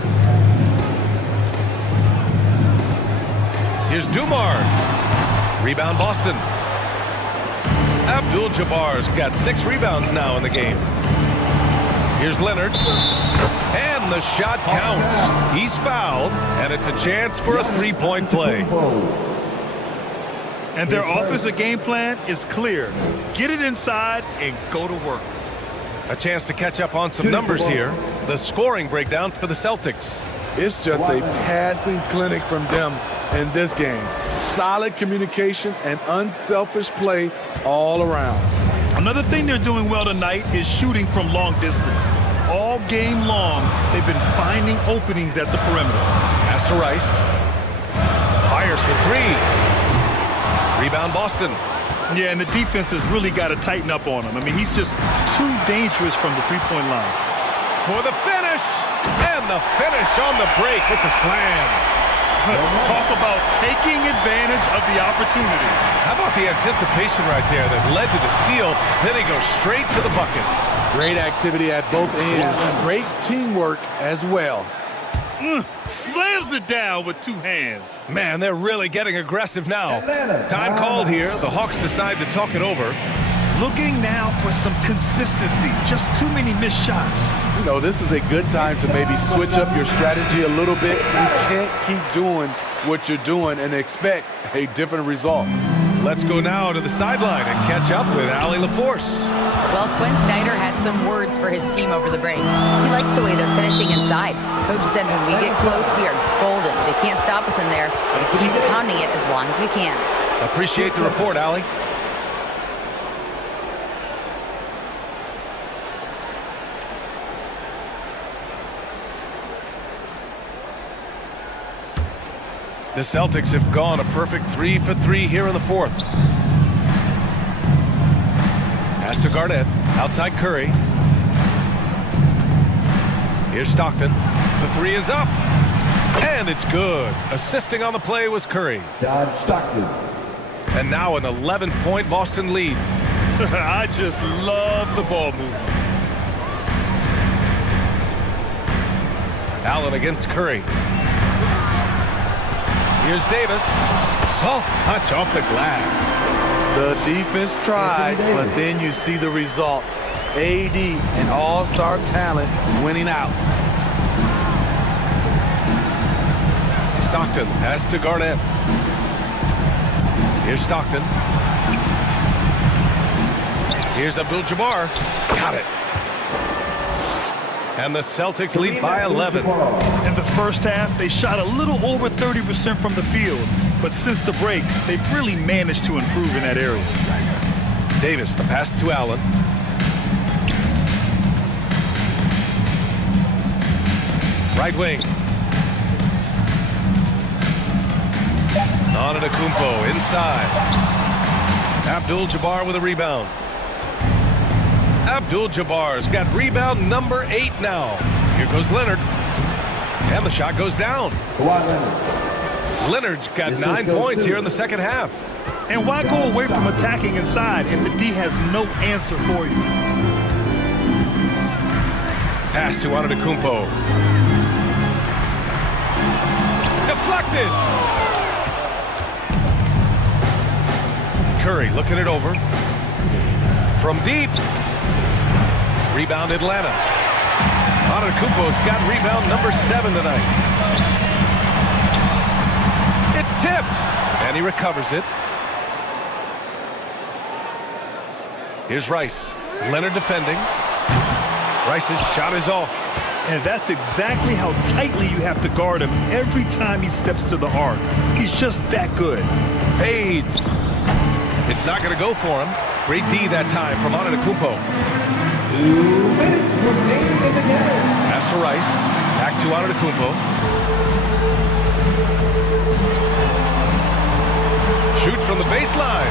Here's Dumars. Rebound Boston. Abdul-Jabbar's got 6 rebounds now in the game. Here's Leonard. And the shot counts. He's fouled, and it's a chance for a 3-point play. And their offensive game plan is clear. Get it inside and go to work. A chance to catch up on some numbers here. The scoring breakdown for the Celtics. It's just a passing clinic from them. in this game. Solid communication and unselfish play all around. Another thing they're doing well tonight is shooting from long distance. All game long, they've been finding openings at the perimeter. Pass to Rice. Fires for three. Rebound Boston. Yeah, and the defense has really got to tighten up on him. I mean, he's just too dangerous from the three-point line. For the finish. And the finish on the break with the slam. Talk about taking advantage of the opportunity. How about the anticipation right there that led to the steal, then he goes straight to the bucket. Great activity at both ends. Great teamwork as well. Slams it down with two hands. Man, they're really getting aggressive now. Time called here. The Hawks decide to talk it over. Looking now for some consistency. Just too many missed shots. You know, this is a good time to maybe switch up your strategy a little bit. You can't keep doing what you're doing and expect a different result. Let's go now to the sideline and catch up with Allie LaForce. Well, Quinn Snyder had some words for his team over the break. He likes the way they're finishing inside. Coach said when we get close, we are golden. They can't stop us in there. Let's keep pounding it as long as we can. Appreciate the report, Allie. The Celtics have gone a perfect 3 for 3 here in the fourth. Pass to Garnett. Outside Curry. Here's Stockton. The three is up. And it's good. Assisting on the play was Curry. John Stockton. And now an 11-point Boston lead. I just love the ball movement. Allen against Curry. Here's Davis. Soft touch off the glass. The defense tried, but then you see the results. AD, an all-star talent, winning out. Stockton pass to Garnett. Here's Stockton. Here's Abdul-Jabbar. Got it. And the Celtics lead by 11. In the first half, they shot a little over 30% from the field. But since the break, they've really managed to improve in that area. Davis, the pass to Allen. Right wing. Antetokounmpo inside. Abdul-Jabbar with a rebound. Abdul-Jabbar's got rebound number 8 now. Here goes Leonard. And the shot goes down. Leonard's got 9 points here in the second half. And why go away from attacking inside if the D has no answer for you? Pass to Antetokounmpo. Deflected. Curry looking it over. From deep. Rebound Atlanta. Antetokounmpo's got rebound number 7 tonight. It's tipped. And he recovers it. Here's Rice. Leonard defending. Rice's shot is off. And that's exactly how tightly you have to guard him every time he steps to the arc. He's just that good. Fades. It's not going to go for him. Great D that time from Antetokounmpo. 2 minutes remaining in the game. Pass to Rice. Back to Antetokounmpo. Shoots from the baseline.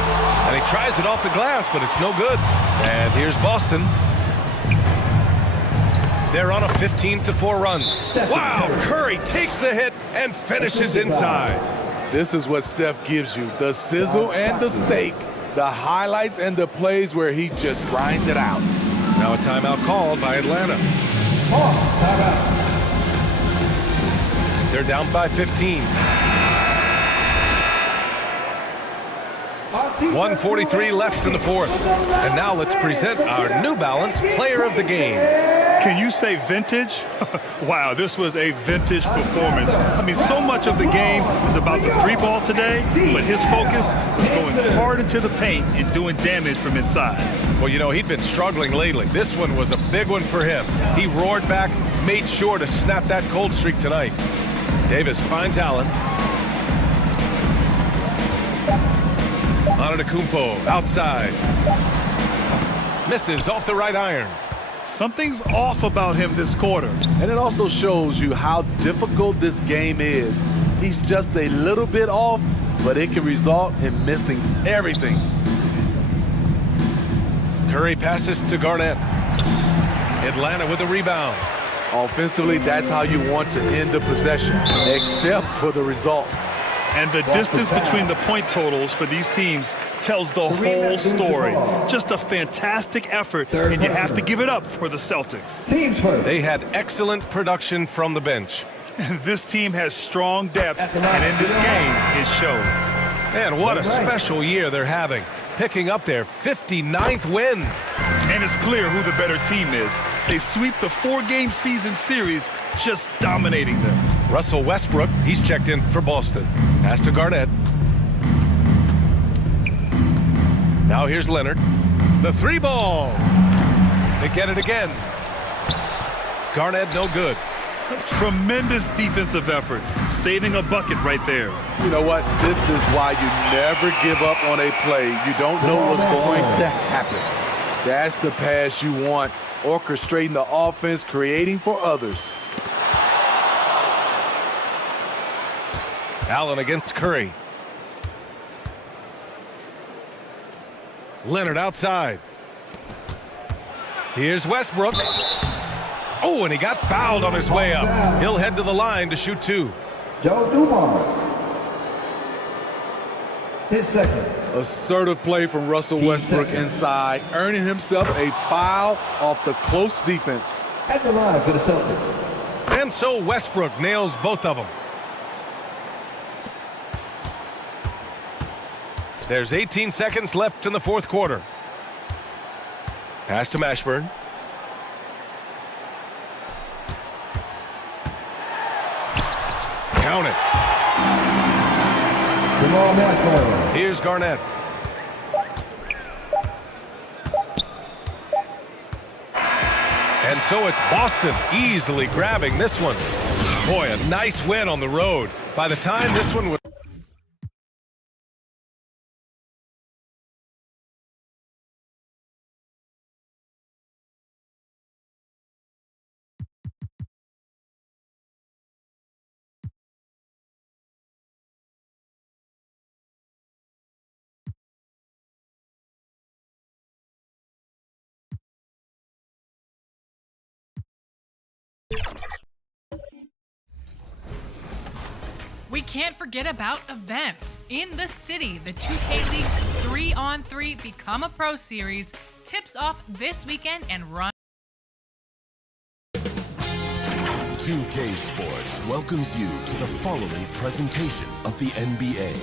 And he tries it off the glass, but it's no good. And here's Boston. They're on a 15-4 run. Wow, Curry takes the hit and finishes inside. This is what Steph gives you. The sizzle and the steak. The highlights and the plays where he just grinds it out. Now a timeout called by Atlanta. They're down by 15. 1:43 left in the fourth. And now let's present our New Balance Player of the Game. Can you say vintage? Wow, this was a vintage performance. I mean, so much of the game is about the three ball today, but his focus was going hard into the paint and doing damage from inside. Well, you know, he'd been struggling lately. This one was a big one for him. He roared back, made sure to snap that cold streak tonight. Davis finds Allen. Antetokounmpo outside. Misses off the right iron. Something's off about him this quarter. And it also shows you how difficult this game is. He's just a little bit off, but it can result in missing everything. Curry passes to Garnett. Atlanta with the rebound. Offensively, that's how you want to end the possession, except for the result. And the distance between the point totals for these teams tells the whole story. Just a fantastic effort, and you have to give it up for the Celtics. They had excellent production from the bench. This team has strong depth, and in this game, it showed. And what a special year they're having, picking up their 59th win. And it's clear who the better team is. They sweep the 4-game season series, just dominating them. Russell Westbrook, he's checked in for Boston. Pass to Garnett. Now here's Leonard. The 3-ball. They get it again. Garnett no good. Tremendous defensive effort, saving a bucket right there. You know what? This is why you never give up on a play. You don't know what's going to happen. That's the pass you want, orchestrating the offense, creating for others. Allen against Curry. Leonard outside. Here's Westbrook. Oh, and he got fouled on his way up. He'll head to the line to shoot 2. Joe Dumars. His second. Assertive play from Russell Westbrook inside, earning himself a foul off the close defense. At the line for the Celtics. And so Westbrook nails both of them. There's 18 seconds left in the fourth quarter. Pass to Mashburn. Count it. Here's Garnett. And so it's Boston easily grabbing this one. Boy, a nice win on the road. By the time this one was We can't forget about events. In the city, the 2K League's 3-on-3 Become a Pro series tips off this weekend and runs. 2K Sports welcomes you to the following presentation of the NBA.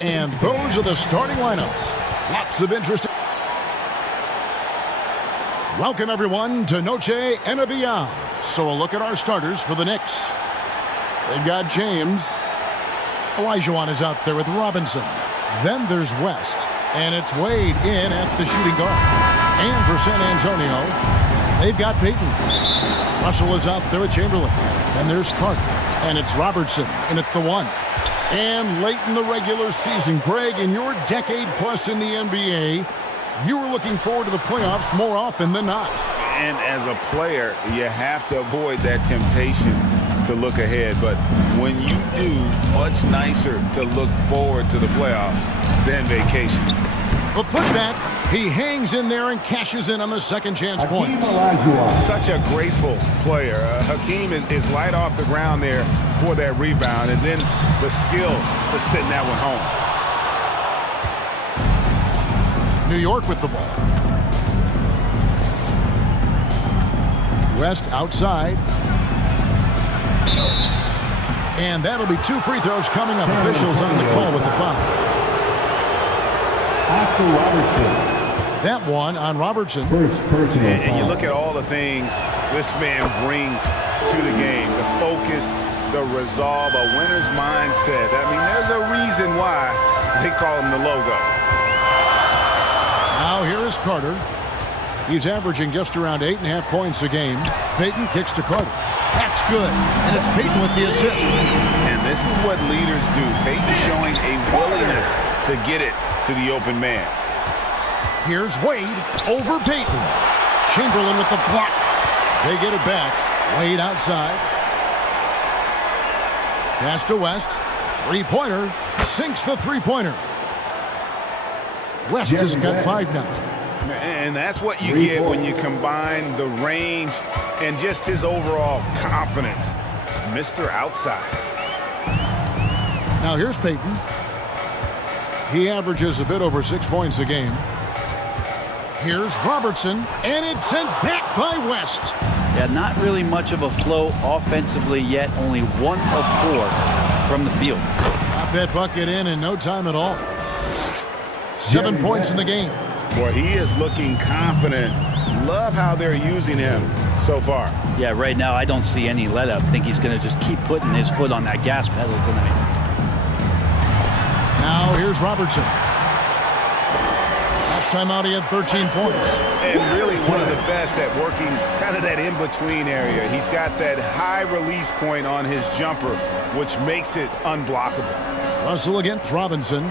And those are the starting lineups. Lots of interest. Welcome, everyone, to Noche and Beyond. So a look at our starters for the Knicks. They've got James. Olajuwon is out there with Robinson. Then there's West. And it's Wade in at the shooting guard. And for San Antonio, they've got Payton. Russell is out there with Chamberlain. And there's Carter. And it's Robertson in at the 1. And late in the regular season, Greg, in your decade plus in the NBA, you were looking forward to the playoffs more often than not. And as a player, you have to avoid that temptation to look ahead. But when you do, much nicer to look forward to the playoffs than vacation. The putback, he hangs in there and cashes in on the second chance points. Such a graceful player. Hakeem is light off the ground there for that rebound, and then the skill for sitting that one home. New York with the ball. West outside. And that'll be 2 free throws coming up. Officials on the call with the foul. Oscar Robertson. That one on Robertson. And you look at all the things this man brings to the game. The focus, the resolve, a winner's mindset. I mean, there's a reason why they call him the logo. Now here is Carter. He's averaging just around 8.5 points a game. Payton kicks to Carter. That's good. And it's Payton with the assist. And this is what leaders do. Payton showing a willingness to get it to the open man. Here's Wade over Payton. Chamberlain with the block. They get it back. Wade outside. Pass to West. Three-pointer. Sinks the three-pointer. West has got 5 now. And that's what you get when you combine the range and just his overall confidence. Mr. Outside. Now here's Payton. He averages a bit over 6 points a game. Here's Robertson, and it's sent back by West. Yeah, not really much of a flow offensively yet. Only 1 of 4 from the field. Got that bucket in no time at all. 7 points in the game. Boy, he is looking confident. Love how they're using him so far. Yeah, right now I don't see any let up. I think he's going to just keep putting his foot on that gas pedal tonight. Now here's Robertson. Last time out he had 13 points. And really one of the best at working kind of that in-between area. He's got that high release point on his jumper, which makes it unblockable. Russell against Robinson.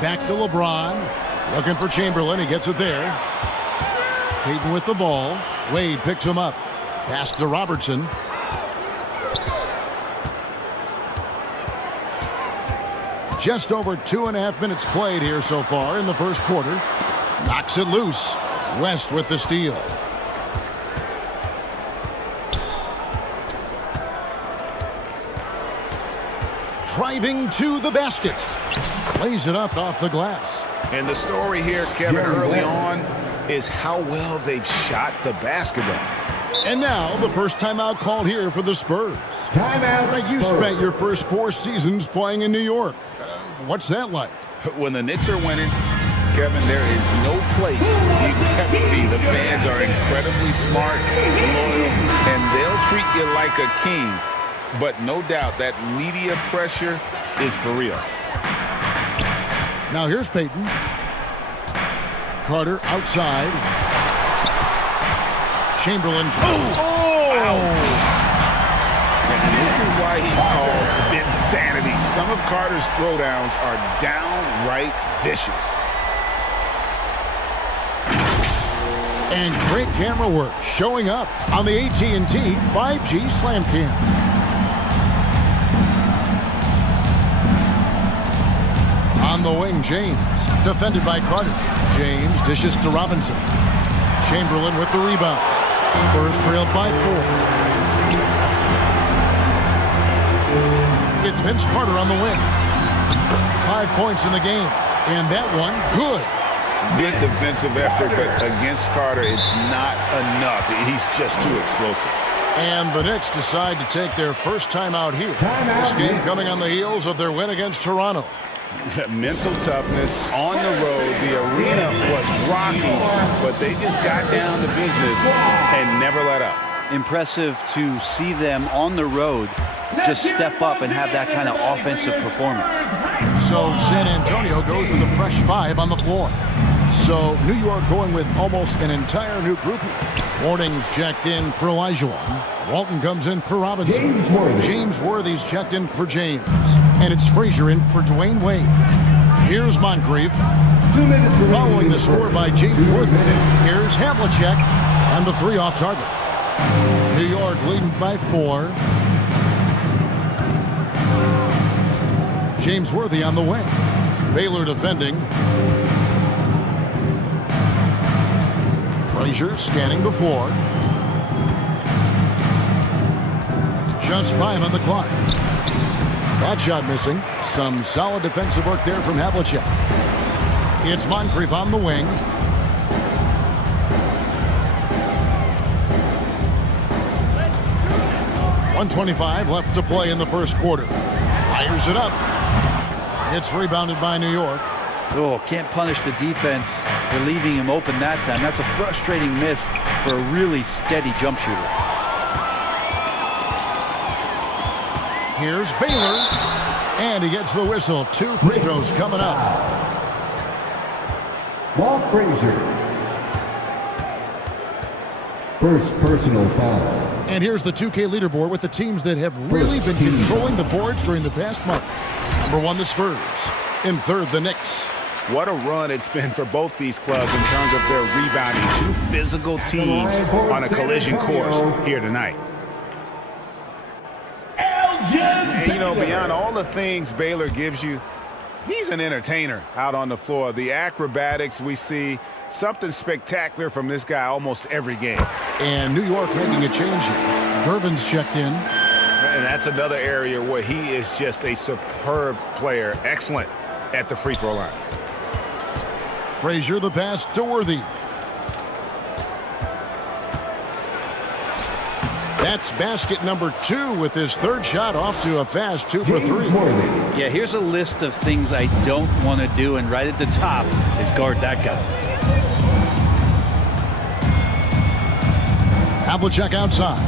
Back to LeBron. Looking for Chamberlain. He gets it there. Payton with the ball. Wade picks him up. Pass to Robertson. Just over 2.5 minutes played here so far in the first quarter. Knocks it loose. West with the steal. Driving to the basket. Lays it up off the glass. And the story here, Kevin, early on is how well they've shot the basketball. And now the first timeout called here for the Spurs. Timeout. Like you spent your first 4 seasons playing in New York. What's that like? When the Knicks are winning, Kevin, there is no place you'd ever be. The fans are incredibly smart, loyal, and they'll treat you like a king. But no doubt that media pressure is for real. Now here's Payton. Carter outside. Chamberlain. And this is why he's called Vinsanity. Some of Carter's throwdowns are downright vicious. And great camera work showing up on the AT&T 5G Slam Cam. On the wing, James. Defended by Carter. James dishes to Robinson. Chamberlain with the rebound. Spurs trailed by 4. It's Vince Carter on the wing. 5 points in the game. And that one, good. Good defensive effort, but against Carter, it's not enough. He's just too explosive. And the Knicks decide to take their first time out here. This game coming on the heels of their win against Toronto. Mental toughness on the road. The arena was rocky, but they just got down to business and never let up. Impressive to see them on the road just step up and have that kind of offensive performance. So San Antonio goes with a fresh 5 on the floor. So New York going with almost an entire new grouping. Warnings checked in for Olajuwon. Walton comes in for Robinson. James Worthy's checked in for James. And it's Frazier in for Dwayne Wade. Here's Moncrief. Following the score by James Worthy. Here's Havlicek. And the 3 off target. New York leading by 4. James Worthy on the wing. Baylor defending. Frazier scanning the floor. Just 5 on the clock. That shot missing. Some solid defensive work there from Havlicek. It's Moncrief on the wing. .125 left to play in the first quarter. Fires it up. It's rebounded by New York. Oh, can't punish the defense for leaving him open that time. That's a frustrating miss for a really steady jump shooter. Here's Baylor. And he gets the whistle. 2 free throws coming up. Walt Frazier. First personal foul. And here's the 2K leaderboard with the teams that have really been controlling the boards during the past month. Number 1, the Spurs. In third, the Knicks. What a run it's been for both these clubs in terms of their rebounding. Two physical teams on a collision course here tonight. And, you know, beyond all the things Baylor gives you, he's an entertainer out on the floor. The acrobatics we see, something spectacular from this guy almost every game. And New York making a change here. Gervin's checked in. And that's another area where he is just a superb player. Excellent at the free throw line. Frazier, the pass to Worthy. That's basket number 2 with his third shot off to a fast 2 for 3. Yeah, here's a list of things I don't want to do, and right at the top is guard that guy. Havlicek outside.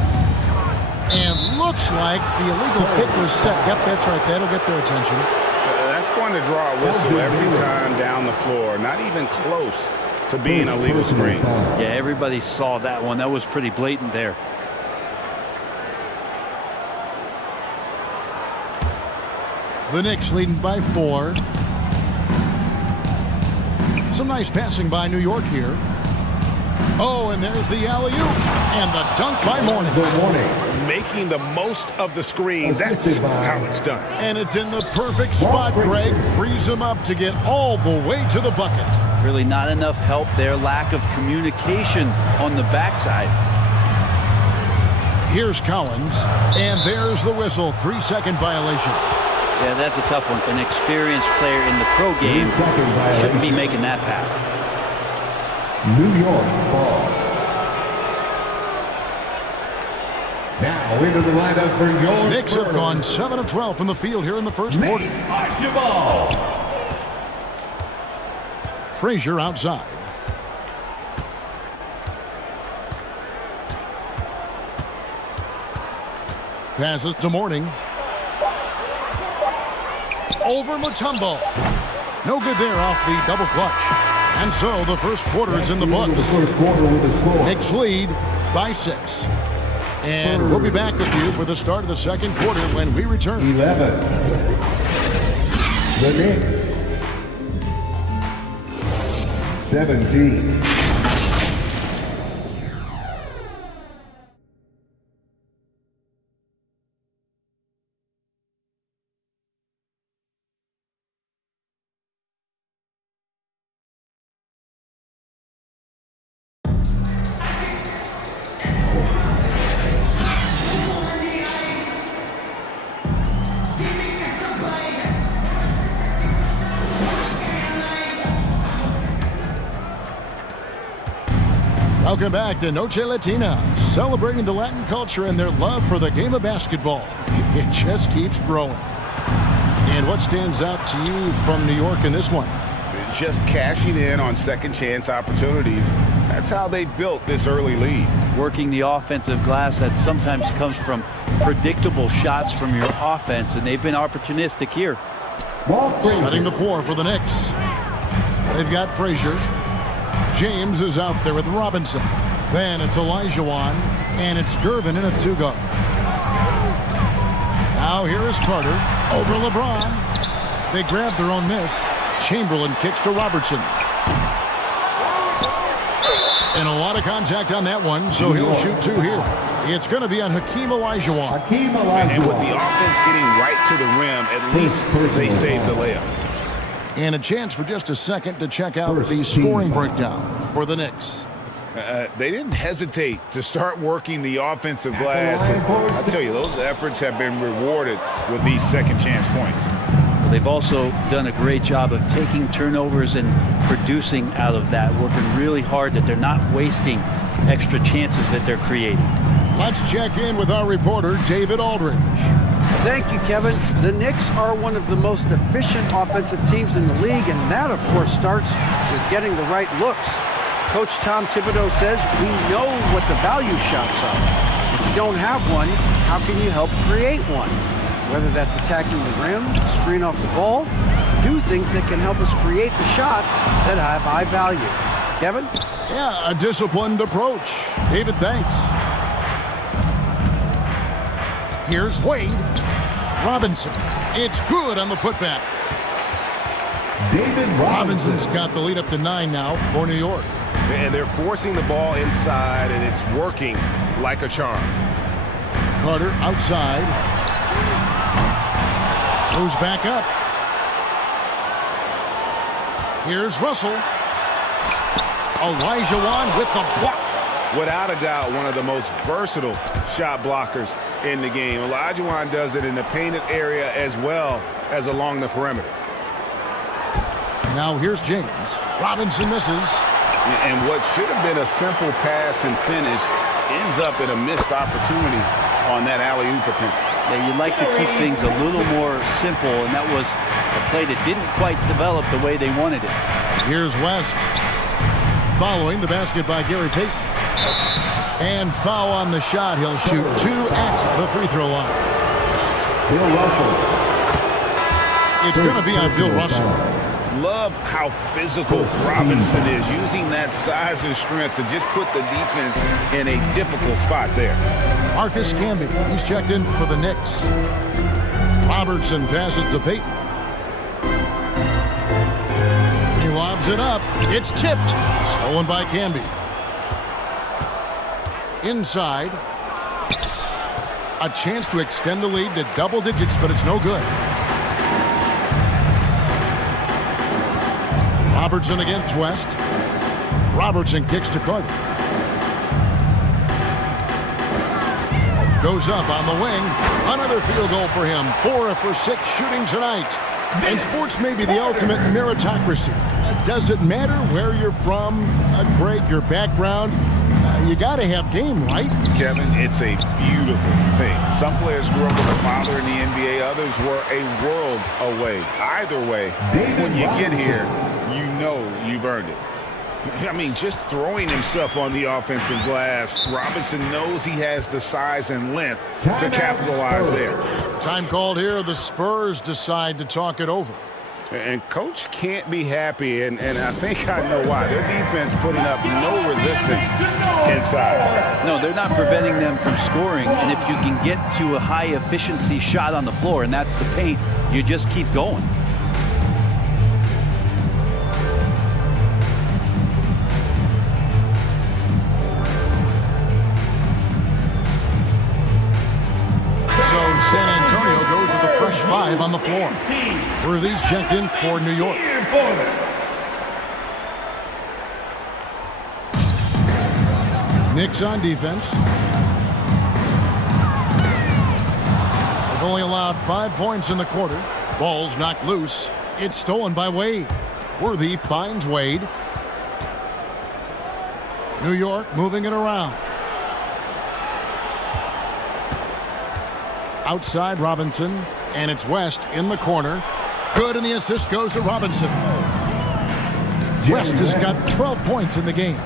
And looks like the illegal kick was set. Yep, that's right. That'll get their attention. That's going to draw a whistle every time down the floor. Not even close to being a legal screen. Yeah, everybody saw that one. That was pretty blatant there. The Knicks leading by 4. Some nice passing by New York here. Oh, and there's the alley-oop. And the dunk by Mourning. Making the most of the screen. That's how it's done. And it's in the perfect spot. Greg frees him up to get all the way to the bucket. Really not enough help there. Lack of communication on the backside. Here's Collins. And there's the whistle. 3-second violation. Yeah, that's a tough one. An experienced player in the pro game shouldn't be making that pass. New York ball. Now into the lineup for your Knicks have gone 7 of 12 from the field here in the first quarter. Frazier outside. Passes to Mourning. Over Mutombo. No good there off the double clutch. And so the first quarter is in the books. Knicks lead by 6. And we'll be back with you for the start of the second quarter when we return. 11. The Knicks. 17. Welcome back to Noche Latina, celebrating the Latin culture and their love for the game of basketball. It just keeps growing. And what stands out to you from New York in this one? Just cashing in on second chance opportunities. That's how they built this early lead. Working the offensive glass that sometimes comes from predictable shots from your offense, and they've been opportunistic here. Setting the floor for the Knicks. They've got Frazier. James is out there with Robinson. Then it's Olajuwon, and it's Gervin in a 2-guard. Now here is Carter over LeBron. They grab their own miss. Chamberlain kicks to Robertson. And a lot of contact on that one, so he'll shoot 2 here. It's going to be on Hakeem Olajuwon. And with the offense getting right to the rim, at least they saved the layup. And a chance for just a second to check out the scoring breakdown for the Knicks. They didn't hesitate to start working the offensive glass. And I'll tell you, those efforts have been rewarded with these second chance points. They've also done a great job of taking turnovers and producing out of that, working really hard that they're not wasting extra chances that they're creating. Let's check in with our reporter, David Aldridge. Thank you, Kevin. The Knicks are one of the most efficient offensive teams in the league, and that, of course, starts with getting the right looks. Coach Tom Thibodeau says we know what the value shots are. If you don't have one, how can you help create one? Whether that's attacking the rim, screen off the ball, do things that can help us create the shots that have high value. Kevin? Yeah, a disciplined approach. David, thanks. Here's Wade. Robinson. It's good on the putback. David Robinson's got the lead up to 9 now for New York. And they're forcing the ball inside, and it's working like a charm. Carter outside. Goes back up. Here's Russell. Olajuwon with the block. Without a doubt, one of the most versatile shot blockers in the game. Olajuwon does it in the painted area as well as along the perimeter. Now here's James. Robinson misses. And what should have been a simple pass and finish ends up in a missed opportunity on that alley-oop attempt. Yeah, you'd like to keep things a little more simple, and that was a play that didn't quite develop the way they wanted it. Here's West. Following the basket by Gary Payton. And foul on the shot. He'll shoot 2 at the free throw line. Bill Russell. It's going to be on Bill Russell. Love how physical Robinson is, using that size and strength to just put the defense in a difficult spot there. Marcus Camby, he's checked in for the Knicks. Robertson passes to Payton. He lobs it up. It's tipped. Stolen by Camby. Inside. A chance to extend the lead to double digits, but it's no good. Robertson against West. Robertson kicks to Carter. Goes up on the wing. Another field goal for him. 4 for 6 shooting tonight. And sports may be the ultimate meritocracy. Does it matter where you're from, Craig, your background? You got to have game, right? Kevin, it's a beautiful thing. Some players grew up with a father in the NBA. Others were a world away. Either way, when you get here, you know you've earned it. I mean, just throwing himself on the offensive glass, Robinson knows he has the size and length to capitalize there. Time called here. The Spurs decide to talk it over. And Coach can't be happy, and I think I know why. Their defense putting up no resistance inside. No, they're not preventing them from scoring, and if you can get to a high-efficiency shot on the floor, and that's the paint, you just keep going. San Antonio goes with a fresh 5 on the floor. Worthy's checked in for New York. Knicks on defense. They've only allowed 5 points in the quarter. Ball's knocked loose. It's stolen by Wade. Worthy finds Wade. New York moving it around. Outside Robinson, and it's West in the corner. Good, and the assist goes to Robinson. West has got 12 points in the game.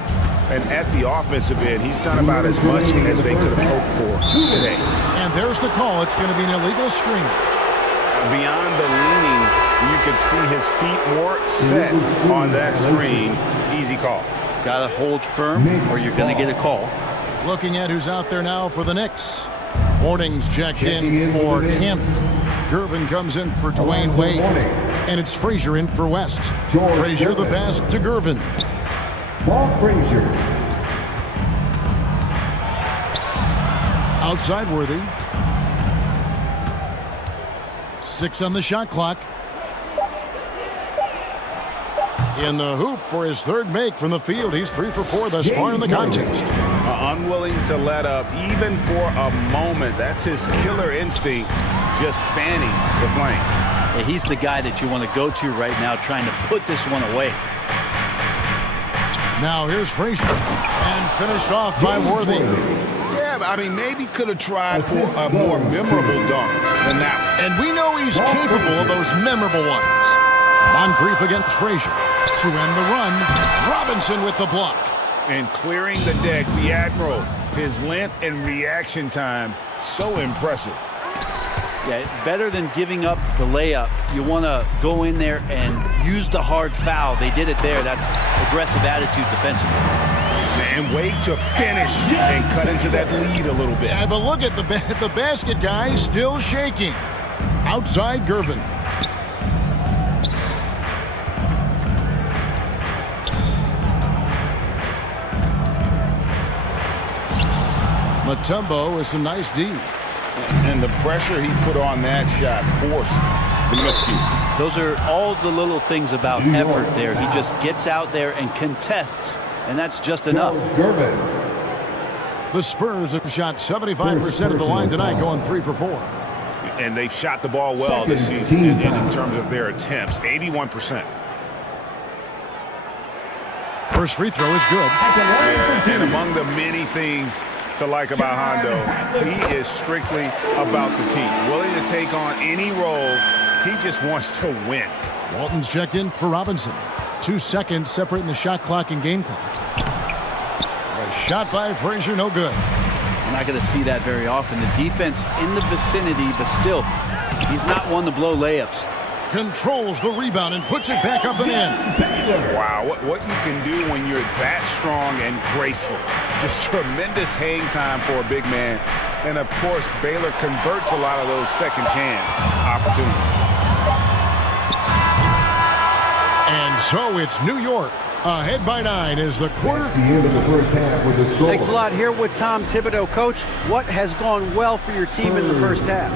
And at the offensive end, he's done about as much as they could have hoped for today. And there's the call. It's going to be an illegal screen. Beyond the leaning, you could see his feet more set on that screen. Easy call. Got to hold firm, or you're going to get a call. Looking at who's out there now for the Knicks. Morning's checked in for Kemp. Gervin comes in for Dwayne Wade. And it's Frazier in for West. Frazier the pass to Gervin. Ball Frazier. Outside Worthy. 6 on the shot clock. In the hoop for his 3rd make from the field. He's 3 for 4 thus far in the contest. Unwilling to let up even for a moment. That's his killer instinct, just fanning the flame. Yeah, he's the guy that you want to go to right now, trying to put this one away. Now here's Frazier, and finished off by Worthy. Yeah, I mean, maybe could have tried for a more memorable dunk than that one. And we know he's capable of those memorable ones. Moncrief against Frazier. To end the run, Robinson with the block. And clearing the deck, the Admiral, his length and reaction time, so impressive. Yeah, better than giving up the layup. You want to go in there and use the hard foul. They did it there. That's aggressive attitude defensively. and wait to finish and cut into that lead a little bit. Yeah, but look at the basket, guys, still shaking. Outside Gervin. Mutombo with some nice D. And the pressure he put on that shot forced the miscue. Those are all the little things about effort there. He just gets out there and contests, and that's just enough. The Spurs have shot 75% of the line tonight, going 3 for 4. And they've shot the ball well this season in terms of their attempts, 81%. First free throw is good. Yeah, and among the many things to like about Hondo, he is strictly about the team. Willing to take on any role. He just wants to win. Walton's checked in for Robinson. 2 seconds separating the shot clock and game clock. A shot by Frazier, no good. You're not going to see that very often. The defense in the vicinity, but still, he's not one to blow layups. Controls the rebound and puts it back up and in. Wow, what you can do when you're that strong and graceful. Just tremendous hang time for a big man. And, of course, Baylor converts a lot of those second chance opportunities. And so it's New York ahead by 9 as the quarter. That's the end of the first half with the score. Thanks a lot. Here with Tom Thibodeau. Coach, what has gone well for your team in the first half?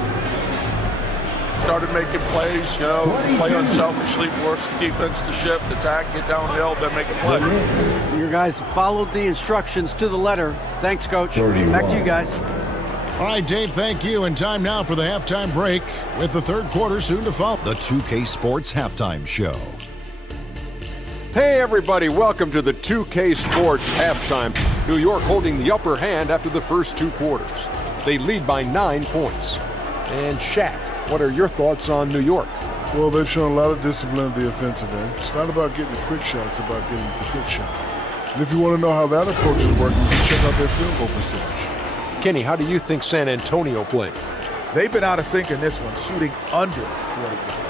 Started making plays, play unselfishly, force the defense to shift, attack, get downhill, then make a play. Your guys followed the instructions to the letter. Thanks, Coach. Back to you guys. All right, Dave, thank you. And time now for the halftime break with the third quarter soon to follow. The 2K Sports Halftime Show. Hey everybody, welcome to the 2K Sports Halftime. New York holding the upper hand after the first 2 quarters. They lead by 9 points. And Shaq, what are your thoughts on New York? Well, they've shown a lot of discipline at the offensive end. It's not about getting the quick shot, it's about getting the good shot. And if you want to know how that approach is working, you can check out their field goal percentage. Kenny, how do you think San Antonio played? They've been out of sync in this one, shooting under 40%.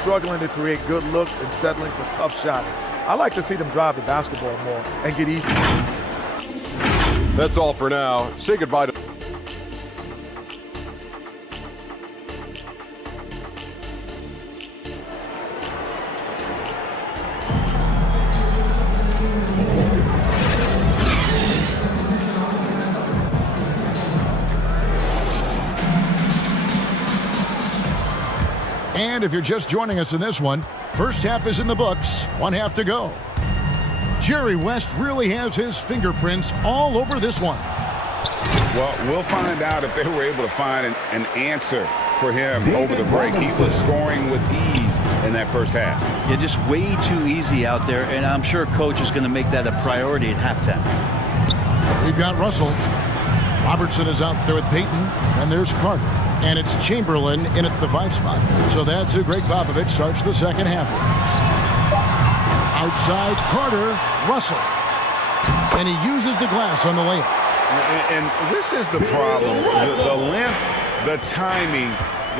Struggling to create good looks and settling for tough shots. I like to see them drive the basketball more and get even. That's all for now. Say goodbye to... And if you're just joining us in this one, first half is in the books, 1 half to go. Jerry West really has his fingerprints all over this one. Well, we'll find out if they were able to find an answer for him over the break. He was scoring with ease in that first half. Yeah, just way too easy out there, and I'm sure Coach is going to make that a priority at halftime. We've got Russell. Robertson is out there with Peyton, and there's Carter. And it's Chamberlain in at the 5 spot. So that's who Greg Popovich starts the second half with. Outside Carter, Russell. And he uses the glass on the layup. And this is the problem. The length, the timing.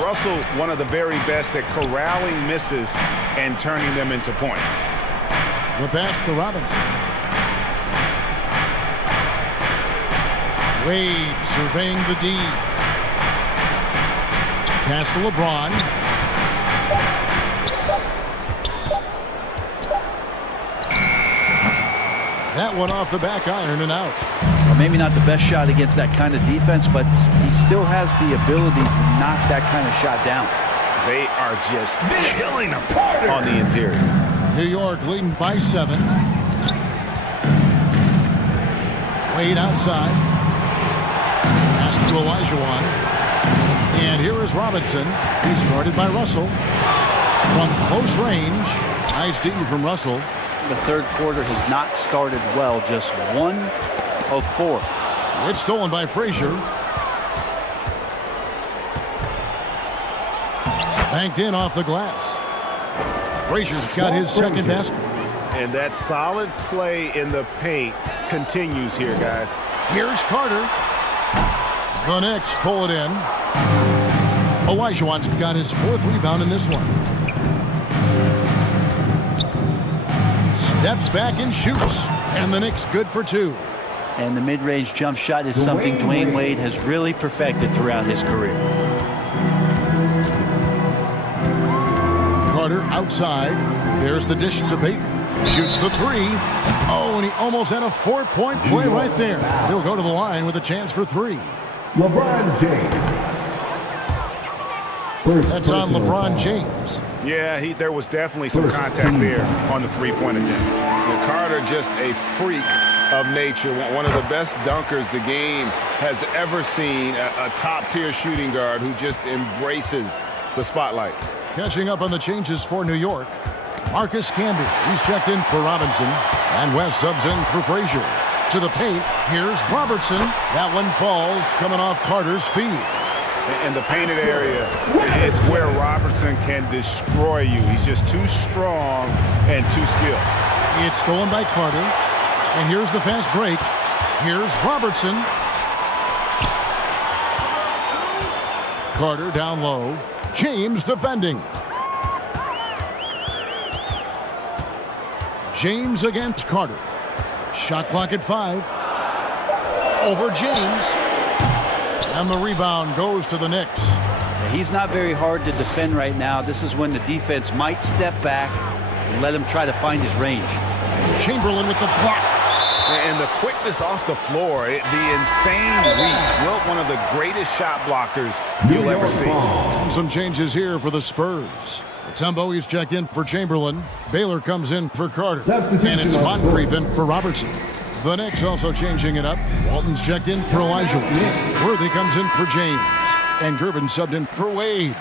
Russell, one of the very best at corralling misses and turning them into points. The pass to Robinson. Wade surveying the D. Pass to LeBron. That one off the back iron and out. Well, maybe not the best shot against that kind of defense, but he still has the ability to knock that kind of shot down. They are just killing him on the interior. New York leading by 7. Wade outside. Pass to Olajuwon. And here is Robinson. He's guarded by Russell. From close range. Nice D from Russell. The third quarter has not started well. Just 1 of 4. It's stolen by Frazier. Banked in off the glass. Frazier's got his second basket. And that solid play in the paint continues here, guys. Here's Carter. The Knicks pull it in. Olajuwon's got his 4th rebound in this one. Steps back and shoots. And the Knicks good for 2. And the mid-range jump shot is something Dwayne Wade has really perfected throughout his career. Carter outside. There's the dish to Payton. Shoots the three. Oh, and he almost had a 4-point play right there. He'll go to the line with a chance for three. LeBron James. That's on LeBron James. Yeah, there was definitely some contact there on the three-point attempt. Carter just a freak of nature, one of the best dunkers the game has ever seen, a top-tier shooting guard who just embraces the spotlight. Catching up on the changes for New York, Marcus Camby. He's checked in for Robinson, and West subs in for Frazier. To the paint, here's Robertson. That one falls, coming off Carter's feed. In the painted area is where Robertson can destroy you. He's just too strong and too skilled. It's stolen by Carter. And here's the fast break. Here's Robertson. Carter down low. James defending. James against Carter. Shot clock at 5. Over James. And the rebound goes to the Knicks. He's not very hard to defend right now. This is when the defense might step back and let him try to find his range. Chamberlain with the block. And the quickness off the floor, the insane reach. Well, one of the greatest shot blockers you'll ever see. And some changes here for the Spurs. Mutombo, he's checked in for Chamberlain. Baylor comes in for Carter. And it's Moncrief in for Robertson. The Knicks also changing it up. Walton's checked in for Elijah. Worthy comes in for James. And Gervin subbed in for Wade.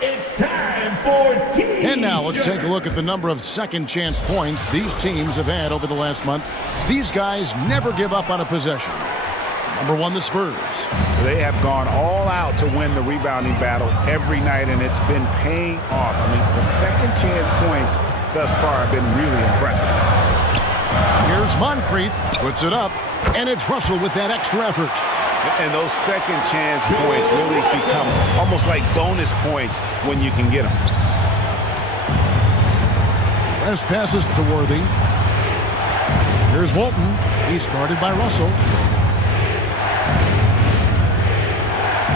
It's time for team. And now let's take a look at the number of second chance points these teams have had over the last month. These guys never give up on a possession. Number 1, the Spurs. They have gone all out to win the rebounding battle every night, and it's been paying off. I mean, the second chance points thus far have been really impressive. Here's Moncrief, puts it up, and it's Russell with that extra effort. And those second chance points really become almost like bonus points when you can get them. West passes to Worthy. Here's Walton. He's guarded by Russell.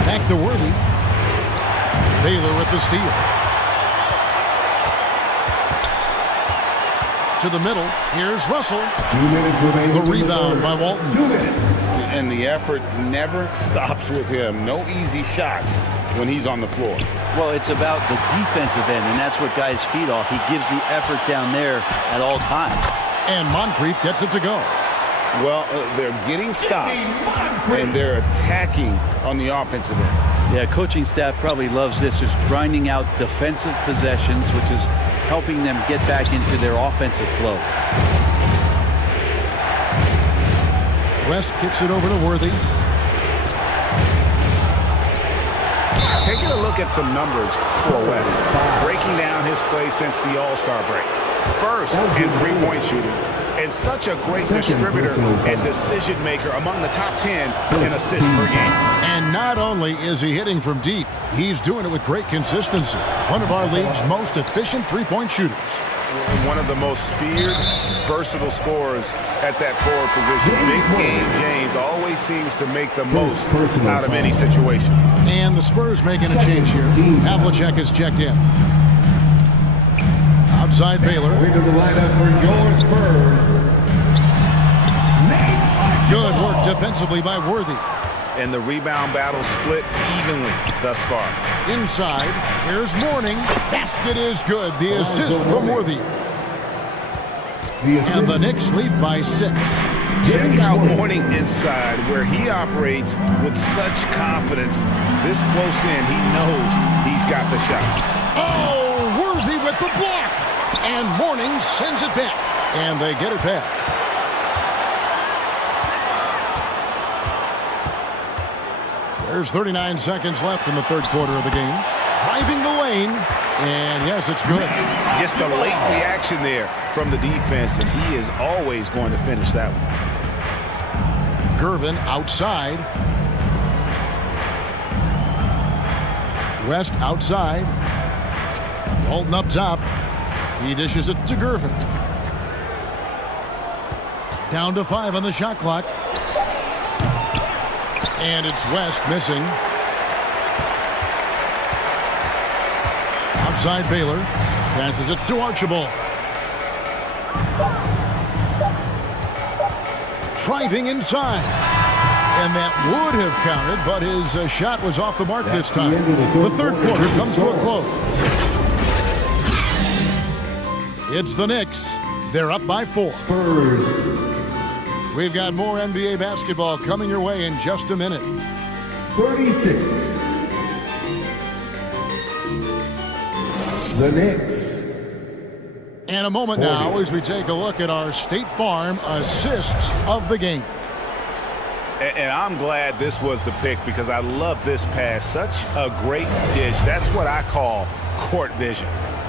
Back to Worthy. Baylor with the steal. To the middle. Here's Russell. 2 minutes remaining. The rebound by Walton. 2 minutes. And the effort never stops with him. No easy shots when he's on the floor. Well, it's about the defensive end, and that's what guys feed off. He gives the effort down there at all times. And Moncrief gets it to go. Well, they're getting stops, and they're attacking on the offensive end. Yeah, coaching staff probably loves this, just grinding out defensive possessions, which is helping them get back into their offensive flow. West kicks it over to Worthy. Taking a look at some numbers for West, breaking down his play since the All-Star break. First in three-point shooting, and such a great distributor and decision maker, among the top 10 in assists per game. And not only is he hitting from deep, he's doing it with great consistency. One of our league's most efficient three-point shooters. One of the most feared, versatile scorers at that forward position. Big game James always seems to make the most out of any situation. And the Spurs making a change here. Havlicek is checked in. Outside Baylor. Into the lineup for your Spurs. Good work defensively by Worthy. And the rebound battle split evenly thus far. Inside, here's Mourning. Basket is good. The assist from Worthy. And the Knicks lead by 6. Check out Mourning inside, where he operates with such confidence. This close in, he knows he's got the shot. Oh, Worthy with the block. And Mourning sends it back. And they get it back. There's 39 seconds left in the third quarter of the game. Driving the lane. And yes, it's good. Just a late reaction there from the defense, and he is always going to finish that one. Gervin outside. West outside. Walton up top. He dishes it to Gervin. Down to 5 on the shot clock. And it's West missing. Outside Baylor. Passes it to Archibald. Driving inside. And that would have counted, but his shot was off the mark this time. The third quarter comes to a close. It's the Knicks. They're up by 4. Spurs. We've got more NBA basketball coming your way in just a minute. 36. The Knicks. And a moment now as we take a look at our State Farm assists of the game. And I'm glad this was the pick because I love this pass. Such a great dish. That's what I call court vision.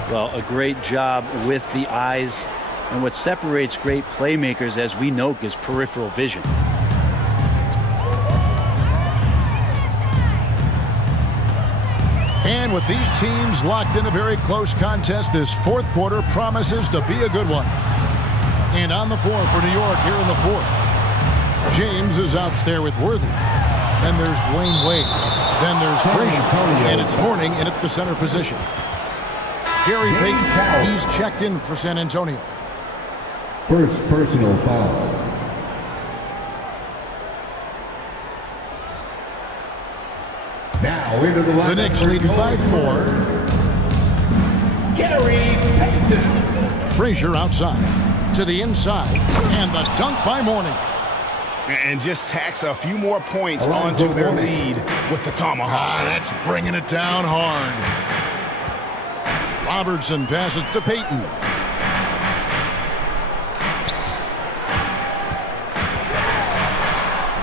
Well, a great job with the eyes. And what separates great playmakers, as we know, is peripheral vision. And with these teams locked in a very close contest, this fourth quarter promises to be a good one. And on the floor for New York here in the fourth. James is out there with Worthy. Then there's Dwayne Wade. Then there's Frazier. And it's Mourning in at the center position. Gary Payton, he's checked in for San Antonio. First personal foul. Now into the line. The Knicks leading by 4. Gary Payton. Frazier outside. To the inside. And the dunk by Mourning. And just tacks a few more points onto their lead with the tomahawk. That's bringing it down hard. Robertson passes to Payton.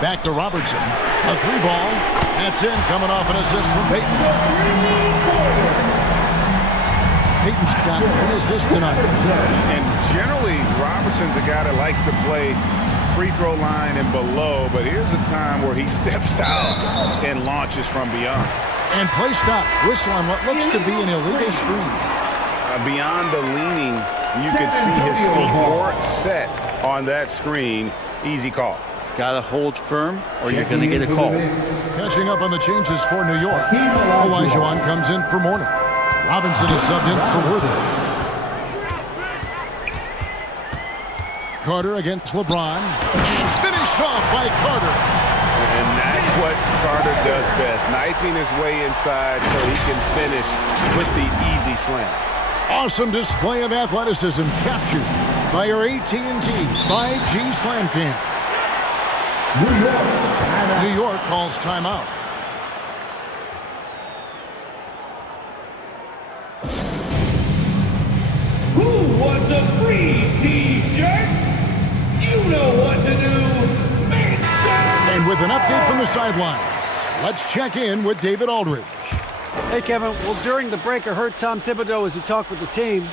Back to Robertson. A 3-ball. That's in, coming off an assist from Payton. Payton's got 3 assists tonight. And generally, Robertson's a guy that likes to play free throw line and below, but here's a time where he steps out and launches from beyond. And play stops. Whistle on what looks to be an illegal screen. Beyond the leaning, you could see his feet were set on that screen. Easy call. Got to hold firm or you're going to get a call. Catching up on the changes for New York. Olajuwon comes in for Mourning. Robinson is subbed in for Worthy. Carter against LeBron. And finished off by Carter. And that's what Carter does best. Knifing his way inside so he can finish with the easy slam. Awesome display of athleticism captured by our AT&T 5G Slam Cam. New York calls timeout. Who wants a free T-shirt? You know what to do. Make sure. And with an update from the sidelines, let's check in with David Aldridge. Hey, Kevin. Well, during the break, I heard Tom Thibodeau as he talked with the team.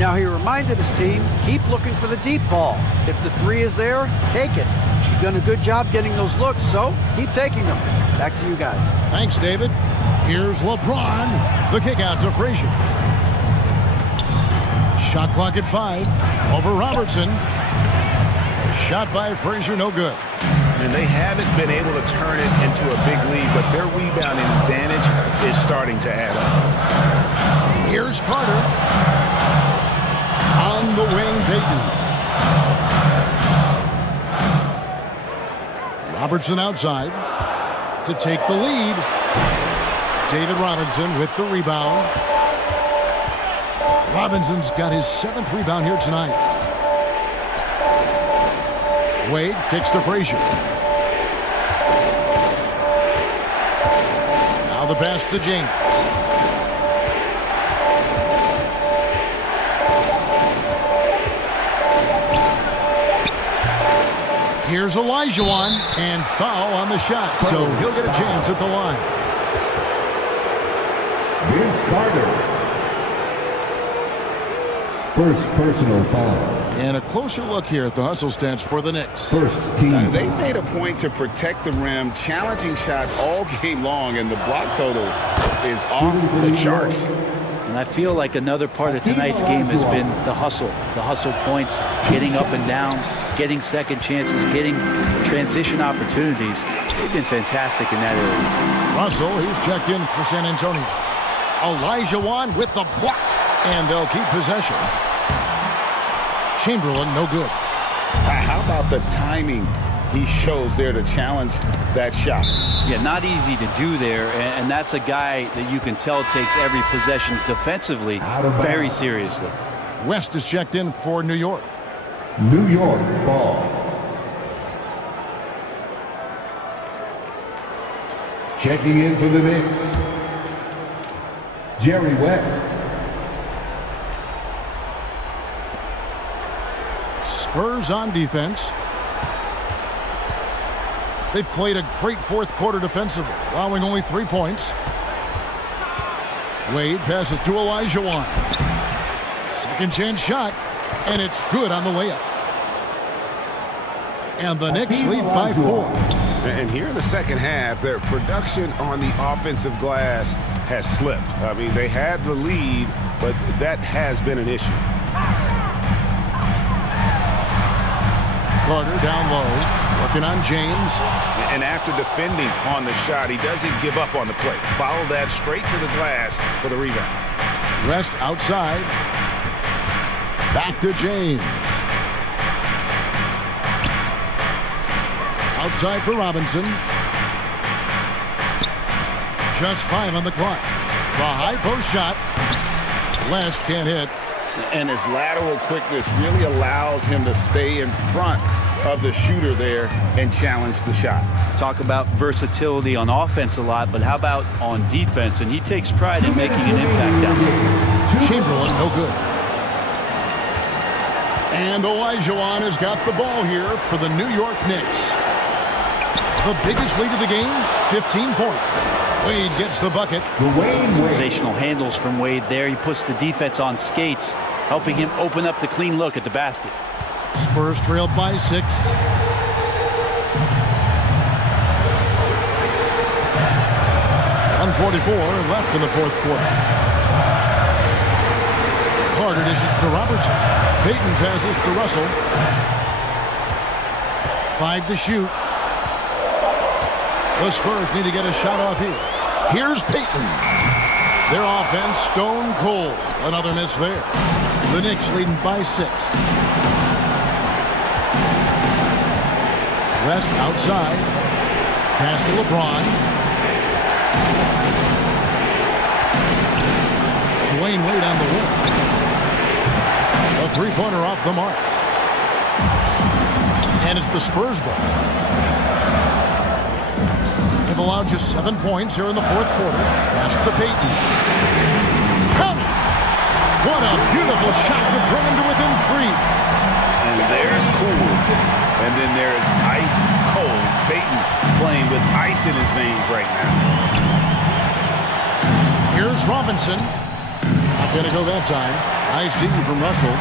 Now, he reminded his team, keep looking for the deep ball. If the 3 is there, take it. You've done a good job getting those looks, so keep taking them. Back to you guys. Thanks, David. Here's LeBron. The kick out to Frazier. Shot clock at 5. Over Robertson. A shot by Frazier, no good. And they haven't been able to turn it into a big lead, but their rebounding advantage is starting to add up. Here's Carter. On the wing, Payton. Robertson outside to take the lead. David Robinson with the rebound. Robinson's got his 7th rebound here tonight. Wade kicks to Frazier. Now the pass to James. Here's Olajuwon, and foul on the shot, so he'll get a chance at the line. Here's Carter. First personal foul. And a closer look here at the hustle stats for the Knicks. First team. They made a point to protect the rim, challenging shots all game long, and the block total is off the charts. And I feel like another part of tonight's game has been the hustle points, getting up and down, getting second chances, getting transition opportunities. They've been fantastic in that area. Russell, he's checked in for San Antonio. Olajuwon with the block, and they'll keep possession. Chamberlain, no good. How about the timing he shows there to challenge that shot? Yeah, not easy to do there, and that's a guy that you can tell takes every possession defensively very seriously. West is checked in for New York. New York ball. Checking in for the Knicks, Jerry West. Spurs on defense. They've played a great fourth quarter defensively, allowing only 3 points. Wade passes to Olajuwon. Second chance shot, and it's good on the layup. And the Knicks lead by 4. And here in the second half, their production on the offensive glass has slipped. I mean, they had the lead, but that has been an issue. Carter down low, working on James. And after defending on the shot, he doesn't give up on the play. Follow that straight to the glass for the rebound. Rest outside. Back to James. Outside for Robinson. Just 5 on the clock. The high post shot. West can't hit. And his lateral quickness really allows him to stay in front of the shooter there and challenge the shot. Talk about versatility on offense a lot, but how about on defense? And he takes pride in making an impact down there. Chamberlain, no good. And Olajuwon has got the ball here for the New York Knicks. The biggest lead of the game, 15 points. Wade gets the bucket. Sensational handles from Wade there. He puts the defense on skates, helping him open up the clean look at the basket. Spurs trailed by 6. .144 left in the fourth quarter. Carter dishes to Robertson. Payton passes to Russell. 5 to shoot. The Spurs need to get a shot off here. Here's Payton. Their offense stone cold. Another miss there. The Knicks leading by 6. West outside. Pass to LeBron. Dwayne Wade on the wing. A three-pointer off the mark. And it's the Spurs ball. They've allowed just 7 points here in the fourth quarter. Pass to Payton. Count it! What a beautiful shot to bring him to within 3. And there's cool. And then there's ice cold. Payton playing with ice in his veins right now. Here's Robinson. Not going to go that time. Nice D from Russell.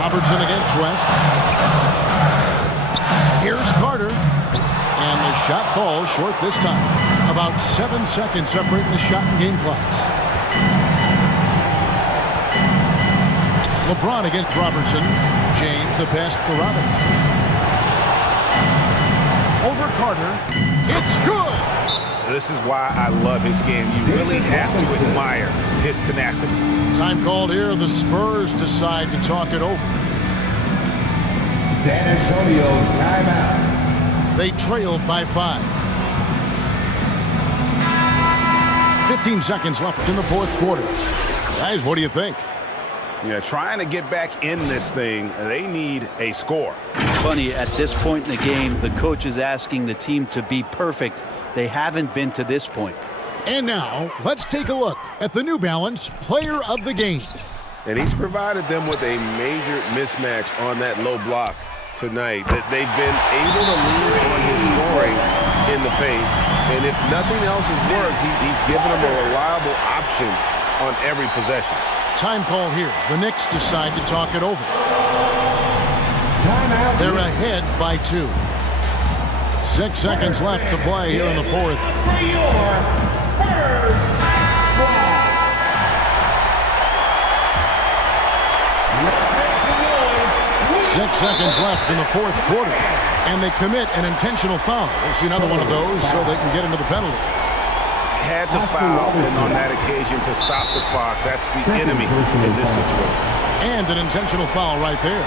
Robertson against West. Here's Carter. And the shot falls short this time. About 7 seconds separating the shot and game clocks. LeBron against Robertson. James the pass to Robinson. Over Carter. It's good. This is why I love his game. You really have to admire his tenacity. Time called here. The Spurs decide to talk it over. San Antonio timeout. They trailed by 5. 15 seconds left in the fourth quarter. Guys, what do you think? Yeah, trying to get back in this thing, they need a score. Funny, at this point in the game, the coach is asking the team to be perfect. They haven't been to this point. And now, let's take a look at the New Balance Player of the Game. And he's provided them with a major mismatch on that low block tonight. That they've been able to lean on his scoring in the paint. And if nothing else has worked, he's given them a reliable option on every possession. Time call here. The Knicks decide to talk it over. They're ahead by 2. 6 seconds left to play here in the fourth. 6 seconds left in the fourth quarter, and they commit an intentional foul. We'll see another one of those so they can get into the penalty. Had to foul, and on that occasion to stop the clock. That's the enemy in this situation. And an intentional foul right there.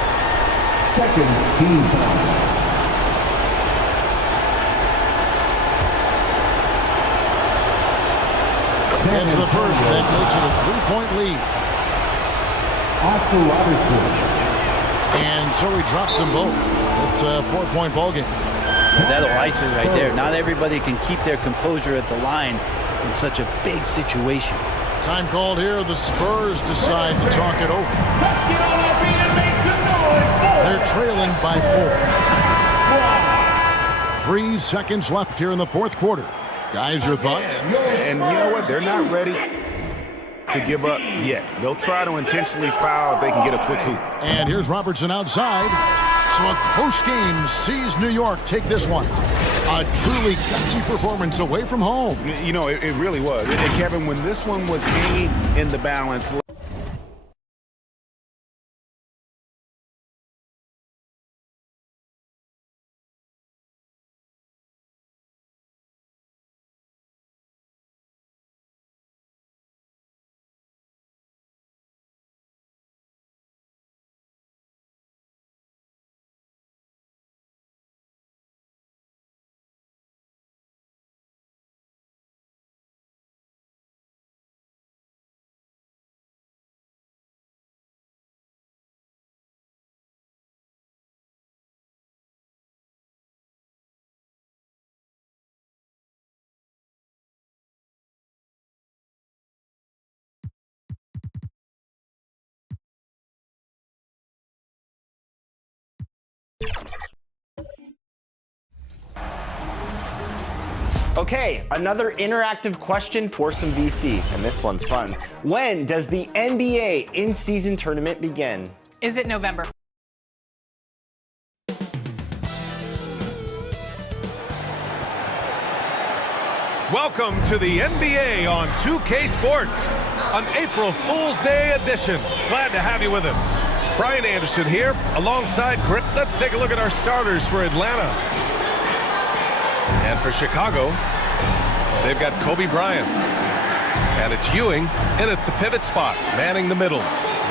Second team foul. It's the first that makes it a 3-point lead. Oscar Robertson. And so he drops them both. It's a 4-point ball game. That'll ice it right there. Not everybody can keep their composure at the line in such a big situation. Time called here. The Spurs decide to talk it over. They're trailing by 4. 3 seconds left here in the fourth quarter. Guys, your thoughts? And you know what? They're not ready to give up yet. They'll try to intentionally foul if they can get a quick hoop. And here's Robertson outside. So a close game sees New York take this one. A truly gutsy performance away from home. You know, it really was. And Kevin, when this one was hanging in the balance, Okay, another interactive question for some VC, and this one's fun. When does the NBA in-season tournament begin? Is it November? Welcome to the NBA on 2K Sports, an April Fool's Day edition. Glad to have you with us. Brian Anderson here, alongside Grant. Let's take a look at our starters for Atlanta. And for Chicago, they've got Kobe Bryant. And it's Ewing in at the pivot spot, manning the middle.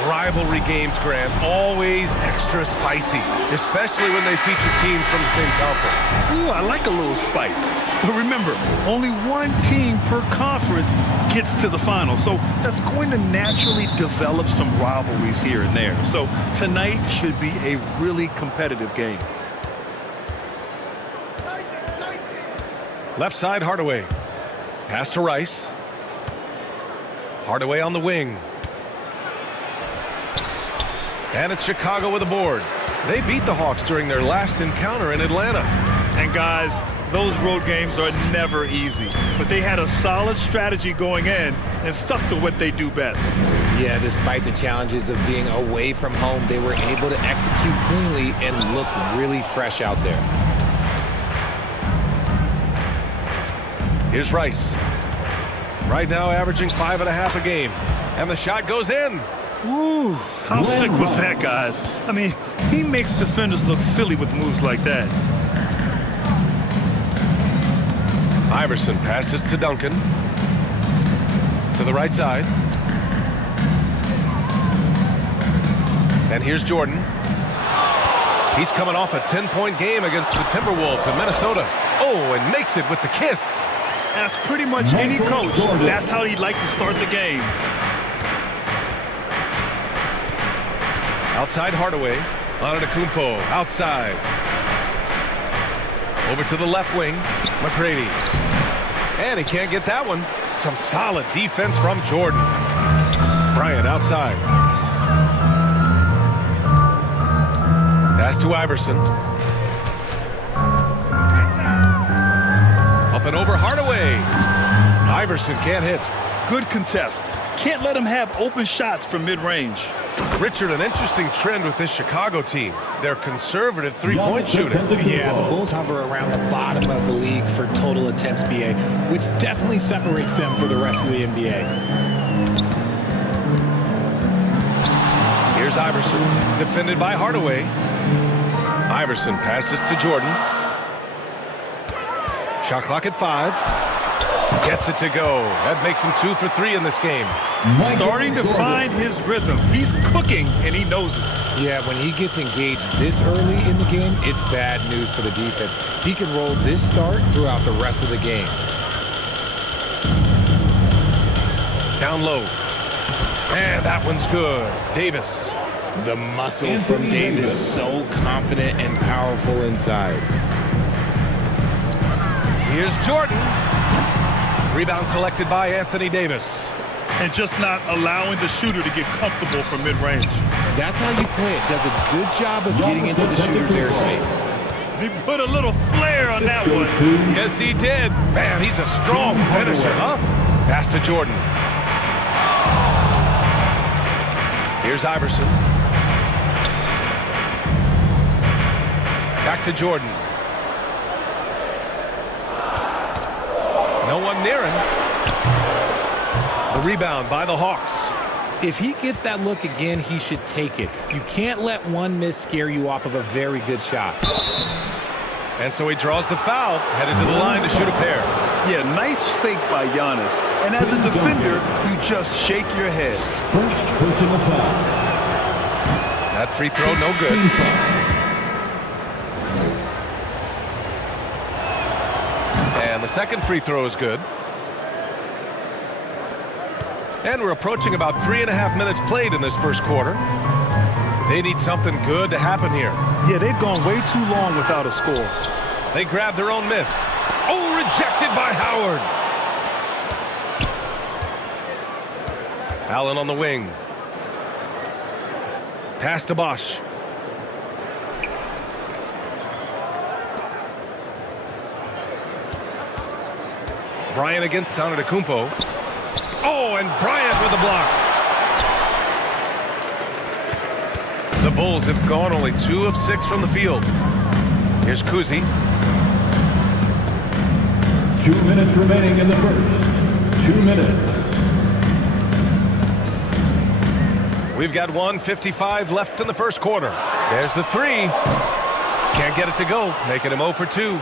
Rivalry games, Grant, always extra spicy, especially when they feature teams from the same conference. Ooh, I like a little spice. But remember, only one team per conference gets to the final. So that's going to naturally develop some rivalries here and there. So tonight should be a really competitive game. Left side, Hardaway. Pass to Rice. Hardaway on the wing. And it's Chicago with a board. They beat the Hawks during their last encounter in Atlanta. And guys, those road games are never easy. But they had a solid strategy going in and stuck to what they do best. Yeah, despite the challenges of being away from home, they were able to execute cleanly and look really fresh out there. Here's Rice. Right now averaging 5.5 a game. And the shot goes in. Ooh, how sick was that, guys? I mean, he makes defenders look silly with moves like that. Iverson passes to Duncan. To the right side. And here's Jordan. He's coming off a 10-point game against the Timberwolves in Minnesota. Oh, and makes it with the kiss. That's pretty much any coach. That's how he'd like to start the game. Outside Hardaway. Antetokounmpo outside. Over to the left wing. McGrady. And he can't get that one. Some solid defense from Jordan. Bryant outside. Pass to Iverson. Up and over Hardaway. Iverson can't hit. Good contest. Can't let him have open shots from mid-range. Richard, an interesting trend with this Chicago team. They're conservative three-point shooting. Yeah, the Bulls hover around the bottom of the league for total attempts, BA, which definitely separates them for the rest of the NBA. Here's Iverson, defended by Hardaway. Iverson passes to Jordan. Shot clock at 5. Gets it to go. That makes him 2 for 3 in this game. Starting to find his rhythm. He's cooking, and he knows it. Yeah, when he gets engaged this early in the game, it's bad news for the defense. He can roll this start throughout the rest of the game. Down low. And that one's good. Davis. The muscle from Davis, so confident and powerful inside. Here's Jordan. Rebound collected by Anthony Davis. And just not allowing the shooter to get comfortable from mid-range. That's how you play it. Does a good job of getting into the shooter's airspace. He put a little flair on that one. Yes, he did. Man, he's a strong finisher, huh? Pass to Jordan. Here's Iverson. Back to Jordan. No one near him. The rebound by the Hawks. If he gets that look again, he should take it. You can't let one miss scare you off of a very good shot. And so he draws the foul, headed to the line to shoot a pair. Yeah, nice fake by Giannis. And as a defender, you just shake your head. First personal foul. That free throw, no good. And the second free throw is good. And we're approaching about 3.5 minutes played in this first quarter. They need something good to happen here. Yeah, they've gone way too long without a score. They grab their own miss. Oh, rejected by Howard. Allen on the wing. Pass to Bosch. Bryant against Antetokounmpo. Oh, and Bryant with a block. The Bulls have gone only 2 of 6 from the field. Here's Kuzi. 2 minutes remaining in the first. 2 minutes. We've got 1:55 left in the first quarter. There's the 3. Can't get it to go, making him 0 for 2.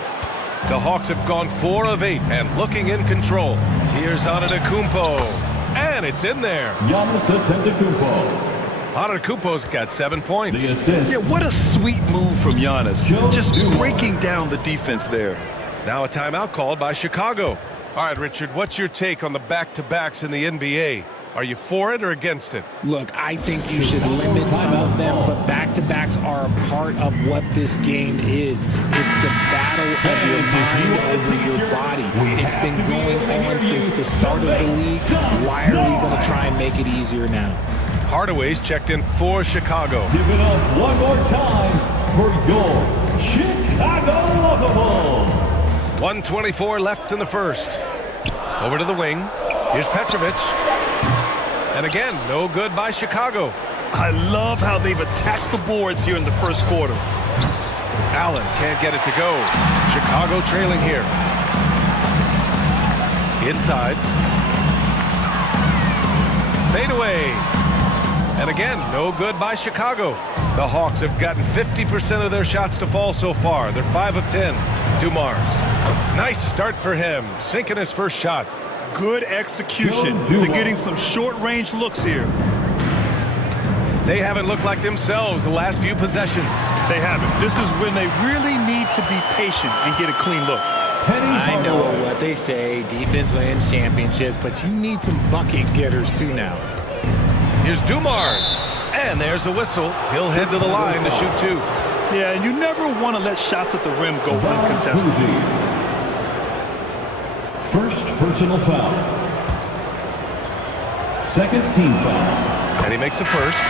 The Hawks have gone 4 of 8 and looking in control. Here's Antetokounmpo, and it's in there. Giannis Antetokounmpo. Antetokounmpo's got 7 points. Yeah, what a sweet move from Giannis. Just breaking down the defense there. Now a timeout called by Chicago. All right, Richard, what's your take on the back-to-backs in the NBA? Are you for it or against it? Look, I think you should limit some of them, but back-to-backs are a part of what this game is. It's the battle of your mind over your body. It's been going on since the start of the league. Why are we going to try and make it easier now? Hardaway's checked in for Chicago. Give it up one more time for your Chicago Lovables. 1:24 left in the first. Over to the wing. Here's Petrovic. And again, no good by Chicago. I love how they've attacked the boards here in the first quarter. Allen can't get it to go. Chicago trailing here. Inside. Fade away. And again, no good by Chicago. The Hawks have gotten 50% of their shots to fall so far. They're 5 of 10. Dumars. Nice start for him. Sinking his first shot. Good execution. They're getting some short-range looks here. They haven't looked like themselves the last few possessions. They haven't. This is when they really need to be patient and get a clean look. I know what they say, defense wins championships, but you need some bucket getters too now. Here's Dumars. And there's a whistle. He'll head to the line to shoot 2. Yeah, and you never want to let shots at the rim go uncontested. First personal foul. Second team foul. And he makes the first.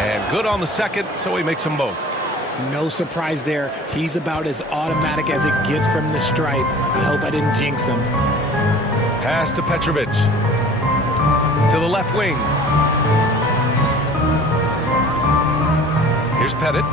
And good on the second, so he makes them both. No surprise there. He's about as automatic as it gets from the stripe. I hope I didn't jinx him. Pass to Petrovic. To the left wing. Here's Pettit.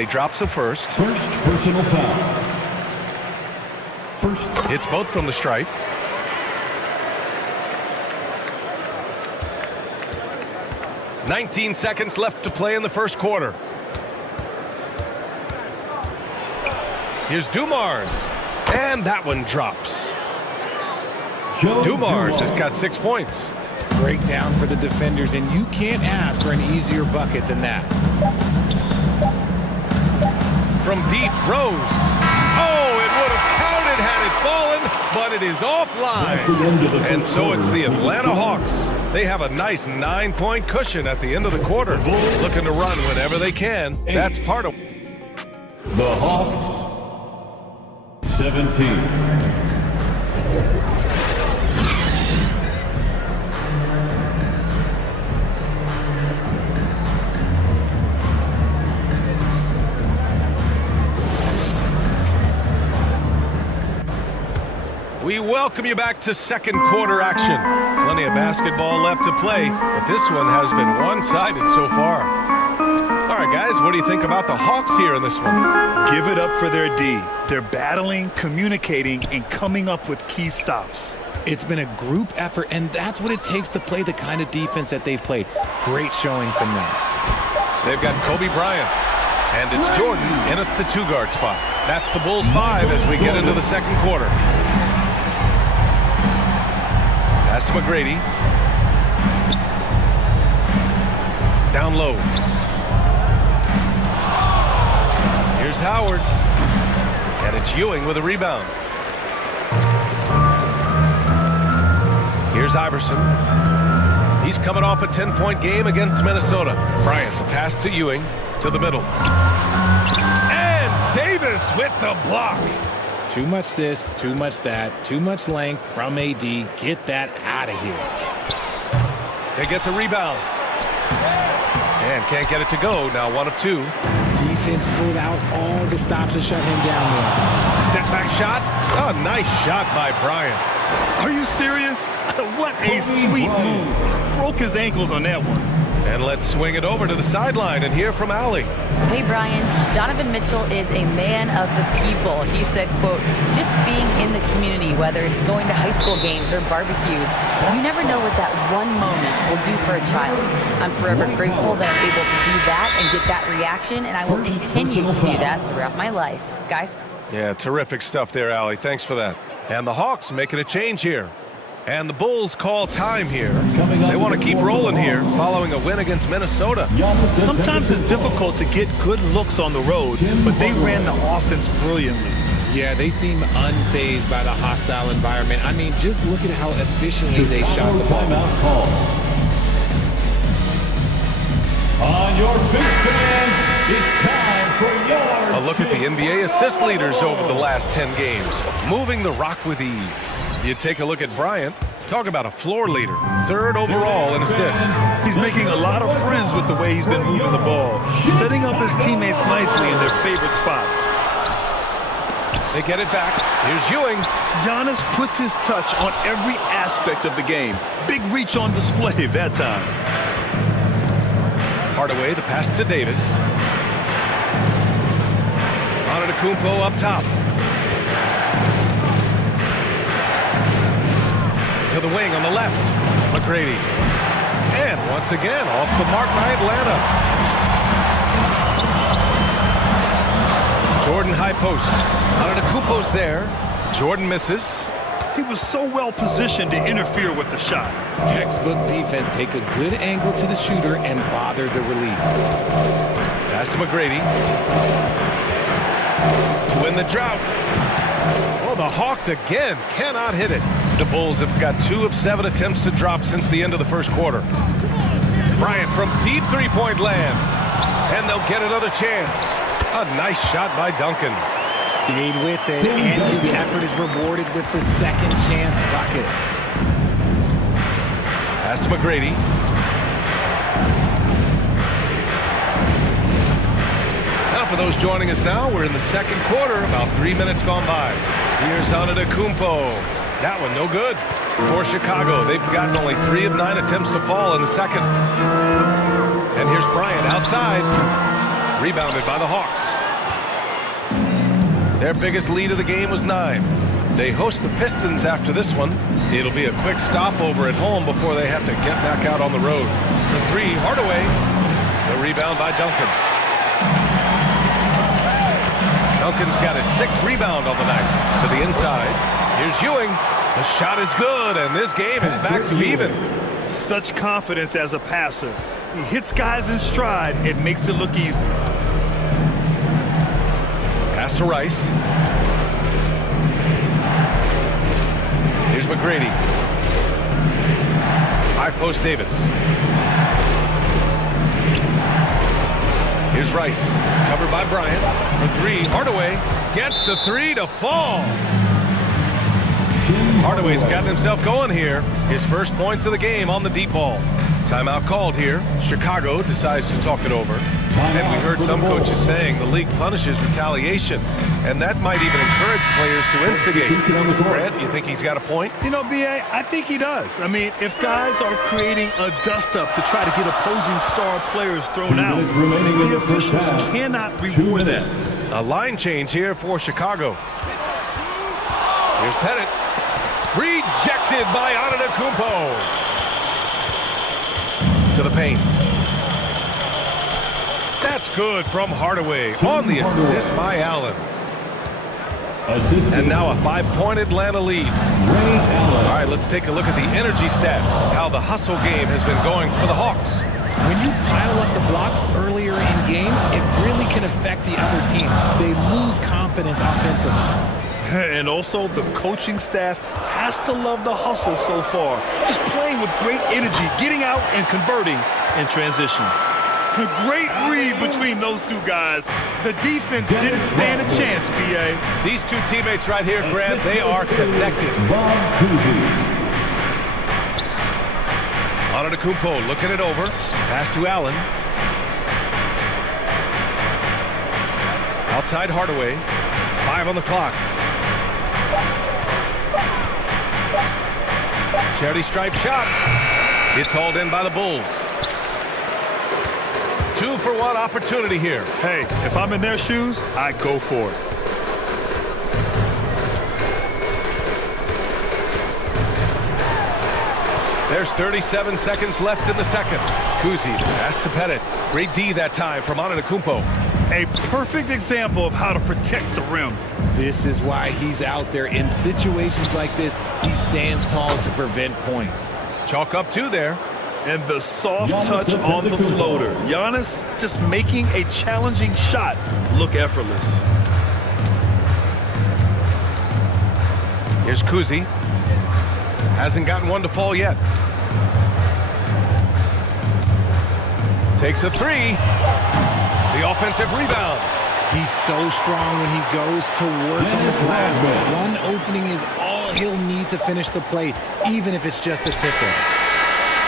And he drops a first. First personal foul. First. Hits both from the stripe. "19 seconds left to play in the first quarter. Here's Dumars. And that one drops. Dumars has got 6 points. Breakdown for the defenders, and you can't ask for an easier bucket than that. From deep, Rose. Oh, it would have counted had it fallen, but it is offline. And so it's the Atlanta Hawks. They have a nice 9-point cushion at the end of the quarter, looking to run whenever they can. That's part of the Hawks. 17. We welcome you back to second quarter action. Plenty of basketball left to play, but this one has been one-sided so far. All right, guys, what do you think about the Hawks here in this one? Give it up for their D. They're battling, communicating, and coming up with key stops. It's been a group effort, and that's what it takes to play the kind of defense that they've played. Great showing from them. They've got Kobe Bryant, and it's Jordan in at the 2-guard spot. That's the Bulls 5 as we get into the second quarter. Pass to McGrady. Down low. Here's Howard. And it's Ewing with a rebound. Here's Iverson. He's coming off a 10-point game against Minnesota. Bryant, the pass to Ewing, to the middle. And Davis with the block. Too much this, too much that, too much length from AD. Get that out of here. They get the rebound. And can't get it to go. Now 1 of 2. Defense pulled out all the stops to shut him down there. Step back shot. Oh, nice shot by Bryant. Are you serious? What a sweet move. Broke his ankles on that one. And let's swing it over to the sideline and hear from Allie. Hey, Brian, Donovan Mitchell is a man of the people. He said, quote, just being in the community, whether it's going to high school games or barbecues, you never know what that one moment will do for a child. I'm forever grateful that I'm able to do that and get that reaction, and I will continue to do that throughout my life. Guys? Yeah, terrific stuff there, Allie. Thanks for that. And the Hawks making a change here. And the Bulls call time here. They want to keep rolling here following a win against Minnesota. Sometimes it's difficult to get good looks on the road, but they ran the offense brilliantly. Yeah, they seem unfazed by the hostile environment. I mean, just look at how efficiently they shot the ball. On your feet, fans, it's time for your A look at the NBA assist leaders over the last 10 games. Moving the rock with ease. You take a look at Bryant. Talk about a floor leader. 3rd overall in assists. He's making a lot of friends with the way he's been moving the ball, setting up his teammates nicely in their favorite spots. They get it back. Here's Ewing. Giannis puts his touch on every aspect of the game. Big reach on display that time. Hardaway, the pass to Davis. Antetokounmpo up top. To the wing on the left. McGrady. And once again, off the mark by Atlanta. Jordan high post. Antetokounmpo's there. Jordan misses. He was so well positioned to interfere with the shot. Textbook defense. Take a good angle to the shooter and bother the release. Pass to McGrady. To win the drought. Oh, the Hawks again cannot hit it. The Bulls have got 2 of 7 attempts to drop since the end of the first quarter. Bryant from deep 3-point land. And they'll get another chance. A nice shot by Duncan. Stayed with it, and his effort is rewarded with the second chance bucket. Pass to McGrady. Now for those joining us now, we're in the second quarter, about 3 minutes gone by. Here's Antetokounmpo. That one no good for Chicago. They've gotten only 3 of 9 attempts to fall in the second. And here's Bryant outside. Rebounded by the Hawks. Their biggest lead of the game was 9. They host the Pistons after this one. It'll be a quick stopover at home before they have to get back out on the road. For 3, Hardaway. The rebound by Duncan. Duncan's got his 6th rebound on the night. To the inside. Here's Ewing. The shot is good, and this game is back to even. Such confidence as a passer. He hits guys in stride. It makes it look easy. Pass to Rice. Here's McGrady. High post Davis. Here's Rice. Covered by Bryant. For 3, Hardaway gets the 3 to fall. Hardaway's gotten himself going here. His first points of the game on the deep ball. Timeout called here. Chicago decides to talk it over. And we heard some coaches saying the league punishes retaliation. And that might even encourage players to instigate. Grant, you think he's got a point? You know, B.A., I think he does. I mean, if guys are creating a dust-up to try to get opposing star players thrown out, the officials cannot reward that. A line change here for Chicago. Here's Pettit. Rejected by Antetokounmpo. To the paint. That's good from Hardaway on the assist by Allen. And now a 5-point Atlanta lead. All right, let's take a look at the energy stats, how the hustle game has been going for the Hawks. When you pile up the blocks earlier in games, it really can affect the other team. They lose confidence offensively. And also, the coaching staff has to love the hustle so far. Just playing with great energy, getting out and converting in transition. A great read between those two guys. The defense didn't stand a chance, B.A. These two teammates right here, Grant, they are connected. Antetokounmpo looking it over. Pass to Allen. Outside Hardaway. 5 on the clock. Charity stripe shot. It's hauled in by the Bulls. 2-for-1 opportunity here. Hey, if I'm in their shoes, I go for it. There's 37 seconds left in the second. Kuzi pass to Pettit. Great D that time from Antetokounmpo. A perfect example of how to protect the rim. This is why he's out there. In situations like this, he stands tall to prevent points. Chalk up 2 there. And the soft touch on the floater. Giannis just making a challenging shot look effortless. Here's Kuzi. Hasn't gotten one to fall yet. Takes a 3. The offensive rebound. He's so strong when he goes to work on the glass. One opening is all he'll need to finish the play, even if it's just a tip-in.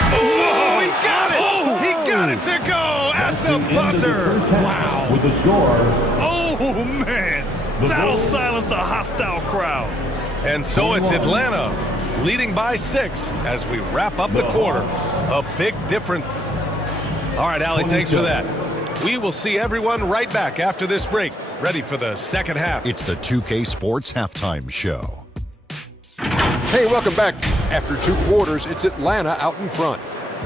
Oh, he got it! Oh, he got it to go at the buzzer. Wow. With the score. Oh, man. That'll silence a hostile crowd. And so it's Atlanta leading by 6 as we wrap up the quarter. A big difference. All right, Allie, thanks for that. We will see everyone right back after this break, ready for the second half. It's the 2K Sports Halftime Show. Hey, welcome back. After 2 quarters, it's Atlanta out in front.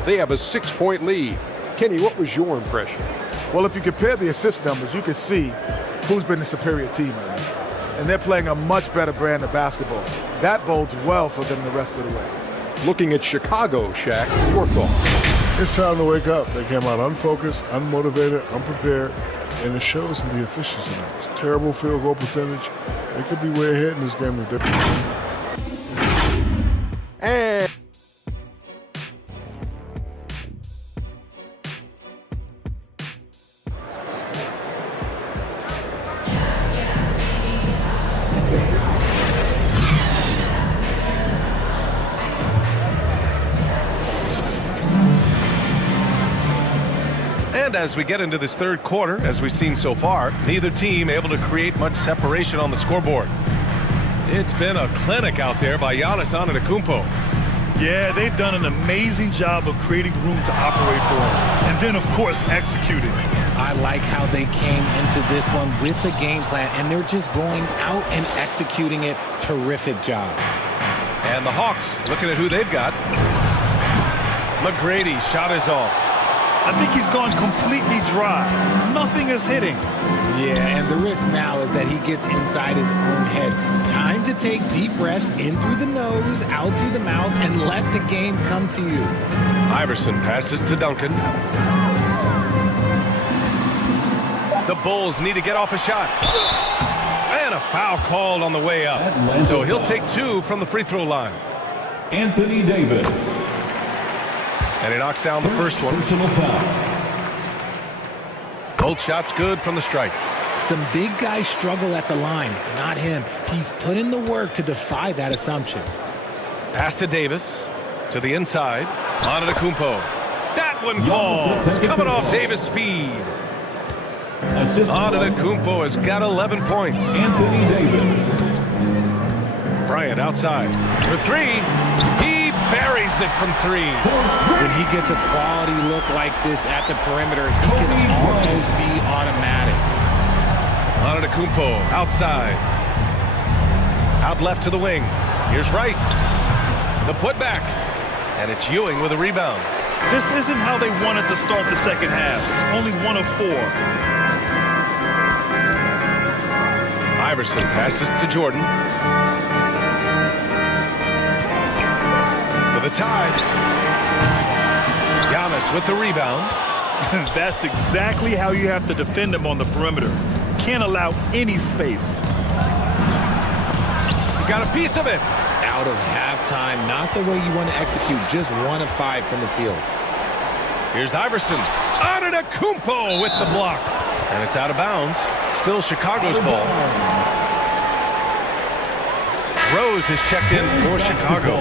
They have a 6-point lead. Kenny, what was your impression? Well, if you compare the assist numbers, you can see who's been the superior team. And they're playing a much better brand of basketball. That bodes well for them the rest of the way. Looking at Chicago, Shaq, your thoughts? It's time to wake up. They came out unfocused, unmotivated, unprepared, and it shows in the efficiency numbers. Terrible field goal percentage. They could be way ahead in this game if they're... And And as we get into this third quarter, as we've seen so far, neither team able to create much separation on the scoreboard. It's been a clinic out there by Giannis Antetokounmpo. Yeah, they've done an amazing job of creating room to operate for him. And then, of course, executing. I like how they came into this one with a game plan, and they're just going out and executing it. Terrific job. And the Hawks looking at who they've got. McGrady shot is off. I think he's gone completely dry. Nothing is hitting. Yeah, and the risk now is that he gets inside his own head. Time to take deep breaths in through the nose, out through the mouth, and let the game come to you. Iverson passes to Duncan. The Bulls need to get off a shot. And a foul called on the way up. So he'll take 2 from the free throw line. Anthony Davis. And he knocks down the first one. Personal foul. Both shots good from the stripe. Some big guys struggle at the line. Not him. He's put in the work to defy that assumption. Pass to Davis. To the inside. Antetokounmpo. That one falls. Coming off Davis' feed. Antetokounmpo has got 11 points. Anthony Davis. Bryant outside. For 3. He buries it from 3. When he gets a quality look like this at the perimeter, he can almost be automatic. Antetokounmpo outside. Out left to the wing. Here's Rice. The putback. And it's Ewing with a rebound. This isn't how they wanted to start the second half. Only 1 of 4. Iverson passes to Jordan. For the tie. Giannis with the rebound. That's exactly how you have to defend him on the perimeter. Can't allow any space. You got a piece of it. Out of halftime, not the way you want to execute, just 1 of 5 from the field. Here's Iverson. Antetokounmpo with the block. And it's out of bounds. Still Chicago's ball. Rose has checked in for Chicago.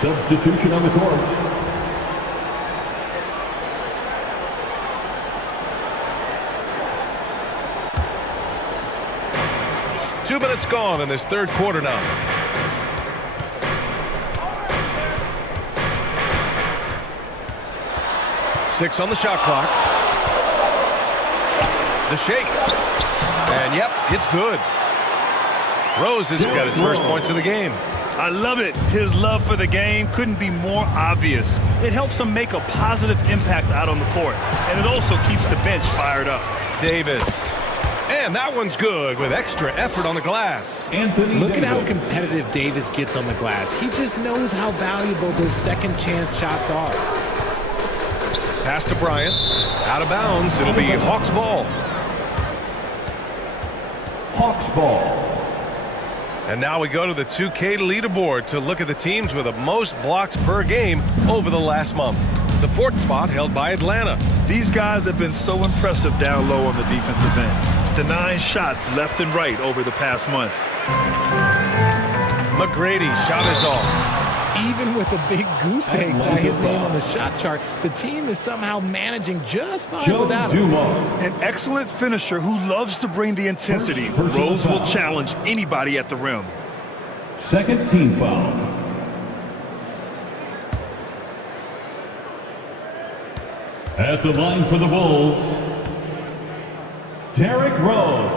Substitution on the court. Two minutes gone in this third quarter now. Six on the shot clock. The shake. And yep, it's good. Rose has got his first points of the game. I love it. His love for the game couldn't be more obvious. It helps him make a positive impact out on the court. And it also keeps the bench fired up. Davis. And that one's good with extra effort on the glass. Look at how competitive Davis gets on the glass. He just knows how valuable those second chance shots are. Pass to Bryant. Out of bounds. It'll be Hawks ball. Hawks ball. And now we go to the 2K leaderboard to look at the teams with the most blocks per game over the last month. The fourth spot held by Atlanta. These guys have been so impressive down low on the defensive end. Denying shots left and right over the past month. McGrady shot is off. Even with a big goose egg by his name on the shot chart, the team is somehow managing just fine without him. An excellent finisher who loves to bring the intensity. Rose will challenge anybody at the rim. Second team foul. At the line for the Bulls, Derrick Rose.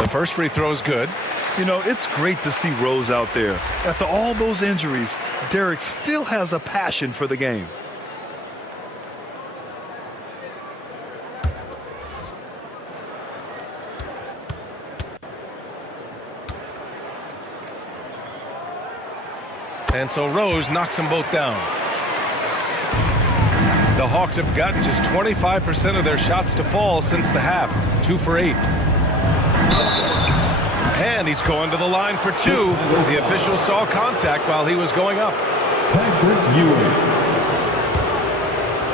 The first free throw is good. You know, it's great to see Rose out there. After all those injuries, Derrick still has a passion for the game. And so Rose knocks them both down. The Hawks have gotten just 25% of their shots to fall since the half. 2 for 8. And he's going to the line for 2. The official saw contact while he was going up. Patrick Ewing.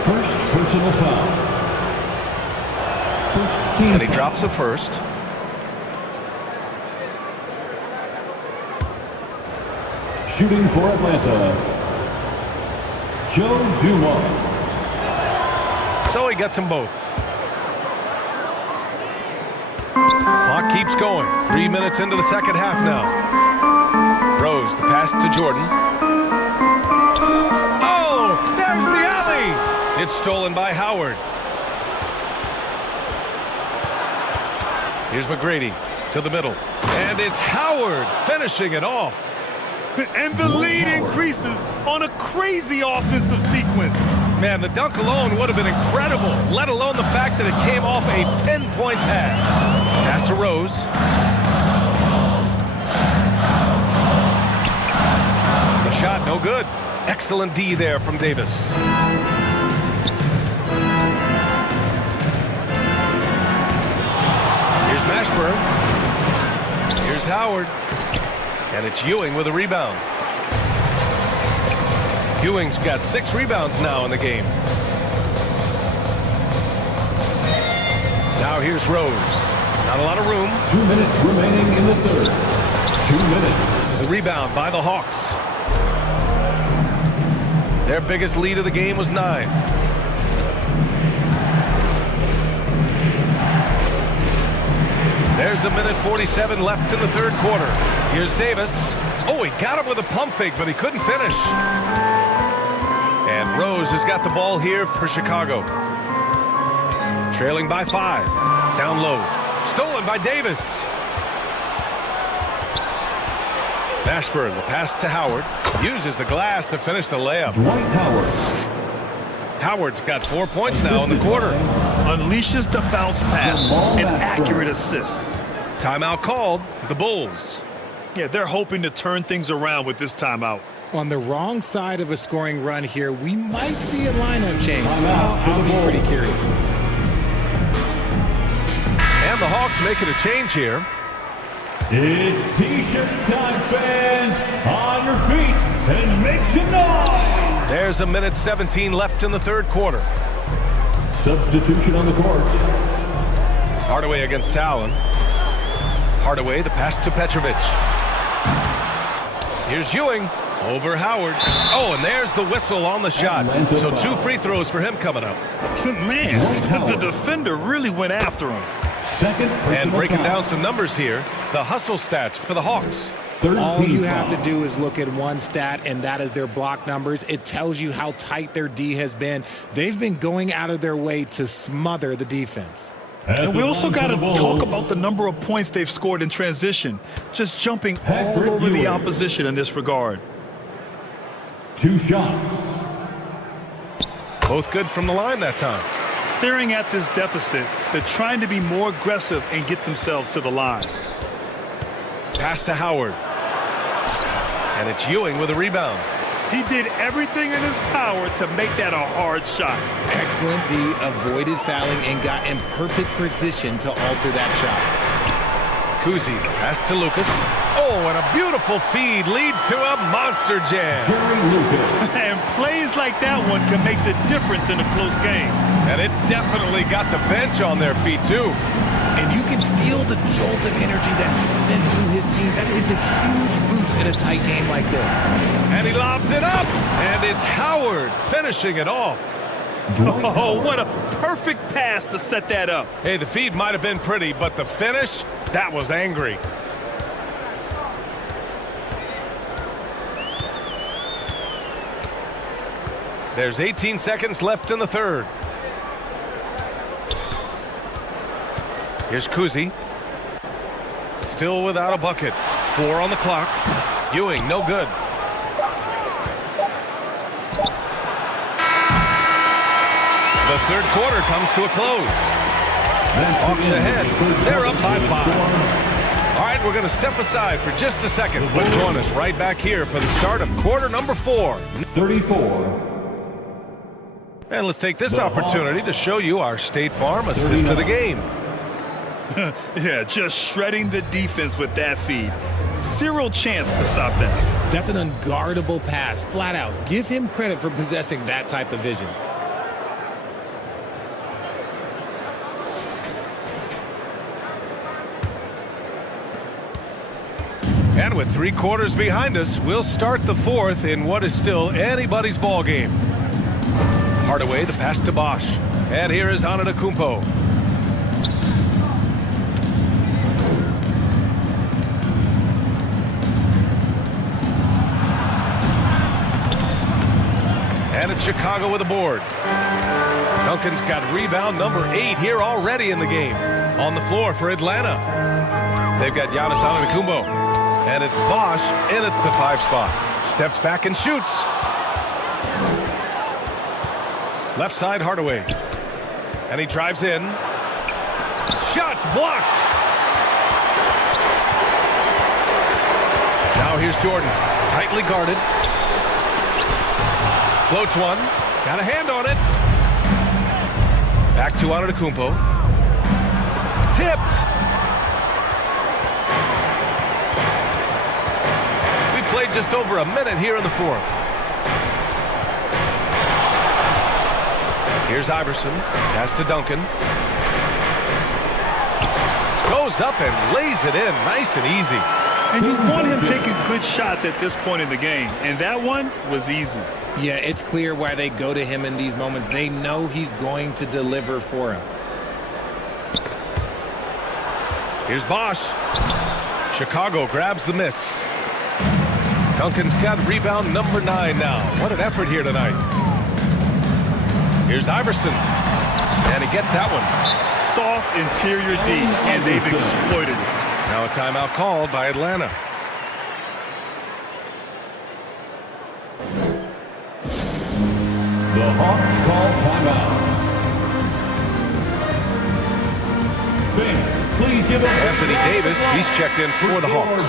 First personal foul. First team. And he drops the first. Shooting for Atlanta, Joe Dumars. So he gets them both. Clock keeps going. 3 minutes into the second half now. Rose, the pass to Jordan. Oh, It's stolen by Howard. Here's McGrady to the middle. And it's Howard finishing it off. And the lead increases on a crazy offensive sequence. Man, the dunk alone would have been incredible, let alone the fact that it came off a pinpoint pass. Pass to Rose. The shot, no good. Excellent D there from Davis. Here's Mashburn. Here's Howard. And it's Ewing with a rebound. Ewing's got 6 rebounds now in the game. Now here's Rose. Not a lot of room. 2 minutes remaining in the third. 2 minutes. The rebound by the Hawks. Their biggest lead of the game was 9. There's a minute 47 left in the third quarter. Here's Davis. Oh, he got him with a pump fake, but he couldn't finish. And Rose has got the ball here for Chicago. Trailing by 5. Down low. Stolen by Davis. Mashburn, the pass to Howard. Uses the glass to finish the layup. Dwight Howard. Howard's got 4 points now in the quarter. Unleashes the bounce pass. An accurate assist. Timeout called. The Bulls. Yeah, they're hoping to turn things around with this timeout. On the wrong side of a scoring run here, we might see a lineup change. I'll be pretty curious. And the Hawks making a change here. It's T-shirt time, fans. On your feet and make some noise. There's a minute 17 left in the third quarter. Substitution on the court. Hardaway against Allen. Hardaway, the pass to Petrovic. Here's Ewing over Howard. Oh, and there's the whistle on the shot. So 2 free throws for him coming up. Man, the defender really went after him. And breaking down some numbers here, the hustle stats for the Hawks. All you have to do is look at one stat, and that is their block numbers. It tells you how tight their D has been. They've been going out of their way to smother the defense. And we also got to talk about the number of points they've scored in transition. Just jumping all over the opposition in this regard. 2 shots. Both good from the line that time. Staring at this deficit, they're trying to be more aggressive and get themselves to the line. Pass to Howard. And it's Ewing with a rebound. He did everything in his power to make that a hard shot. Excellent D, avoided fouling, and got in perfect position to alter that shot. Kuzi, pass to Lucas. Oh, and a beautiful feed leads to a monster jam. And plays like that one can make the difference in a close game. And it definitely got the bench on their feet, too. And you can feel the jolt of energy that he sent through his team. That is a huge boost in a tight game like this. And he lobs it up. And it's Howard finishing it off. Oh, what a perfect pass to set that up. Hey, the feed might have been pretty, but the finish, that was angry. There's 18 seconds left in the third. Here's Kuzi. Still without a bucket. 4 on the clock. Ewing, no good. The third quarter comes to a close. Hawks ahead. They're up by 5. All right, we're going to step aside for just a second, but join us right back here for the start of quarter number 4. 34. And let's take this opportunity to show you our State Farm assist to the game. Yeah, just shredding the defense with that feed. Zero chance to stop that. That's an unguardable pass, flat out. Give him credit for possessing that type of vision. And with 3 quarters behind us, we'll start the 4th in what is still anybody's ball game. Hardaway, the pass to Bosch. And here is Antetokounmpo. And it's Chicago with a board. Duncan's got rebound number 8 here already in the game. On the floor for Atlanta. They've got Giannis Antetokounmpo. And it's Bosch in at the 5 spot. Steps back and shoots. Left side, Hardaway. And he drives in. Shots blocked. Now here's Jordan. Tightly guarded. Floats one. Got a hand on it. Back to Antetokounmpo. Tipped. We played just over a minute here in the 4th. Here's Iverson. Pass to Duncan. Goes up and lays it in nice and easy. And you want him taking good shots at this point in the game. And that one was easy. Yeah, it's clear why they go to him in these moments. They know he's going to deliver for him. Here's Bosch. Chicago grabs the miss. Duncan's got rebound number 9 now. What an effort here tonight. Here's Iverson. And he gets that one. Soft interior D, and they've exploited it. Now a timeout called by Atlanta. The Hawks call timeout. Fans, please give up. Anthony Davis, he's checked in for the Hawks.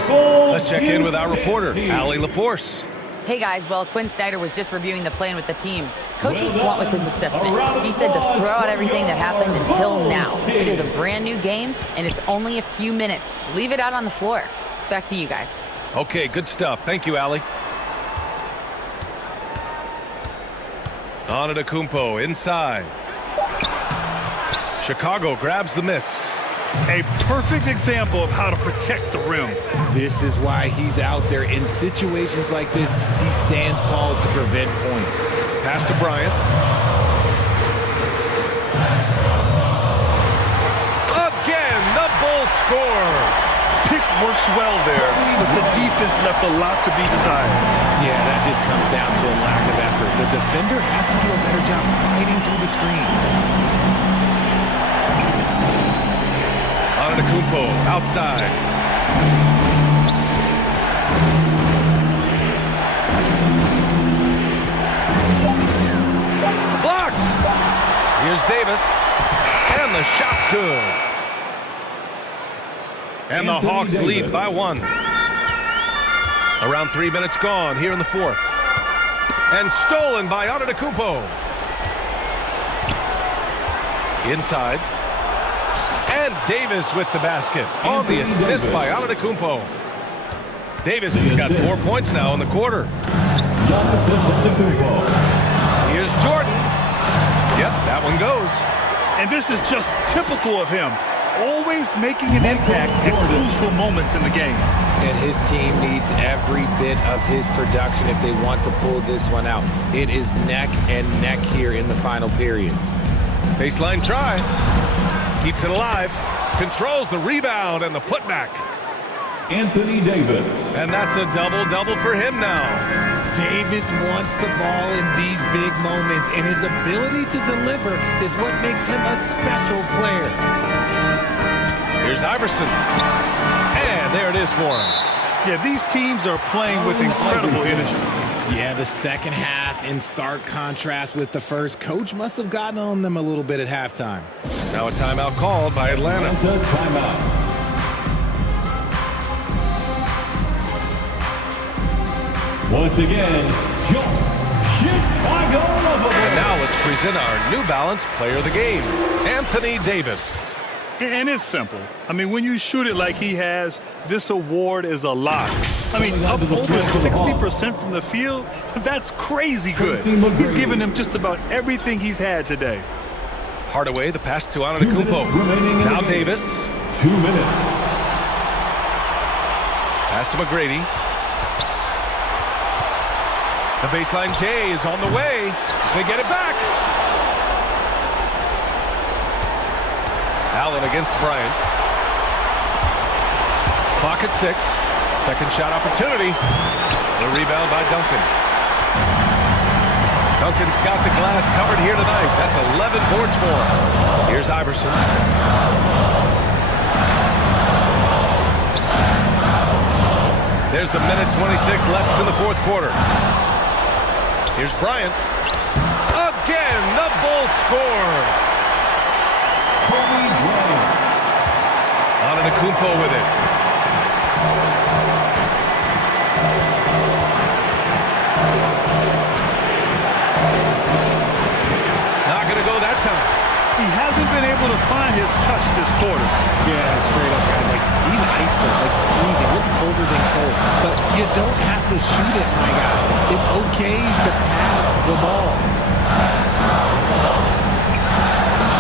Let's check in with our reporter, Allie LaForce. Hey guys, well, Quinn Snyder was just reviewing the plan with the team. Coach was blunt with his assessment. He said to throw out everything that happened until now. It is a brand new game, and it's only a few minutes. Leave it out on the floor. Back to you guys. Okay, good stuff. Thank you, Allie. Antetokounmpo inside. Chicago grabs the miss. A perfect example of how to protect the rim. This is why he's out there. In situations like this, he stands tall to prevent points. Pass to Bryant. Again, the Bulls score. Pick works well there, but the defense left a lot to be desired. Yeah, that just comes down to a lack of effort. The defender has to do a better job fighting through the screen. Antetokounmpo outside. Blocked. Here's Davis. And the shot's good. And the Hawks lead by 1. Around 3 minutes gone here in the 4th. And stolen by Antetokounmpo. Inside. And Davis with the basket on the assist by Antetokounmpo. Davis has got 4 points now in the quarter. Here's Jordan. Yep, that one goes. And this is just typical of him. Always making an impact at crucial moments in the game. And his team needs every bit of his production if they want to pull this one out. It is neck and neck here in the final period. Baseline try. Keeps it alive. Controls the rebound and the putback. Anthony Davis. And that's a double-double for him now. Davis wants the ball in these big moments, and his ability to deliver is what makes him a special player. Here's Iverson. And there it is for him. Yeah, these teams are playing with incredible energy. Yeah, the second half in stark contrast with the first. Coach must have gotten on them a little bit at halftime. Now a timeout called by Atlanta. Timeout. Once again, Chicago. And now let's present our New Balance Player of the Game, Anthony Davis. And it's simple. I mean, when you shoot it like he has, this award is a lot. I mean, up over 60% from the field, that's crazy good. He's given them just about everything he's had today. Hardaway, the pass to Antetokounmpo. Now Davis. 2 minutes. Pass to McGrady. The baseline J is on the way. They get it back. Allen against Bryant. Clock at 6. Second shot opportunity. The rebound by Duncan. Duncan's got the glass covered here tonight. That's 11 boards for him. Here's Iverson. There's a minute 26 left in the fourth quarter. Here's Bryant. Again, the Bulls score. Antetokounmpo with it. Not going to go that time. He hasn't been able to find his touch this quarter. Yeah, straight up, guys. Like, he's ice cold, like freezing. What's colder than cold? But you don't have to shoot it, my guy. It's okay to pass the ball.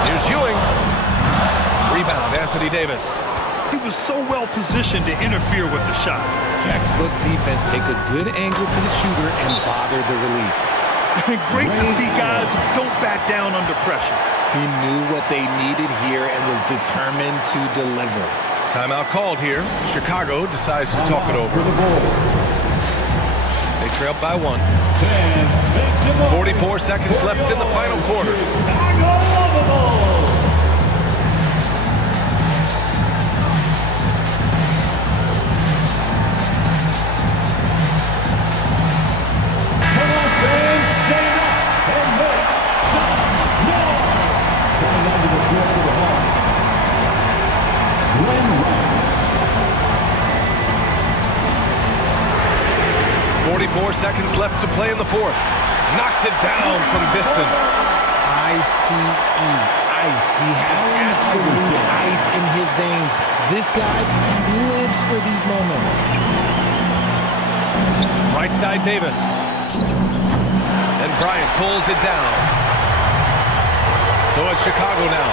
Here's Ewing. Rebound, Anthony Davis. He was so well positioned to interfere with the shot. Textbook defense. Take a good angle to the shooter and bother the release. Great to see guys who don't back down under pressure. He knew what they needed here and was determined to deliver. Timeout called here. Chicago decides to talk it over. They trail by 1. 44 seconds left in the final quarter. Seconds left to play in the fourth. Knocks it down from distance. ICE. Ice. He has absolute ice in his veins. This guy lives for these moments. Right side Davis. And Bryant pulls it down. So it's Chicago now.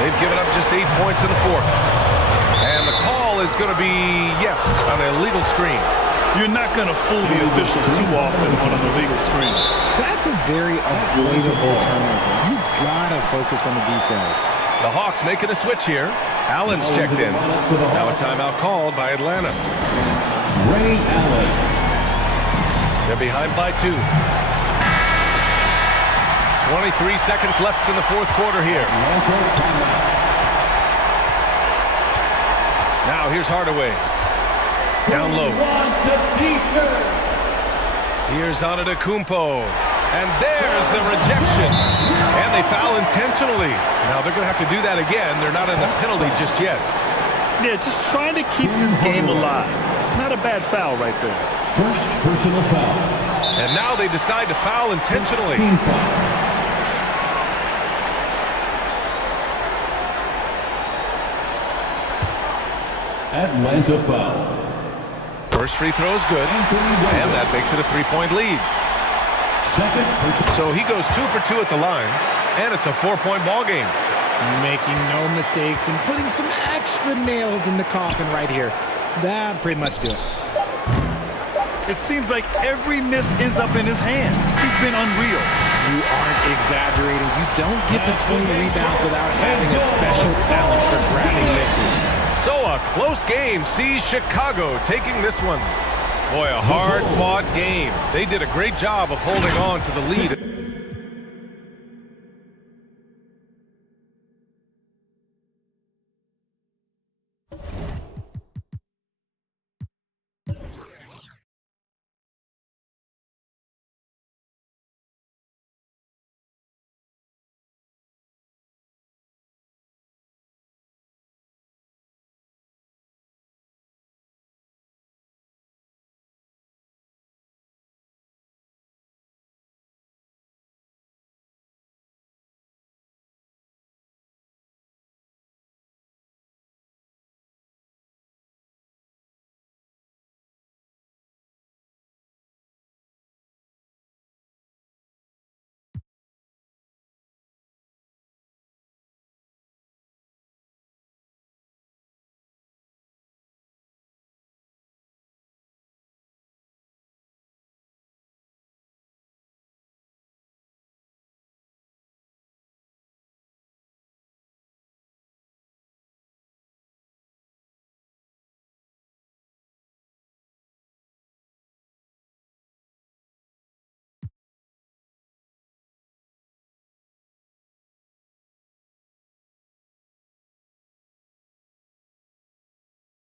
They've given up just 8 points in the fourth. And the call is going to be, yes, on an illegal screen. You're not going to fool the officials too often on an illegal screen. That's a very avoidable turnover. You gotta focus on the details. The Hawks making a switch here. Allen's checked in. Now a timeout called by Atlanta. Ray Allen. They're behind by 2. 23 seconds left in the fourth quarter here. Now here's Hardaway. Down low. Here's Antetokounmpo. And there's the rejection. And they foul intentionally. Now they're going to have to do that again. They're not in the penalty just yet. Yeah, just trying to keep this game alive. Not a bad foul right there. First personal foul. And now they decide to foul intentionally. Team foul. Atlanta foul. First free throw is good, and that makes it a 3-point lead. So he goes 2 for 2 at the line, and it's a 4-point ball game. Making no mistakes and putting some extra nails in the coffin right here. That pretty much do it. It seems like every miss ends up in his hands. He's been unreal. You aren't exaggerating. You don't get to 20 rebounds without having a special talent for grabbing misses. So a close game sees Chicago taking this one. Boy, a hard-fought game. They did a great job of holding on to the lead.